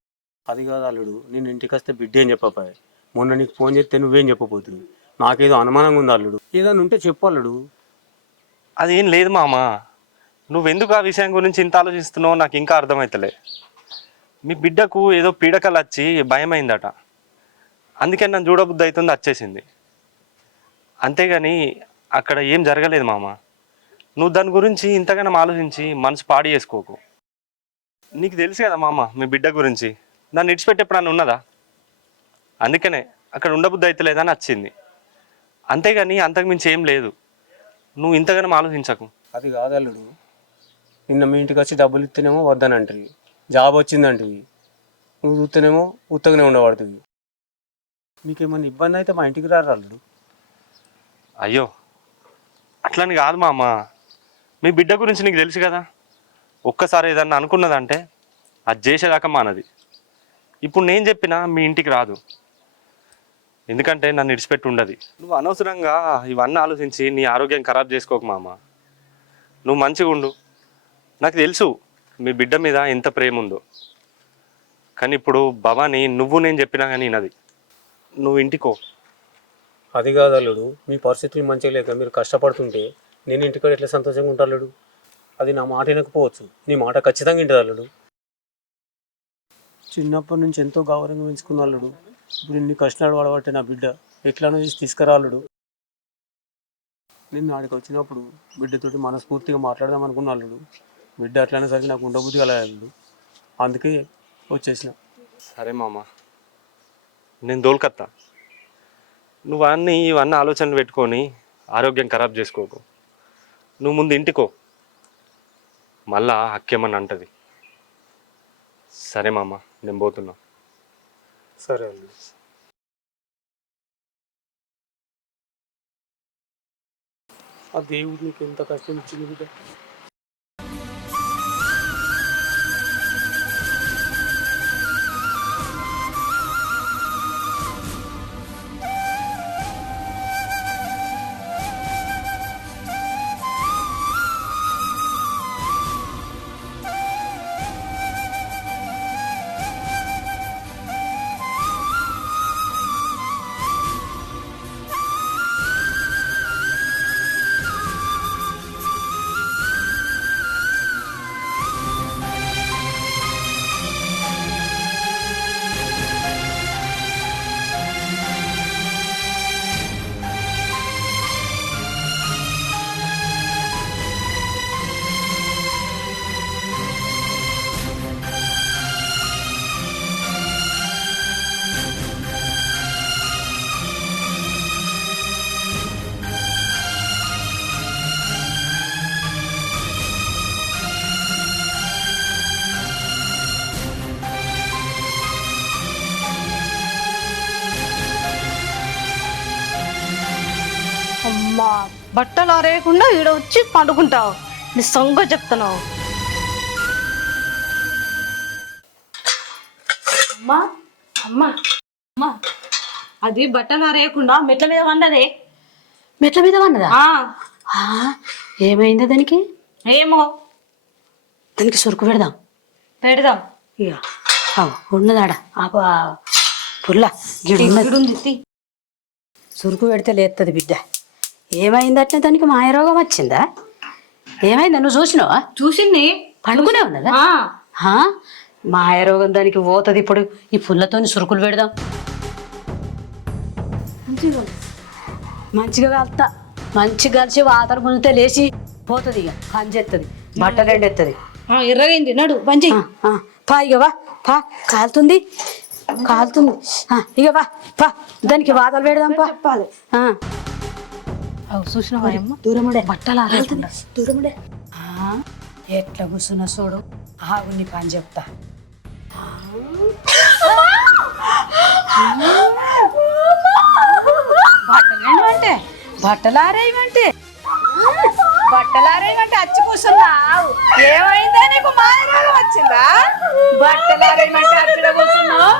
అది కాదు అల్లుడు, నేను ఇంటికి వస్తే బిడ్డ ఏం చెప్పపాయి. మొన్న నీకు ఫోన్ చేస్తే నువ్వేం చెప్పబోతుంది. నాకేదో అనుమానంగా ఉంది అల్లుడు. ఏదైనా ఉంటే చెప్పు అల్లుడు. అదేం లేదు మామ, నువ్వెందుకు ఆ విషయం గురించి ఇంత ఆలోచిస్తున్నావు నాకు ఇంకా అర్థమవుతలే. మీ బిడ్డకు ఏదో పీడకలు వచ్చి భయమైందట, అందుకే నన్ను చూడబుద్ధి అవుతుంది వచ్చేసింది. అంతేగాని అక్కడ ఏం జరగలేదు మామ. నువ్వు దాని గురించి ఇంతగానో ఆలోచించి మనసు పాడు చేసుకోకు. నీకు తెలుసు కదా మామ మీ బిడ్డ గురించి, నన్ను ఇడిచిపెట్టి ఎప్పుడన్నా ఉన్నదా? అందుకనే అక్కడ ఉండబుద్ధి అయితే లేదని వచ్చింది. అంతేగాని అంతకుమించి ఏం లేదు. నువ్వు ఇంతగానో ఆలోచించకు. అది కాదు అల్లుడు, నిన్న మీ ఇంటికి వచ్చి డబ్బులు ఇస్తేనేమో వద్దనంటివి, జాబ్ వచ్చిందంటివి. నువ్వు చూస్తేనేమో ఉత్తగానే ఉండబడుతుంది. మీకేమన్నా ఇబ్బంది అయితే మా ఇంటికి రారు అల్లుడు. అయ్యో అట్లని కాదు మామ, మీ బిడ్డ గురించి నీకు తెలుసు కదా. ఒక్కసారి ఏదన్నా అనుకున్నదంటే అది చేసేదాకా మానది. ఇప్పుడు నేను చెప్పినా మీ ఇంటికి రాదు, ఎందుకంటే నన్ను ఇడిచిపెట్టి ఉండదు. నువ్వు అనవసరంగా ఇవన్నీ ఆలోచించి నీ ఆరోగ్యం ఖరాబ్ చేసుకోకు మామ. నువ్వు మంచిగా ఉండు. నాకు తెలుసు మీ బిడ్డ మీద ఎంత ప్రేమ ఉందో, కానీ ఇప్పుడు భవాని నువ్వు నేను చెప్పినా కానీ వినది. నువ్వు ఇంటికో. అది కాదు అల్లుడు, మీ పరిస్థితులు మంచిగా లేక మీరు కష్టపడుతుంటే నేను ఇంటికాడ ఎట్లా సంతోషంగా ఉంటా అల్లుడు. అది నా మాట వినకపోవచ్చు, నీ మాట ఖచ్చితంగా వింటుంది అల్లుడు. చిన్నప్పటి నుంచి ఎంతో గౌరవంగా పెంచుకున్న అల్లుడు, ఇప్పుడు ఇన్ని కష్టాలు పడబట్టే నా బిడ్డ ఎట్లానో చేసి తీసుకురా అల్లుడు. నేను నాడికి వచ్చినప్పుడు బిడ్డతోటి మనస్ఫూర్తిగా మాట్లాడదాం అనుకున్న అల్లుడు. బిడ్డ అట్లనే సరికి నాకు ఉండబుద్ధి కల అల్లుడు, అందుకే వచ్చేసిన. సరే మామ, నేను దోల్కత్తా. నువ్వు ఇవన్నీ ఆలోచనలు పెట్టుకొని ఆరోగ్యం ఖరాబ్ చేసుకోకు. నువ్వు ముందు ఇంటికో, మళ్ళా హక్కేమని అంటది. సరే మామ, నేను పోతున్నా. సరే అల్లుడు. ఆ దేవుడు నీకు ఎంత కష్టం ఇచ్చింది బిడ్డ. అమ్మా, బట్టలు ఆరేయకుండా ఈడ వచ్చి పండుకుంటావు. నీ సొంగ చెప్తున్నావు. అమ్మా అమ్మా అమ్మా, అది బట్టలు ఆరేయకుండా మెట్ల మీద వండదే. మెట్ల మీద వన్నదా? ఏమైందా దానికి? ఏమో, దానికి సురుకు పెడదాం. పెడదాం. ఇక ఉన్నదాడ పుల్ల గిడుంది. సురుకు పెడితే లేస్తుంది బిడ్డ. ఏమైందట్నే దానికి మాయరోగం వచ్చిందా? ఏమైందా? నువ్వు చూసినావా? చూసింది, పండుకునే ఉన్నదా? మాయరోగం దానికి పోతుంది. ఇప్పుడు ఈ పుల్లతోని సురుకులు పెడదాం. మంచిగా కలుతా, మంచిగా కలిసి వాతలు మునితే లేచి పోతుంది. ఇక కంచెత్తది, బట్టలు ఎండెత్తది. ఎర్రగైంది, నడు బంజి. పా ఇక వా, పా కాలుతుంది కాలుతుంది. ఇక వా పా, దానికి వాతలు పెడదాం. పా చెప్పాలి. చూసినావా దూరముడే బట్టలు ఆరేకుండా దూరముడే. ఎట్లా కూర్చున్నా చూడు. నీ పని చెప్తా. బట్టలేమంటే బట్టలారేయమంటే అచ్చి కూర్చున్నావు. ఏమైందా? నీకు మాయరోగం వచ్చిందా? బట్టలారేయమంటే అక్కడ కూర్చున్నావు.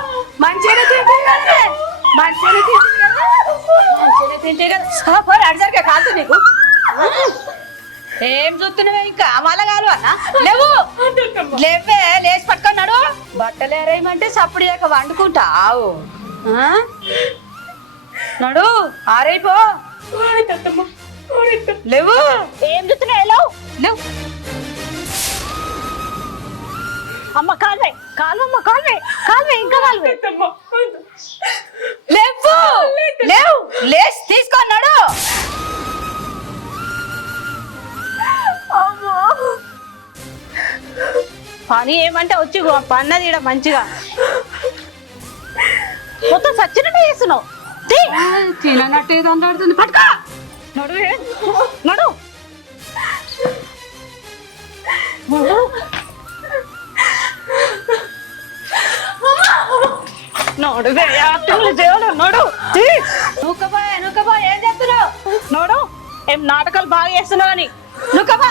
మంచిగా తింటే కదా, మంచిగా తింటే కదా. అడిసరికే కాదు నీకు. ఏం చూస్తున్నావే ఇంకా మళ్ళా కాలువన్నా లేవు లేవే లేచి పట్టుకున్నాడు బట్టలు ఏరేయమంటే సప్పుడు చేయక వండుకుంటావు నడు ఆరైపో లేవు ఏం చూస్తున్నావు లేవు లేవు అమ్మ కాల్వే కాలువమ్మ కాల్వే కాల్వే ఇంకా కాల్వే లేవు లేవు లేచి తీసుకున్నాడు పని ఏమంటే వచ్చి పన్నది ఈడ మంచిగా మొత్తం సచ్చినట్టు చేస్తున్నావు తిననట్టు ఏదో అంటాడుతుంది పట్టుకో నడు నడు నడువే యాక్టింగ్లు చేయాలి నడు నువ్వుకపోయా ఏం చేస్తున్నావు నడు ఏం నాటకాలు బాగా చేస్తున్నావు అని నువ్వుకపో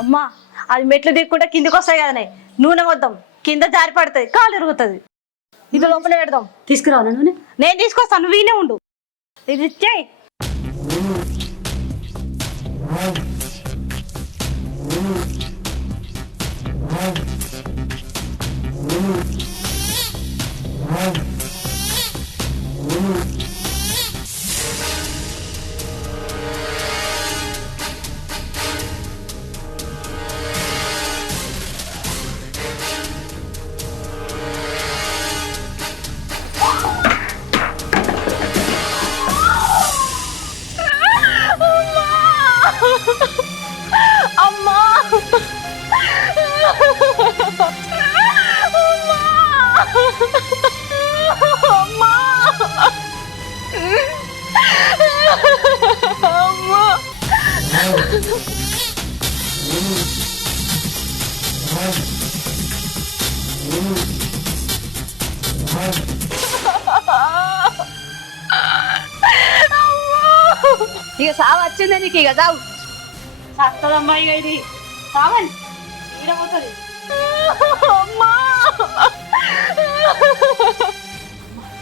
అమ్మా అది మెట్లు దిక్కుంటే కిందికి వస్తాయి కదనే నూనె వద్దాం కింద జారి పడుతుంది కాలు ఇరుగుతుంది ఇది లోపల పెడదాం తీసుకురావు నూనె నేను తీసుకొస్తాను నువ్వు ఈయనే ఉండు ఇది ఇచ్చేయి అమ్మా అమ్మా అమ్మా ఇక సావు వచ్చిందే నీకు ఇక చావు చస్తదమ్మా ఇక ఇది కావాలి ఈడపోతుంది అమ్మా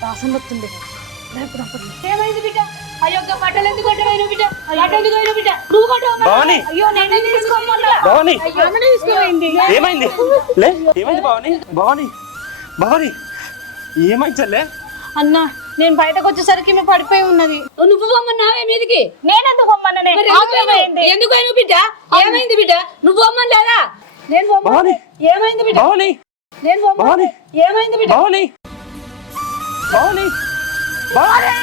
వాసన వస్తుంది ఏమైంది బిడ్డ అయ్యో బట్టలు ఎందుకు కొట్టవేను బిడ్డ బట్టలు ఎందుకు పోయిన బిడ్డ నువ్వు కొట్టవమ్మా భవాని అయ్యో నేనే తీసుకోమన్నా భవాని తీసుకోండి ఏమైంది లే ఏమైంది భవాని భవాని భవాని ఏమైంది చెల్లె అన్న నేను బయటకు వచ్చేసరికి మేము పడిపోయి ఉన్నది నువ్వు పోమన్నావే మీదికి నేనెందుకు పొమ్మన్ననే మరి ఎందుకు పోయినావు బిడ్డ ఏమైంది బిడ్డ నువ్వు పోమని లేదా నేను భవాని ఏమైంది బిడ్డ భవాని నేను భవాని ఏమైంది బిడ్డ భవాని భవాని భవాని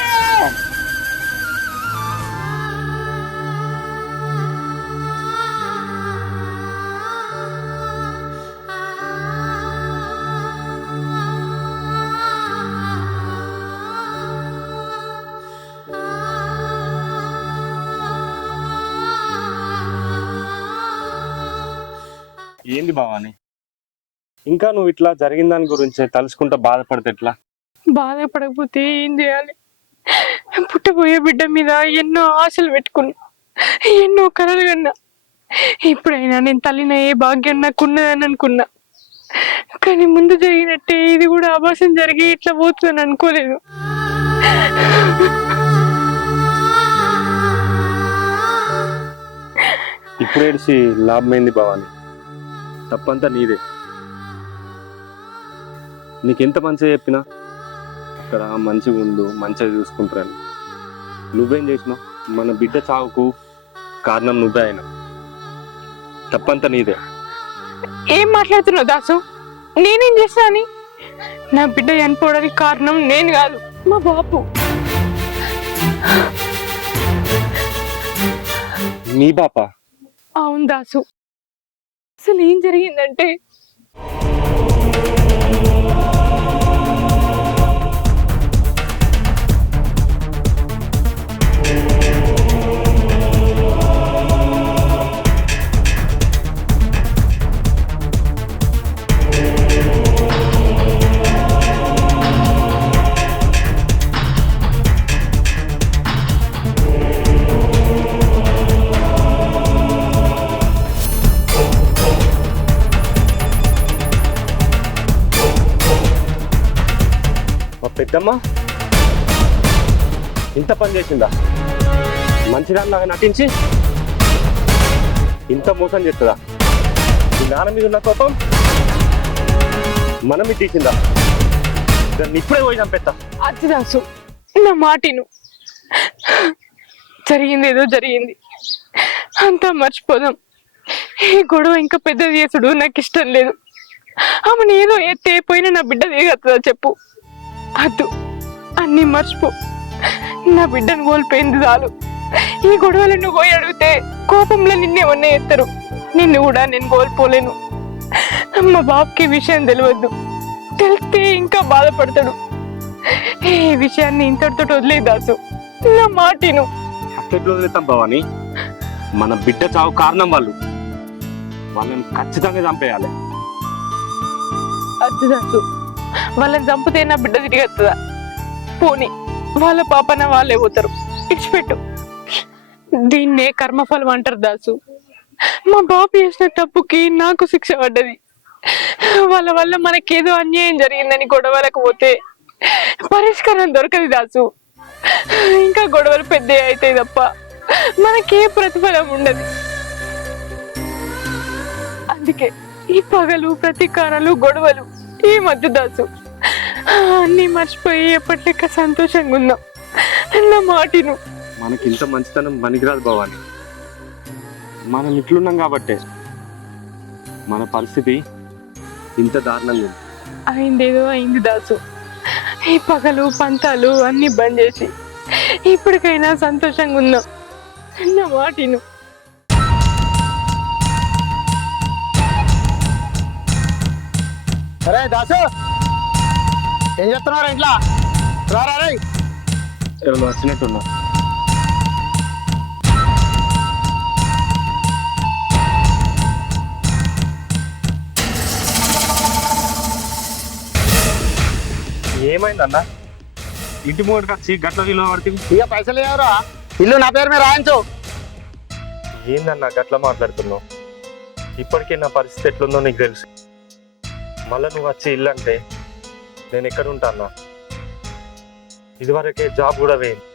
ఏంది భవాని ఇంకా నువ్వు ఇట్లా జరిగిన దాని గురించి తలుసుకుంటా బాధపడితే ఎట్లా? బాధపడకపోతే ఏం చేయాలి? పుట్టబోయే బిడ్డ మీద ఎన్నో ఆశలు పెట్టుకున్నా, ఎన్నో కలలు కన్నా. ఇప్పుడైనా నేను తల్లిన ఏ భాగ్యం నాకు ఉన్నదని అనుకున్నా, కానీ ముందు జరిగినట్టే ఇది కూడా ఆభాసం జరిగి ఇట్లా పోతుందని అనుకోలేదు. ఇప్పుడు ఏడిసి లాభమైంది భవాని, తప్పంతా నీదే. నీకెంత మంచిగా చెప్పినా అక్కడ మంచిగా ఉండు, మంచిగా చూసుకుంటారని, నువ్వేం చేసినావు? మన బిడ్డ చావుకు కారణం నువ్వే అయినా, తప్పంతా నీదే. ఏం మాట్లాడుతున్నావు దాసు? నేనేం చేస్తా అని? నా బిడ్డ చనిపోవడానికి కారణం నేను కాదు, మా బాపు. నీ బాపా? అవును దాసు. అసలు ఏం జరిగిందంటే పెద్దమ్మ ఇంత పని చేసిందా? మంచిదానిలాగా నటించి ఇంత మోసం చేస్తుందా? ఈ నాన్న మీద ఉన్న కోపం మనం ఇది తీసిందా? దాన్ని ఇప్పుడే పోయి చంపేస్తా. అచ్చిదాసు నా మాటిను, జరిగింది ఏదో జరిగింది, అంతా మర్చిపోదాం. ఈ గొడవ ఇంకా పెద్దది చేసుడు నాకు ఇష్టం లేదు. ఆమెను ఏదో ఎత్తే పోయినా నా బిడ్డ దిగతుందా చెప్పు? అద్దు, అన్నీ మర్చిపో. నా బిడ్డను కోల్పోయింది చాలు. ఈ గొడవలు నువ్వు పోయి అడిగితే కోపంలో నిన్నేమన్నా ఎత్తరు, నిన్ను కూడా నేను కోల్పోలేను. మా బాబుకి ఈ విషయం తెలియద్దు, తెలిస్తే ఇంకా బాధపడతాడు. ఈ విషయాన్ని ఇంతటితో వదిలే దాసు, నా మాటిను. అట్లెట్లు వదిలేస్తాం భవాని? మన బిడ్డ చావు కారణం వాళ్ళని ఖచ్చితంగా చంపేయాలి. అద్దుదాసు, వాళ్ళని చంపితే నా బిడ్డ తిరిగి వస్తుందా? పోనీ వాళ్ళ పాపన వాళ్ళే పోతారు, ఇచ్చిపెట్టు. దీన్నే కర్మఫలం అంటారు దాసు. మా బాబు చేసిన తప్పుకి నాకు శిక్ష పడ్డది. వాళ్ళ వల్ల మనకేదో అన్యాయం జరిగిందని గొడవలకు పోతే పరిష్కారం దొరకదు దాసు. ఇంకా గొడవలు పెద్ద అవుతాయి తప్ప మనకే ప్రతిఫలం ఉండదు. అందుకే ఈ పగలు, ప్రతీకారాలు, గొడవలు ఈ మధ్య దాసు అన్ని మర్చిపోయి ఎప్పటి లెక్క సంతోషంగా ఉందాం. నా మాటిను. మనకి ఇంత మంచితనం పనికిరాదు భవాని. మనం ఇట్లున్నాం కాబట్టే మన పరిస్థితి ఇంత దారుణంగా ఉంది. అయిందేదో అయింది దాసు. ఈ పగలు, పంతాలు అన్ని బంద్ చేసి ఇప్పటికైనా సంతోషంగా ఉందాం. నా మాటిను. అరే దాసు, ఏం చేస్తున్నారా ఇంట్లో? రారా రే. ఎవరు వచ్చినట్టున్నా? ఏమైందన్నా? ఇంటి ముంగడికి వచ్చి గట్ల విలువ పడుతుంది. ఇక పైసలు ఎవరా? ఇల్లు నా పేరు మీద రాయించు. ఏందన్నా గట్ల మాట్లాడుతున్నావు? ఇప్పటికే నా పరిస్థితి ఎట్లుందో నీకు తెలుసు. మళ్ళీ నువ్వు వచ్చి ఇల్లు అంటే నేను ఎక్కడ ఉంటానా? ఇదివరకే జాబ్ కూడా వేయింది.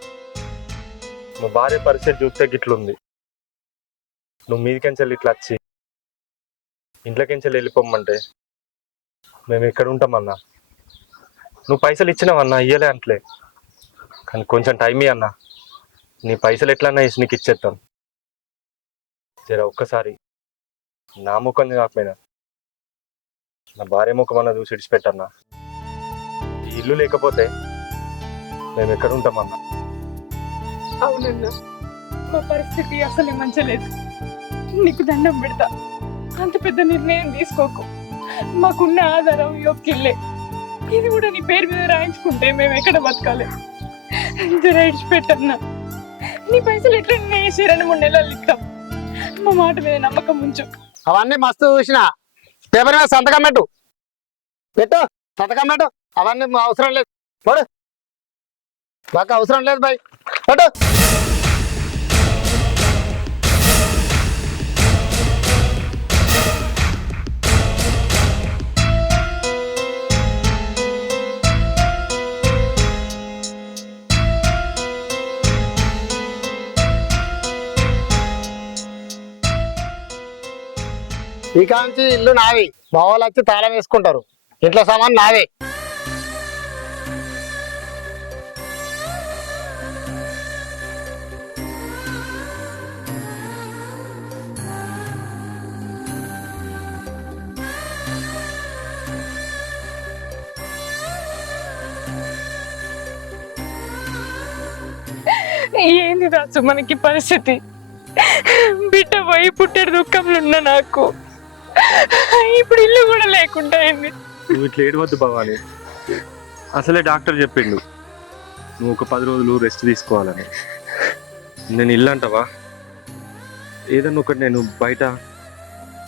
మా భార్య పరిస్థితి చూస్తే గిట్లుంది. నువ్వు మీదికెంచెల్లి ఇట్లా వచ్చి ఇంట్లోకెంచెల్లి వెళ్ళిపోమ్మంటే మేము ఎక్కడ ఉంటామన్నా? నువ్వు పైసలు ఇచ్చినావన్నా, ఇయ్యలే అంటలే, కానీ కొంచెం టైం ఇయ్యన్నా. నీ పైసలు ఎట్లన్నా వేసి నీకు ఇచ్చేస్తాను. జర ఒక్కసారి నా ముఖం కాకపోయినా నా భార్య ముఖం అన్న చూసి ఇడిచిపెట్టన్నా. ఈ ఇల్లు లేకపోతే మేము ఎక్కడ ఉంటామన్నా? అవునన్నా, మా పరిస్థితి అసలే మంచలేదు. నీకు దండం పెడతా, అంత పెద్ద నిర్ణయం తీసుకోకు. మాకున్న ఆధారం యొక్కిల్లే, ఇది కూడా నీ పేరు మీద రాయించుకుంటే మేము ఎక్కడ బతకాలి? జర ఇడిచిపెట్టన్నా. నీ పైసలు ఎట్లా వేసి 2-3 నెలలు ఇస్తాం. మా మాట మీద నమ్మకం ఉంచు. అవన్నీ మస్తు చూసిన. పేపర్ మీద సంతకం పెట్టు, సంతకం పెట్టు. అవన్నీ అవసరం లేదు, పడు. మాకు అవసరం లేదు బాయ్, పట్టు. ఈ కాంచి ఇల్లు నావి. మా వాళ్ళు వచ్చి తాళం వేసుకుంటారు. ఇంట్లో సామాన్ నావే. ఏంది రాజు మనకి పరిస్థితి? బిడ్డ పోయి పుట్టెడు దుఃఖంలో ఉన్నా నాకు. ఇప్పుడు ఇల్లు కూడా లేకుండా అయింది. నువ్వు ఇట్లా ఏడవద్దు భవాని. అసలే డాక్టర్ చెప్పిండు నువ్వు ఒక 10 రోజులు రెస్ట్ తీసుకోవాలని. నేను ఇల్లు అంటావా? ఏదన్నా ఒకటి నేను బయట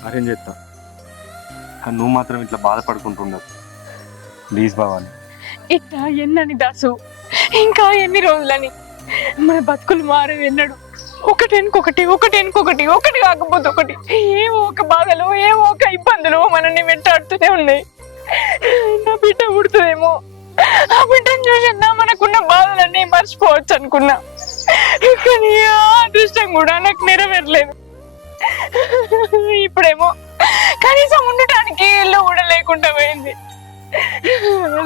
అరేంజ్ చేస్తా, కానీ నువ్వు మాత్రం ఇట్లా బాధపడుకుంటున్నావు. ప్లీజ్ భవాని. ఇట్లా ఎన్నని దాసు, ఇంకా ఎన్ని రోజులని? మన బతుకులు మారేవి ఎన్నడు? ఒకటి కాకపోతే ఒకటి, ఏవో ఒక బాధలు, ఏవో ఒక ఇబ్బందులు మనల్ని వెంటాడుతూనే ఉన్నాయి. నా బిడ్డ పుడుతుందేమో, ఆ బిడ్డను చూసినా మనకున్న బాధలన్నీ మర్చిపోవచ్చు అనుకున్నా, కానీ ఆ అదృష్టం కూడా నాకు నెరవేరలేదు. ఇప్పుడేమో కనీసం ఉండటానికి ఇల్లు కూడా లేకుండా పోయింది.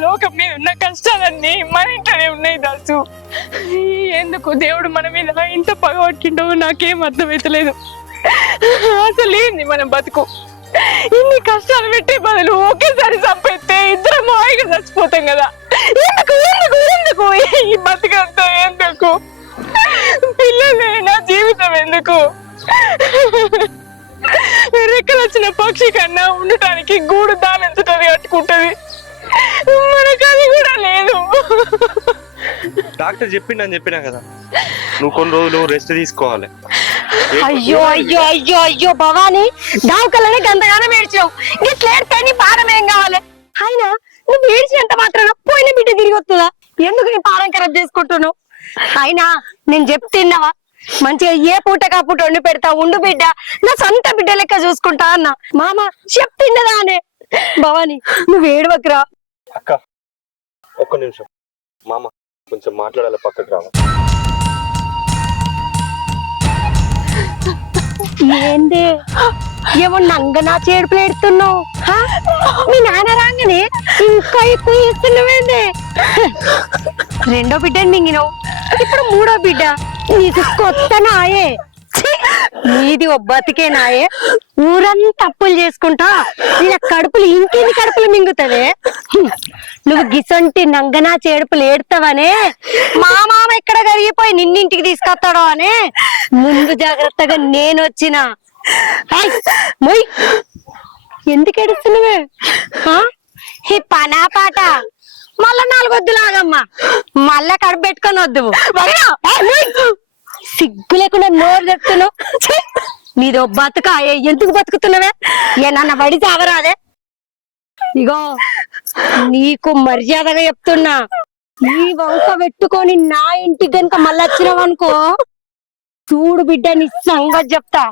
లోకం మీద ఉన్న కష్టాలన్నీ మన ఇంట్లోనే ఉన్నాయి దాసు. ఎందుకు దేవుడు మన మీద ఇంత పగబట్టిండో నాకేం అర్థమైతలేదు. అసలు ఏంది మన బతుకు? ఇన్ని కష్టాలు పెట్టే బదులు ఒకేసారి చంపేస్తే ఇద్దరం హాయిగా చచ్చిపోతాం కదా. ఎందుకు ఎందుకు ఎందుకు ఈ బతుకంతా? ఎందుకు పిల్లలే నా జీవితం ఎందుకు? రెక్కలు వచ్చిన పక్షి కన్నా ఉండటానికి గూడు దానంతటది కట్టుకుంటది, మనకు అది కూడా లేదు. డాక్టర్ చెప్పిండని చెప్పినా కదా, నువ్వు కొన్ని రోజులు రెస్ట్ తీసుకోవాలి. అయ్యో అయ్యో అయ్యో అయ్యో భవాని, దావకలనే గంతగానం ఏడ్చావు. ఇట్లా ఏడితే నీ పారం ఏం కావాలి? అయినా నువ్వు ఏడ్చినంత మాత్రాన పోయిన బిడ్డ తిరిగి వస్తుందా? ఎందుకు నీ పారం ఖరాబ్ చేసుకుంటున్నావు? అయినా నేను చెప్తున్నావా, మంచిగా ఏ పూట కాపూట వండి పెడతా ఉండు బిడ్డ, నా సొంత బిడ్డ లెక్క చూసుకుంటా అన్న. మామ చెప్తిన్నదా అనే. భవాని నువ్వు ఏడవకురా. అక్క ఒక్క నిమిషం, మామ కొంచెం మాట్లాడాలి, పక్కకు రావాలి. ఏందే ఏమో నంగనా చేడుపులు ఎడుతున్నావు? మీ నాన్న రాగానే ఇంకా ఎక్కువ చేస్తున్నావేందే? రెండో బిడ్డని మింగినావు, ఇప్పుడు మూడో బిడ్డ. నీకు కొత్త నాయే, నీది ఓ బతికే నాయే. ఊరంతా అప్పులు చేసుకుంటా ఇలా కడుపులు ఇంకెన్ని కడుపులు మింగుతావే? నువ్వు గిసొంటి నంగనా చేడుపులు ఏడుతావనే మా మామ ఎక్కడ కరిగిపోయి నిన్నింటికి తీసుకొస్తాడో అనే ముందు జాగ్రత్తగా నేను వచ్చిన. ఎందుకు ఏడుస్తున్నావే? ఈ పనా పాట మళ్ళా 4 వద్దులాగమ్మా, మళ్ళా కడుపు పెట్టుకొని వద్దు. సిగ్గు లేకుండా నోరు తెస్తున్నావు. నీదో బతుక, ఎందుకు బతుకుతున్నావే? ఏనన్నా పడి చావరాదే? ఇగో నీకు మర్యాదగా చెప్తున్నా, నీ వంక పెట్టుకొని నా ఇంటికి గనుక మళ్ళీ వచ్చినావు అనుకో, చూడు బిడ్డ నీ సంగతి చెప్తా.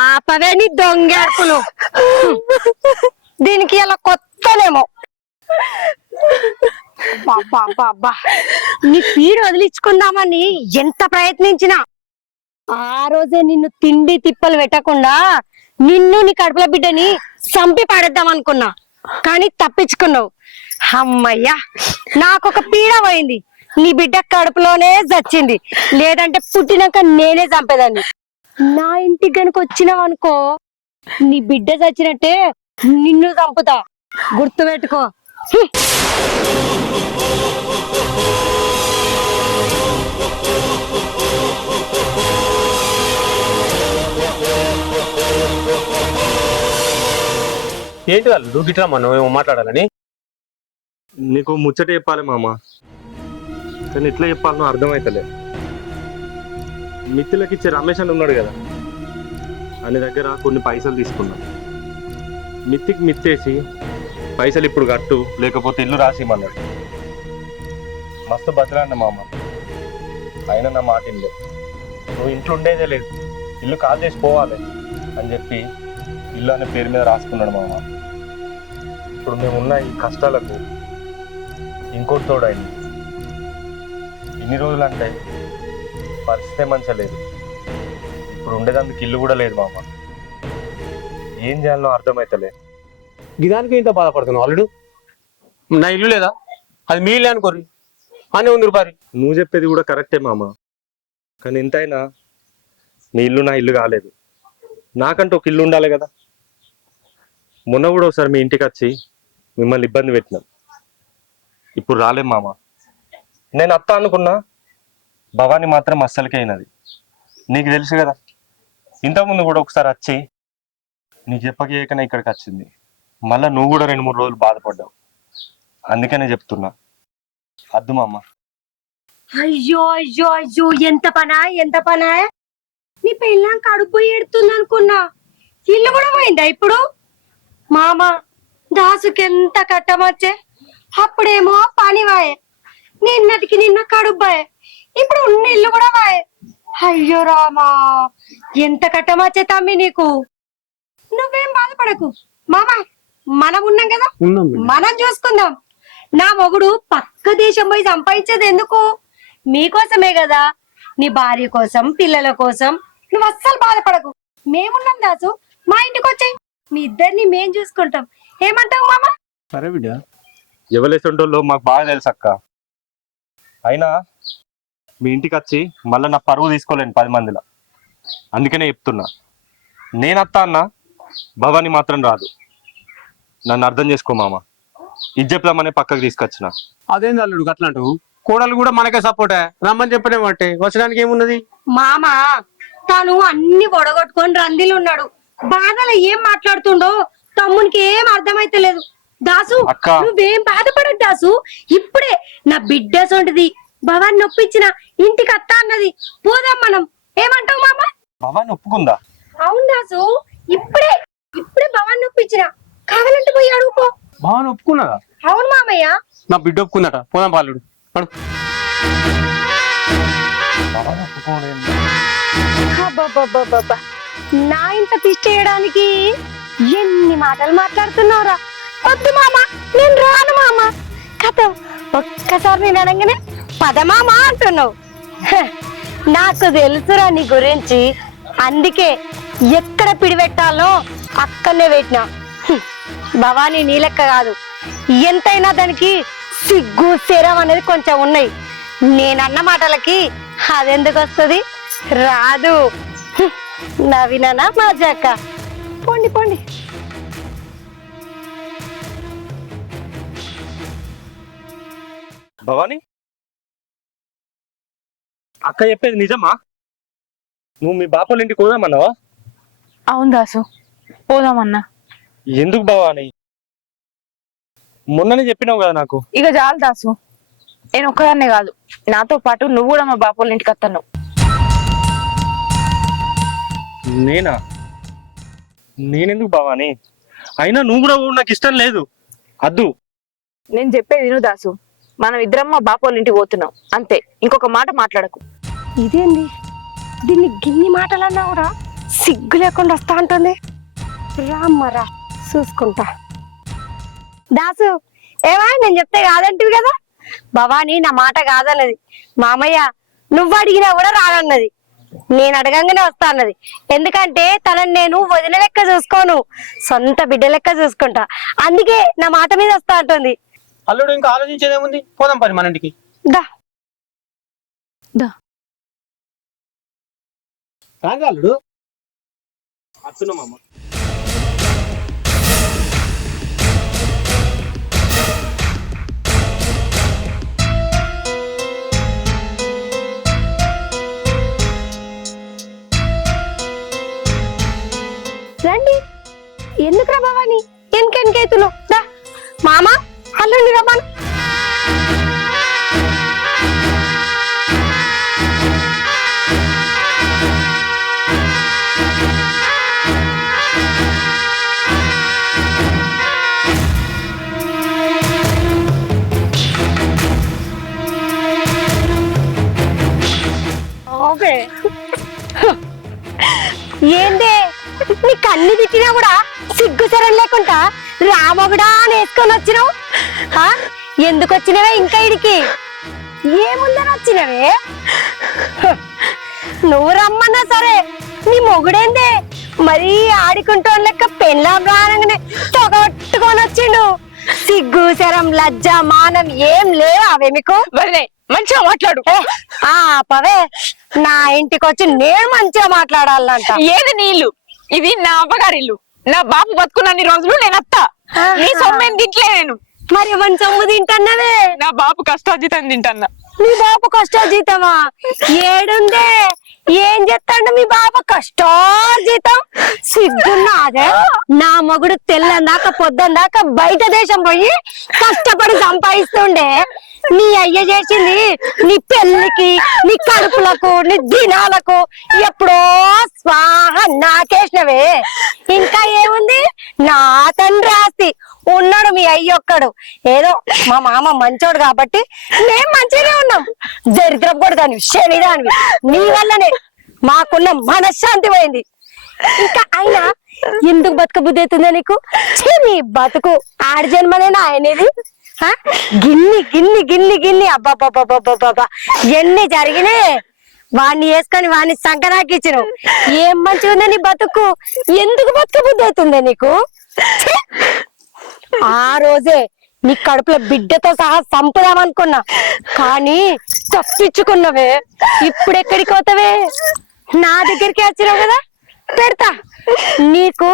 ఆపవే నీ దొంగేర్పులు. దీనికి ఇలా కొత్తనేమో. బాబా నీ పీడు వదిలించుకుందామని ఎంత ప్రయత్నించినా ఆ రోజే నిన్ను తిండి తిప్పలు పెట్టకుండా నిన్ను నీ కడుపుల బిడ్డని చంపి పాడేద్దాం అనుకున్నా, కానీ తప్పించుకున్నావు. అమ్మయ్యా, నాకొక పీడ పోయింది. నీ బిడ్డ కడుపులోనే చచ్చింది, లేదంటే పుట్టినాక నేనే చంపేదాన్ని. నా ఇంటికి గనుక వచ్చినావు అనుకో, నీ బిడ్డ చచ్చినట్టే నిన్ను చంపుతా, గుర్తు పెట్టుకో. ఏంటి వాళ్ళు నువ్వు గిట్రా మనం ఏమో మాట్లాడాలని? నీకు ముచ్చట చెప్పాలి మామ, కానీ ఎట్లా చెప్పాలనో అర్థమైతలే. మిత్తులకి ఇచ్చే రమేష్ అని ఉన్నాడు కదా, ఆయన దగ్గర కొన్ని పైసలు తీసుకున్నా. మిత్తికి మిత్తేసి పైసలు ఇప్పుడు కట్టు, లేకపోతే ఇల్లు రాసిమన్నాడు. మస్తు బతిలాడిన మామ, అయినా నా మాట ఇల్లే. నువ్వు ఇంట్లో ఉండేదే లేదు, ఇల్లు కాల్ చేసి పోవాలి అని చెప్పి ఇల్లు అనే పేరు మీద రాసుకున్నాడు మామ. ఇప్పుడు మేమున్న ఈ కష్టాలకు ఇంకోటి తోడైంది. ఇన్ని రోజులు అంటే పరిస్థితే మంచిగా లేదు, ఇప్పుడు ఉండేదందుకు ఇల్లు కూడా లేదు మామ. ఏం చేయాలో అర్థమైతలే. గిదానికి ఇంత బాధపడుతున్నావు అల్లుడు? నా ఇల్లు లేదా? అది మీ ఇల్లు అనుకోరు అని ఉంది రూపాయి. నువ్వు చెప్పేది కూడా కరెక్టే మామ, కానీ ఎంతైనా నీ ఇల్లు నా ఇల్లు కాలేదు. నాకంటూ ఒక ఇల్లు ఉండాలి కదా. మొన్న కూడా ఒకసారి మీ ఇంటికి వచ్చి మిమ్మల్ని ఇబ్బంది పెట్టినాం, ఇప్పుడు రాలేం మామ. నేను అత్త అనుకున్నా, భవాని మాత్రం అస్సలకే అయినది. నీకు తెలుసు కదా, ఇంతకుముందు కూడా ఒకసారి వచ్చి నీకు చెప్పకేకనే ఇక్కడికి వచ్చింది. మళ్ళీ నువ్వు కూడా 2-3 రోజులు బాధపడ్డావు. అందుకనే చెప్తున్నా, అద్దు మామ. అయ్యో అయ్యో అయ్యో, ఎంత పనా. నీ పెళ్ళాం కడుపు పోయి ఎడుతుంది అనుకున్నా, ఇల్లు కూడా పోయిందా ఇప్పుడు? మామ దాసుకి ఎంత కట్టమచ్చే, అప్పుడేమో పని వాయే, నిన్నటికి నిన్న కడుబ్బాయే, ఇప్పుడు ఉన్న ఇల్లు కూడా వాయే. అయ్యో రామా, ఎంత కట్టమచ్చే తమ్మి నీకు. నువ్వేం బాధపడకు మామ, మనం ఉన్నాం కదా, ఉన్నాం బిడ్డ. మనం చూసుకుందాం. నా మొగుడు పక్క దేశం పోయి సంపాదించేది ఎందుకు? మీకోసమే కదా, నీ భార్య కోసం, పిల్లల కోసం. నువ్వు అస్సలు బాధపడకు, మేమున్నాం దాసు. మా ఇంటికి వచ్చాయి, మీ ఇద్దరిని మేం చూసుకుంటాం. ఏమంటావు మామ? సరే బిడ్డ. ఎవలేసంటోళ్ళు మాకు బాగా తెలుసు అక్క. అయినా మీ ఇంటికి వచ్చి మళ్ళీ నా పరువు తీసుకోలేను 10 మందిలో. అందుకనే చెప్తున్నా, నేనత్తా అన్న, భవాని మాత్రం రాదు. నన్ను అర్థం చేసుకో మామ. ఇది చెప్దామనే పక్కకు తీసుకొచ్చిన. అదేంది అల్లుడు అట్లాంటివి? కోడలు కూడా మనకే సపోర్టే, రమ్మని చెప్పనేమంటే వచ్చడానికి ఏమున్నది? మామ తను అన్ని ఒడగొట్టుకొని రందిలు ఉన్నాడు. బాధలో ఏం మాట్లాడుతుండో తమ్మునికి ఏం అర్థమైతలేదు. దాసు అక్క. నువ్వేం బాధపడదు దాసు. ఇప్పుడే నా బిడ్డ సొంటిది భవాన్ని నొప్పించిన ఇంటికి అత్త అన్నది. పోదాం మనం. ఏమంటావు మామ? భవాని ఒప్పుకుందా? అవును దాసు, ఇప్పుడే భవాన్ని నొప్పించిన. కావాలంటే పోయి అడుగుపో. బాగా ఒప్పుకున్నదా? అవును మామయ్య. నా బిడ్డ ఒప్పుకుందట. పోదాం పాలుడు. భవాని ఒప్పుకోలేదు. అబ్బబ్బబ్బబ్బబ్బా. నా ఇంట పిచ్చి చేయడానికి ఎన్ని మాటలు మాట్లాడుతున్నావురా. వద్దు మామ, నేను రాను మామ. కథ ఒక్కసారి నేను అనగానే పదమామ అంటున్నావు. హ, నాకు తెలుసురా నీ గురించి. అందుకే ఎక్కడ పిడిపెట్టాలో అక్కడనే పెట్టినా. హ్మ్, భవానీ నీ లెక్క కాదు. ఎంతైనా దానికి సిగ్గు శరం అనేది కొంచెం ఉన్నాయి. నేనన్న మాటలకి అదెందుకు వస్తుంది? రాదు. హ్మ్, నవీనా మాజాక. పోండి పోండి. భవాని, అక్క చెప్పేది నిజమా? నువ్వు మీ బాపల ఇంటికి పోదామన్నావా? అవును దాసు, పోదామన్నా. ఎందుకు భవాని? మొన్ననే చెప్పినావు కదా నాకు. ఇక చాలు దాసు, నేను ఒక్కదాన్నే కాదు, నాతో పాటు నువ్వు కూడా మా బాపోళ్ళ ఇంటికి వస్తున్నావు. నేనా? నేనెందుకు భవాని? అయినా నువ్వు కూడా నాకు ఇష్టం లేదు. అద్దు. నేను చెప్పేది విను దాసు, మనం ఇద్దరం మా బాపోళ్ళ ఇంటికి పోతున్నాం అంతే. ఇంకొక మాట మాట్లాడకు. ఇదేంది, దీన్ని గిన్ని మాటలన్నా కూడా సిగ్గు లేకుండా వస్తా అంటుంది. రామ్మరా చూసుకుంటా. దాసు ఏమా, నేను చెప్తే కాదంటివి కదా. భవానీ నా మాట కాదన్నది. మామయ్య నువ్వు అడిగినా కూడా రానన్నది. నేను అడగంగానే వస్తా అన్నది. ఎందుకంటే తనని నేను వదిన లెక్క చూసుకోను, సొంత బిడ్డ లెక్క చూసుకుంటా. అందుకే నా మాట మీద వస్తా అంటుంది. అల్లుడు ఇంకా ఆలోచించేదేముంది? పోదాం పని మన ఇంటికి. దా రాండి అల్లుడు. వస్తున్నామమ్మ. రండి. ఎందుకురా భవాని ఎన్కెన్కైతులు? దా మామ అల్లుండి రమ్మను. ఓకే. ఏందే నీ కన్ను తిట్టినా కూడా సిగ్గు సరం లేకుండా రామగుడా అని వేసుకొని వచ్చినావు. ఎందుకు వచ్చినవే ఇంకా ఇడికి? ఏముందని వచ్చినవే? నువ్వు రమ్మన్నా సరే, నీ మొగుడేందే మరీ ఆడుకుంటోని లెక్క పెళ్ళాం రానగానే తొగట్టుకొని వచ్చిండు. సిగ్గు శరం లజ్జ మానం ఏం లేవు అవే మీకు? మంచిగా మాట్లాడు. ఆ పవే, నా ఇంటికి వచ్చి నేను మంచిగా మాట్లాడాలంట. ఏది నీళ్ళు? ఇది నా అమ్మగారి ఇల్లు. నా బాబు బతుకున్నన్ని రోజులు నేను అత్తా. నీ సొమ్మేం తింటలే నేను. మరి ఎవరి సొమ్ము తింటున్నావే? నా బాబు కష్టార్జితం తింటన్నా. మీ బాబు కష్టార్జితమా? ఏడుందే, ఏం చేస్తాడు మీ బాబు కష్టార్జితం? సిగ్గున్నాదే. నా మొగుడు తెల్లందాకా పొద్దుందాకా బయట దేశం పోయి కష్టపడి సంపాదిస్తుండే. నీ అయ్య చేసింది నీ పెళ్లికి, నీ కడుపులకు, నీ దినాలకు ఎప్పుడో స్వాహ నాకేసినవే. ఇంకా ఏముంది? నా తండ్రి ఆస్తి ఉన్నాడు మీ అయ్యొక్కడు. ఏదో మా మామ మంచోడు కాబట్టి మేం మంచిగానే ఉన్నాం. దరిద్రం కూడా దాని శనిదానివి నీ వల్లనే మాకున్న మనశ్శాంతి పోయింది. ఇంకా అయినా ఎందుకు బతకబుద్ధి అవుతుందా నీకు? ఛీ, నీ బతుకు ఆడి జన్మదేనా ఆయనది? ఆ? గిన్ని గిన్ని గిన్ని గిన్ని అబ్బాబ్బాబ్బాబ్బా ఎన్ని జరిగినాయి. వాడిని వేసుకొని వాడిని సంకనాకి ఇచ్చినావు. ఏం మంచిగా ఉందా నీ బతుకు? ఎందుకు బతకబుద్ధి అవుతుందా నీకు? ఛీ! ఆ రోజే నీ కడుపులో బిడ్డతో సహా చంపుదామనుకున్నా, కానీ తప్పించుకున్నవే. ఇప్పుడు ఎక్కడికి పోతావే? నా దగ్గరికి వచ్చినావు కదా, పెడతా నీకు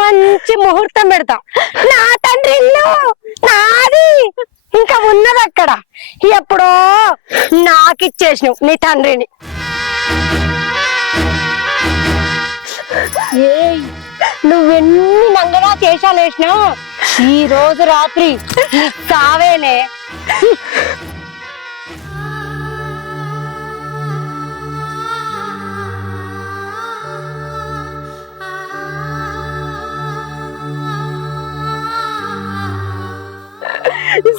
మంచి ముహూర్తం పెడతా. నా తండ్రి ఇల్లు నాది, ఇంకా ఉన్నది అక్కడ. ఎప్పుడో నాకిచ్చేసినావు నీ తండ్రిని. ఏయ్, నువ్వెన్ని నంగగా చేశాలు వేసినావు, ఈ రోజు రాత్రి నీ సావేనే.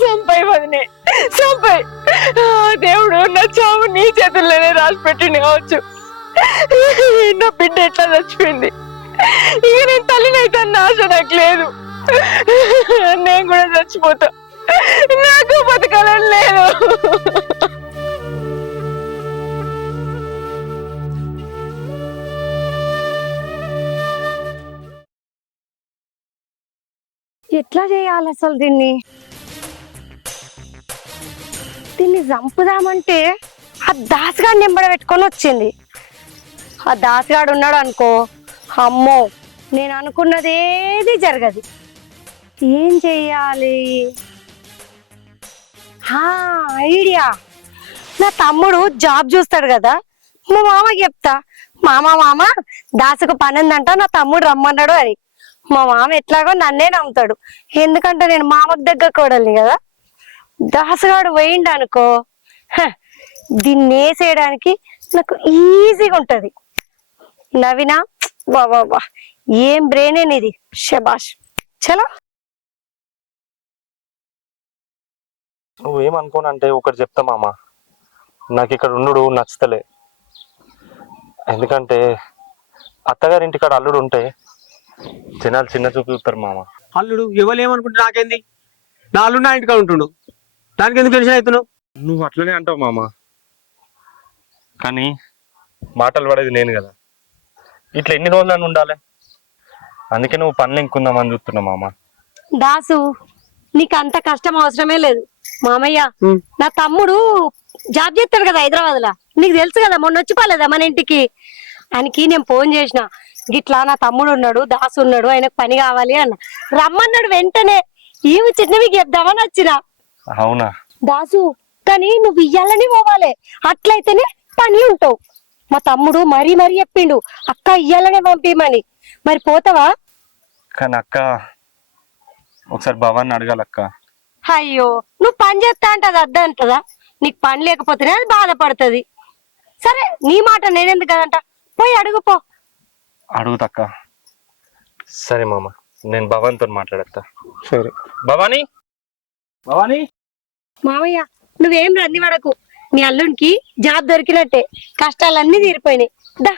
సంపై వదినే, సంపై. దేవుడు నా చావు నీ చేతుల్లోనే రాసి పెట్టింది కావచ్చు. నా బిడ్డ ఎట్లా చచ్చిపోయింది, ఇక నేను తల్లినైతే ఆశ నాకు లేదు. నేను కూడా చచ్చిపోతా, నాకు బతకాలని లేదు. ఎట్లా చేయాలి అసలు దీన్ని? దీన్ని చంపుదామంటే ఆ దాసగాడు నింబడ పెట్టుకొని వచ్చింది. ఆ దాసగాడు ఉన్నాడు అనుకో, అమ్మో నేను అనుకున్నది ఏది జరగదు. ఏం చెయ్యాలి? ఐడియా. నా తమ్ముడు జాబ్ చూస్తాడు కదా, మా మామకి చెప్తా, మామ దాసుకు పని ఉందంట, నా తమ్ముడు రమ్మన్నాడు అని. మా మామ ఎట్లాగో నన్నే నమ్ముతాడు, ఎందుకంటే నేను మామకు దగ్గర కోడల్ని కదా. దాసగాడు పోయిండు అనుకో, దీన్ని వేసేయడానికి నాకు ఈజీగా ఉంటది. నవీనా, వా ఏం బ్రెయిన్ ఇది, శబాష్. చలో. నువ్వేమనుకోనంటే ఒకటి చెప్తా మామ, నాకు ఇక్కడ ఉండు నచ్చుతలే. ఎందుకంటే అత్తగారింటికాడ అల్లుడు ఉంటే జనాలు చిన్న చూపు చూస్తారు మామ. అల్లుడు ఎవరు ఏమనుకుంటే నాకేంది? నా అల్లుడు నా ఇంటికాడ ఉంటుండు, దానికి ఎందుకు టెన్షన్ అవుతున్నావు? నువ్వు అట్లనే అంటావు మామ, కానీ మాటలు పడేది నేను కదా. ఇట్లా ఎన్ని రోజులు అని ఉండాలి, అందుకే నువ్వు పనులు ఇంకుందామని చూస్తున్నావు మామ. దాసు, నీకు అంత కష్టం అవసరమే లేదు మామయ్య. నా తమ్ముడు జాబ్ చేస్తాడు కదా హైదరాబాద్ లా, నీకు తెలుసు కదా, మొన్న వచ్చిపోలేదా మన ఇంటికి. ఆయనకి నేను ఫోన్ చేసిన, గిట్లా నా తమ్ముడు ఉన్నాడు, దాసు ఉన్నాడు, ఆయనకు పని కావాలి అన్న, రమ్మన్నాడు. వెంటనే ఈమె చిన్నవి చెప్దామని వచ్చిన. అవునా దాసు, కానీ నువ్వు ఇయ్యాలని పోవాలి, అట్లయితేనే పని ఉంటావు. మా తమ్ముడు మరీ చెప్పిండు, అక్క ఇయ్యాలనే పంపిమని. మరి పోతావా? కానీ అక్క ఒకసారి భవాన్ని అడగాలక్క. అయ్యో, నువ్వు పని చేస్తా అంటే అది అద్దంటదా? నీకు పని లేకపోతేనే అది బాధపడుతుంది. సరే, నీ మాట నేనెందుకు కదంట, పోయి అడుగుపో. అడుగుతక్క. సరే మామ, నేను భవాన్తో మాట్లాడతా. సరే. భవానీ, భవానీ, మామయ్య, నువ్వేం రంది పడకు, నీ అల్లునికి జాబ్ దొరికినట్టే, కష్టాలన్నీ తీరిపోయినాయి. దా.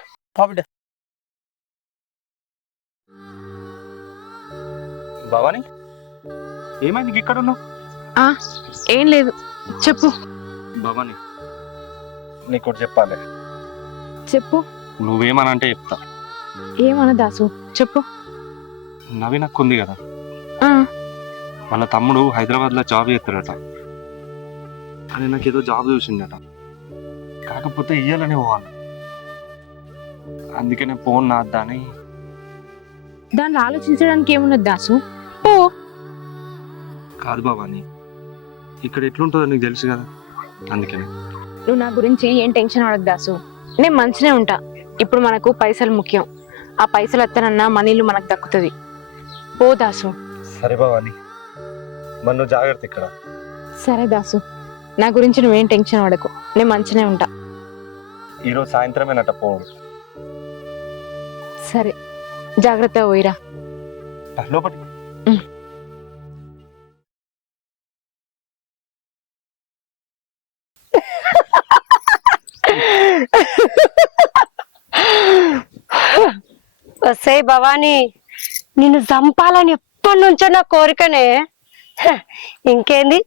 భవానీ, ఏమైంది ఇక్కడ ఉన్నావు? ఏం లేదు, చెప్పు. భవానీ, నీకు చెప్పాలి. చెప్పు. నువ్వేమనంటే చెప్తా. ఏమన్నా దాసు, చెప్పు. నవీనక్క ఉంది కదా, వాళ్ళ తమ్ముడు హైదరాబాద్ లో జాబ్ చేస్తాడట. అని నాకేదో జాబ్ చూసిండట, కాకపోతే ఇయ్యాలనే పోవాలి. అందుకే నేను ఫోన్ నాద్దా అని. దాన్ని ఆలోచించడానికి ఏమున్నది దాసు, ఓ. కాదు భవానీ, ఇక్కడ ఎట్లుంటుందో నీకు తెలుసు కదా, అందుకనే. నువ్వు నా గురించి ఏం టెన్షన్ పడకు దాసు, నేను మంచినే ఉంటా. ఇప్పుడు మనకు పైసలు ముఖ్యం, ఆ పైసలు ఎత్తనన్నా మనీలు మనకు దక్కుతుంది. ఓ దాసు. సరే భవానీ, మరి నువ్వు జాగ్రత్త ఇక్కడ. సరే దాసు, నా గురించి నువ్వేం టెన్షన్ పడకు, నేను మంచినే ఉంటా. ఈరోజు సాయంత్రమేనట పోడు. సరే, జాగ్రత్తగా పోయిరా. లోపలికి. వస్తాయి భవానీ, నిన్ను చంపాలని ఎప్పటి నుంచో నా కోరికనే. హ, ఇంకేంది,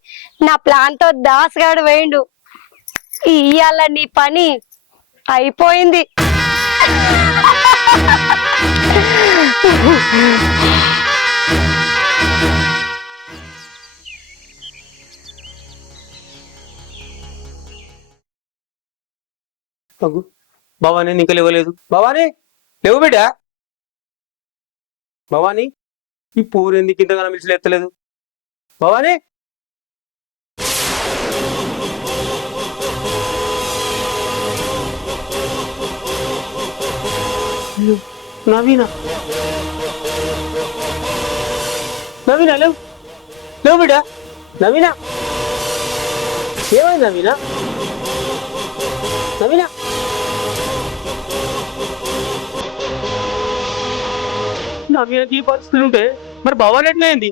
నా ప్లాన్ తో దాసుగాడు వేయండు. ఇయ్యాల నీ పని అయిపోయింది. అగ్గు భవానీ ఇంకా లేవలేదు. భవానీ లేవు బిడ్డ. భవానీ ఈ పూరు ఎందుకు ఇంతగానో మిలిసి ఎత్తలేదు. భవానీ అయ్యో, నవీనా నవీనా లేవు లేవు బిడ్డ. నవీనా ఏమైంది నవీనా? నవీనా నవీనకి ఈ పరిస్థితి ఉంటే మరి భవానీ ఎట్లయింది?